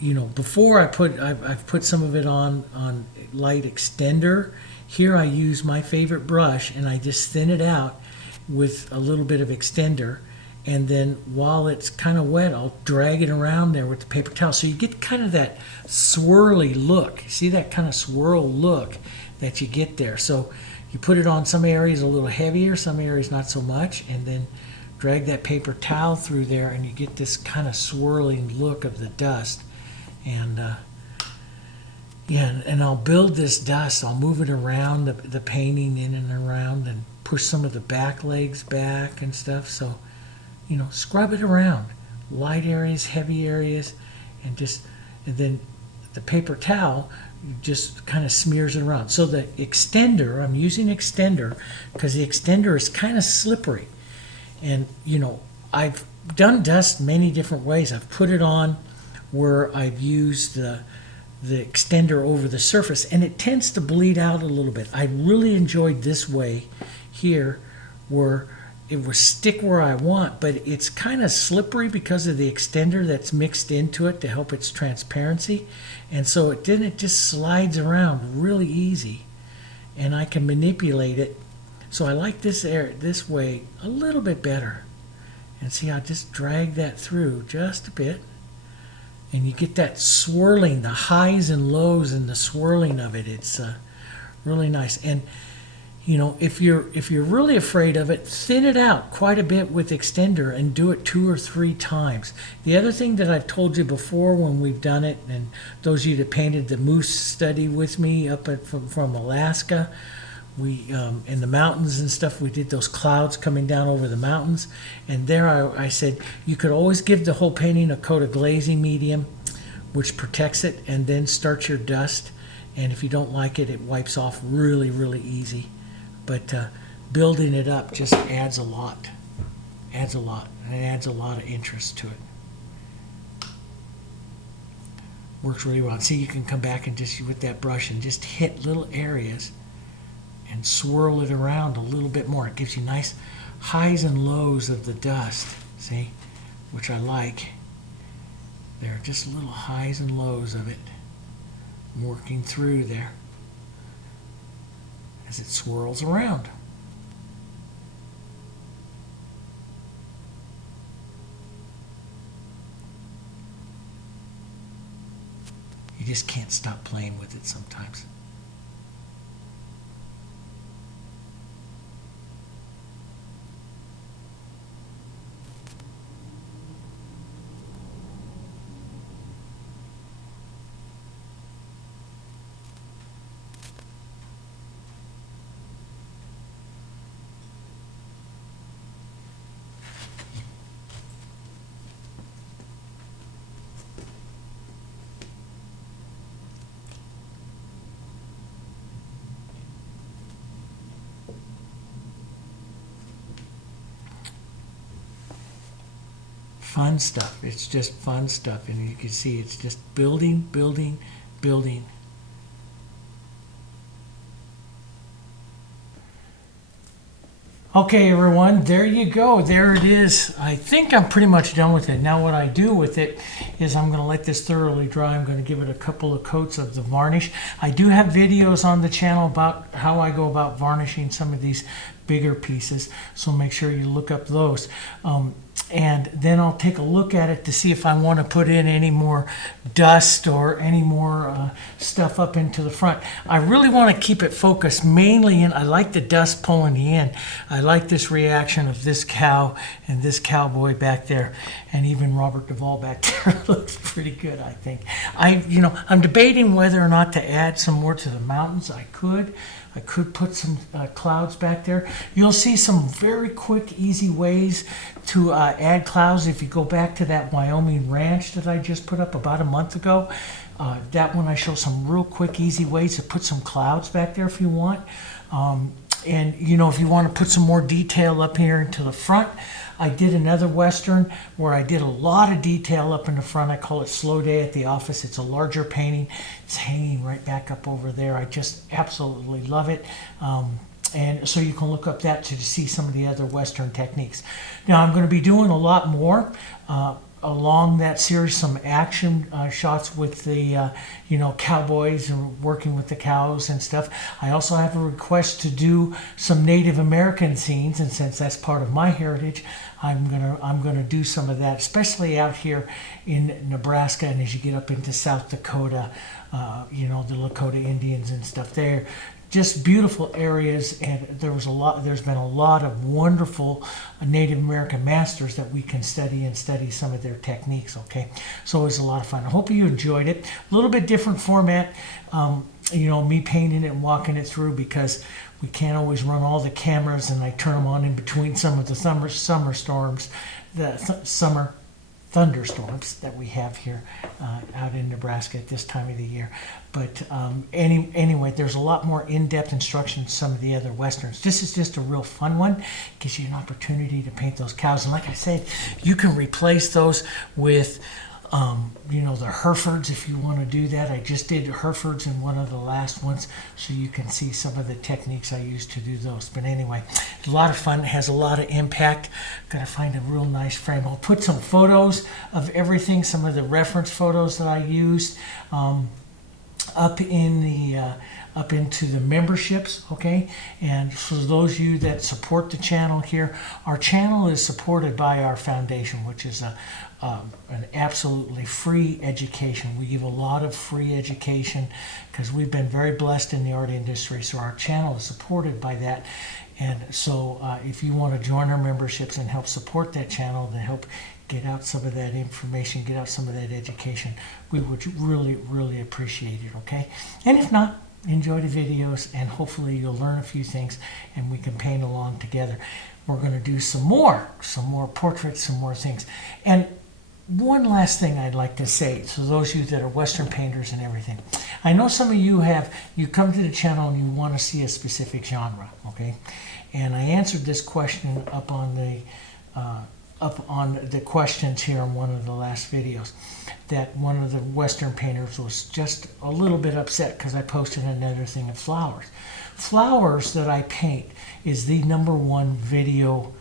you know, before I've put some of it on light extender. Here I use my favorite brush and I just thin it out with a little bit of extender, and then while it's kind of wet I'll drag it around there with the paper towel, so you get kind of that swirly look. See that kind of swirl look that you get there. So you put it on some areas a little heavier, some areas not so much, and then drag that paper towel through there and you get this kind of swirling look of the dust. And yeah, and I'll build this dust. I'll move it around the painting, in and around, and push some of the back legs back and stuff. So, you know, scrub it around, light areas, heavy areas, and then the paper towel just kind of smears it around. So the extender, I'm using extender because the extender is kind of slippery. And you know, I've done dust many different ways. I've put it on where I've used the extender over the surface, and it tends to bleed out a little bit. I really enjoyed this way here, where it will stick where I want, but it's kind of slippery because of the extender that's mixed into it to help its transparency. And so it just slides around really easy, and I can manipulate it. So I like this way a little bit better. And see, I just drag that through just a bit. And you get that swirling, the highs and lows and the swirling of it. It's really nice. And you know, if you're really afraid of it, thin it out quite a bit with extender and do it 2 or 3 times. The other thing that I've told you before when we've done it, and those of you that painted the moose study with me up from Alaska, we in the mountains and stuff, we did those clouds coming down over the mountains, and there I said you could always give the whole painting a coat of glazing medium, which protects it, and then start your dust. And if you don't like it, it wipes off really, really easy. But building it up just adds a lot, and it adds a lot of interest to it. Works really well. See, you can come back and just with that brush and just hit little areas and swirl it around a little bit more. It gives you nice highs and lows of the dust, see, which I like. There are just little highs and lows of it working through there as it swirls around. You just can't stop playing with it sometimes. Fun stuff. It's just fun stuff, and you can see it's just building, building, building. Okay, everyone, there you go. There it is. I think I'm pretty much done with it. Now what I do with it is I'm going to let this thoroughly dry. I'm going to give it a couple of coats of the varnish. I do have videos on the channel about how I go about varnishing some of these bigger pieces, so make sure you look up those. And then I'll take a look at it to see if I want to put in any more dust or any more stuff up into the front. I really want to keep it focused mainly in. I like the dust pulling in. I like this reaction of this cow and this cowboy back there, and even Robert Duvall back there looks pretty good, I think. I'm debating whether or not to add some more to the mountains. I could put some clouds back there. You'll see some very quick, easy ways to add clouds. If you go back to that Wyoming ranch that I just put up about a month ago, that one I show some real quick, easy ways to put some clouds back there if you want. And you know, if you want to put some more detail up here into the front, I did another Western where I did a lot of detail up in the front. I call it Slow Day at the Office. It's a larger painting. It's hanging right back up over there. I just absolutely love it. And so you can look up that to see some of the other Western techniques. Now I'm going to be doing a lot more along that series, some action shots with the you know, cowboys and working with the cows and stuff. I also have a request to do some Native American scenes, and since that's part of my heritage, I'm gonna do some of that, especially out here in Nebraska, and as you get up into South Dakota, you know, the Lakota Indians and stuff there. Just beautiful areas, and there's been a lot of wonderful Native American masters that we can study and study some of their techniques, okay? So it was a lot of fun. I hope you enjoyed it. A little bit different format, you know, me painting it and walking it through, because we can't always run all the cameras, and I turn them on in between some of the summer storms, summer thunderstorms that we have here out in Nebraska at this time of the year. But anyway, there's a lot more in-depth instruction in some of the other Westerns. This is just a real fun one. Gives you an opportunity to paint those cows. And like I said, you can replace those with you know, the Herefords if you want to do that. I just did Herefords in one of the last ones, so you can see some of the techniques I used to do those. But anyway, a lot of fun. It has a lot of impact. Gotta find a real nice frame. I'll put some photos of everything, some of the reference photos that I used up into the memberships, okay? And for those of you that support the channel here, our channel is supported by our foundation, which is an absolutely free education. We give a lot of free education because we've been very blessed in the art industry, so our channel is supported by that. And so if you want to join our memberships and help support that channel, to help get out some of that information, get out some of that education, we would really, really appreciate it, okay? And if not, enjoy the videos, and hopefully you'll learn a few things and we can paint along together. We're going to do some more portraits, some more things. And one last thing I'd like to say, so those of you that are Western painters and everything, I know some of you come to the channel and you want to see a specific genre, okay? And I answered this question up on the questions here in one of the last videos, that one of the Western painters was just a little bit upset because I posted another thing of flowers. Flowers that I paint is the #1 video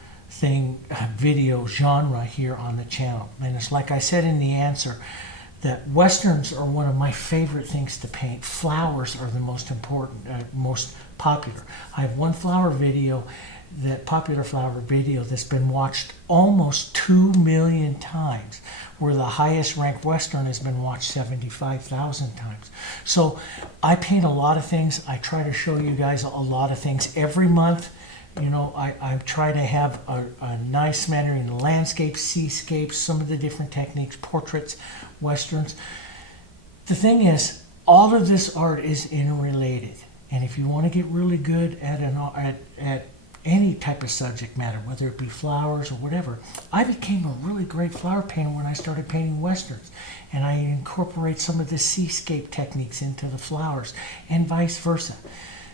genre here on the channel. And it's like I said in the answer, that Westerns are one of my favorite things to paint. Flowers are the most important, most popular. I have one flower video, that popular flower video, that's been watched almost 2 million times, where the highest ranked Western has been watched 75,000 times. So I paint a lot of things. I try to show you guys a lot of things every month. You know, I try to have a nice smattering of landscapes, seascapes, some of the different techniques, portraits, Westerns. The thing is, all of this art is interrelated. And if you want to get really good at any type of subject matter, whether it be flowers or whatever, I became a really great flower painter when I started painting Westerns. And I incorporate some of the seascape techniques into the flowers, and vice versa.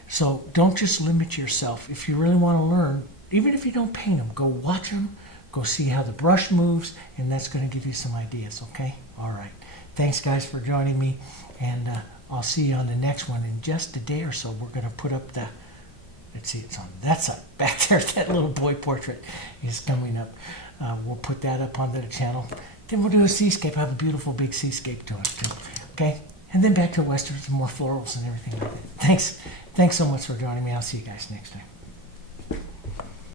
So don't just limit yourself. If you really want to learn, even if you don't paint them, go watch them, go see how the brush moves, and that's going to give you some ideas, okay? All right. Thanks, guys, for joining me, and I'll see you on the next one in just a day or so. We're going to put up the, let's see, it's on that side. Back there, that little boy portrait is coming up. We'll put that up onto the channel. Then we'll do a seascape. I have a beautiful big seascape to it, too. Okay? And then back to Westerns and more florals and everything like that. Thanks so much for joining me. I'll see you guys next time.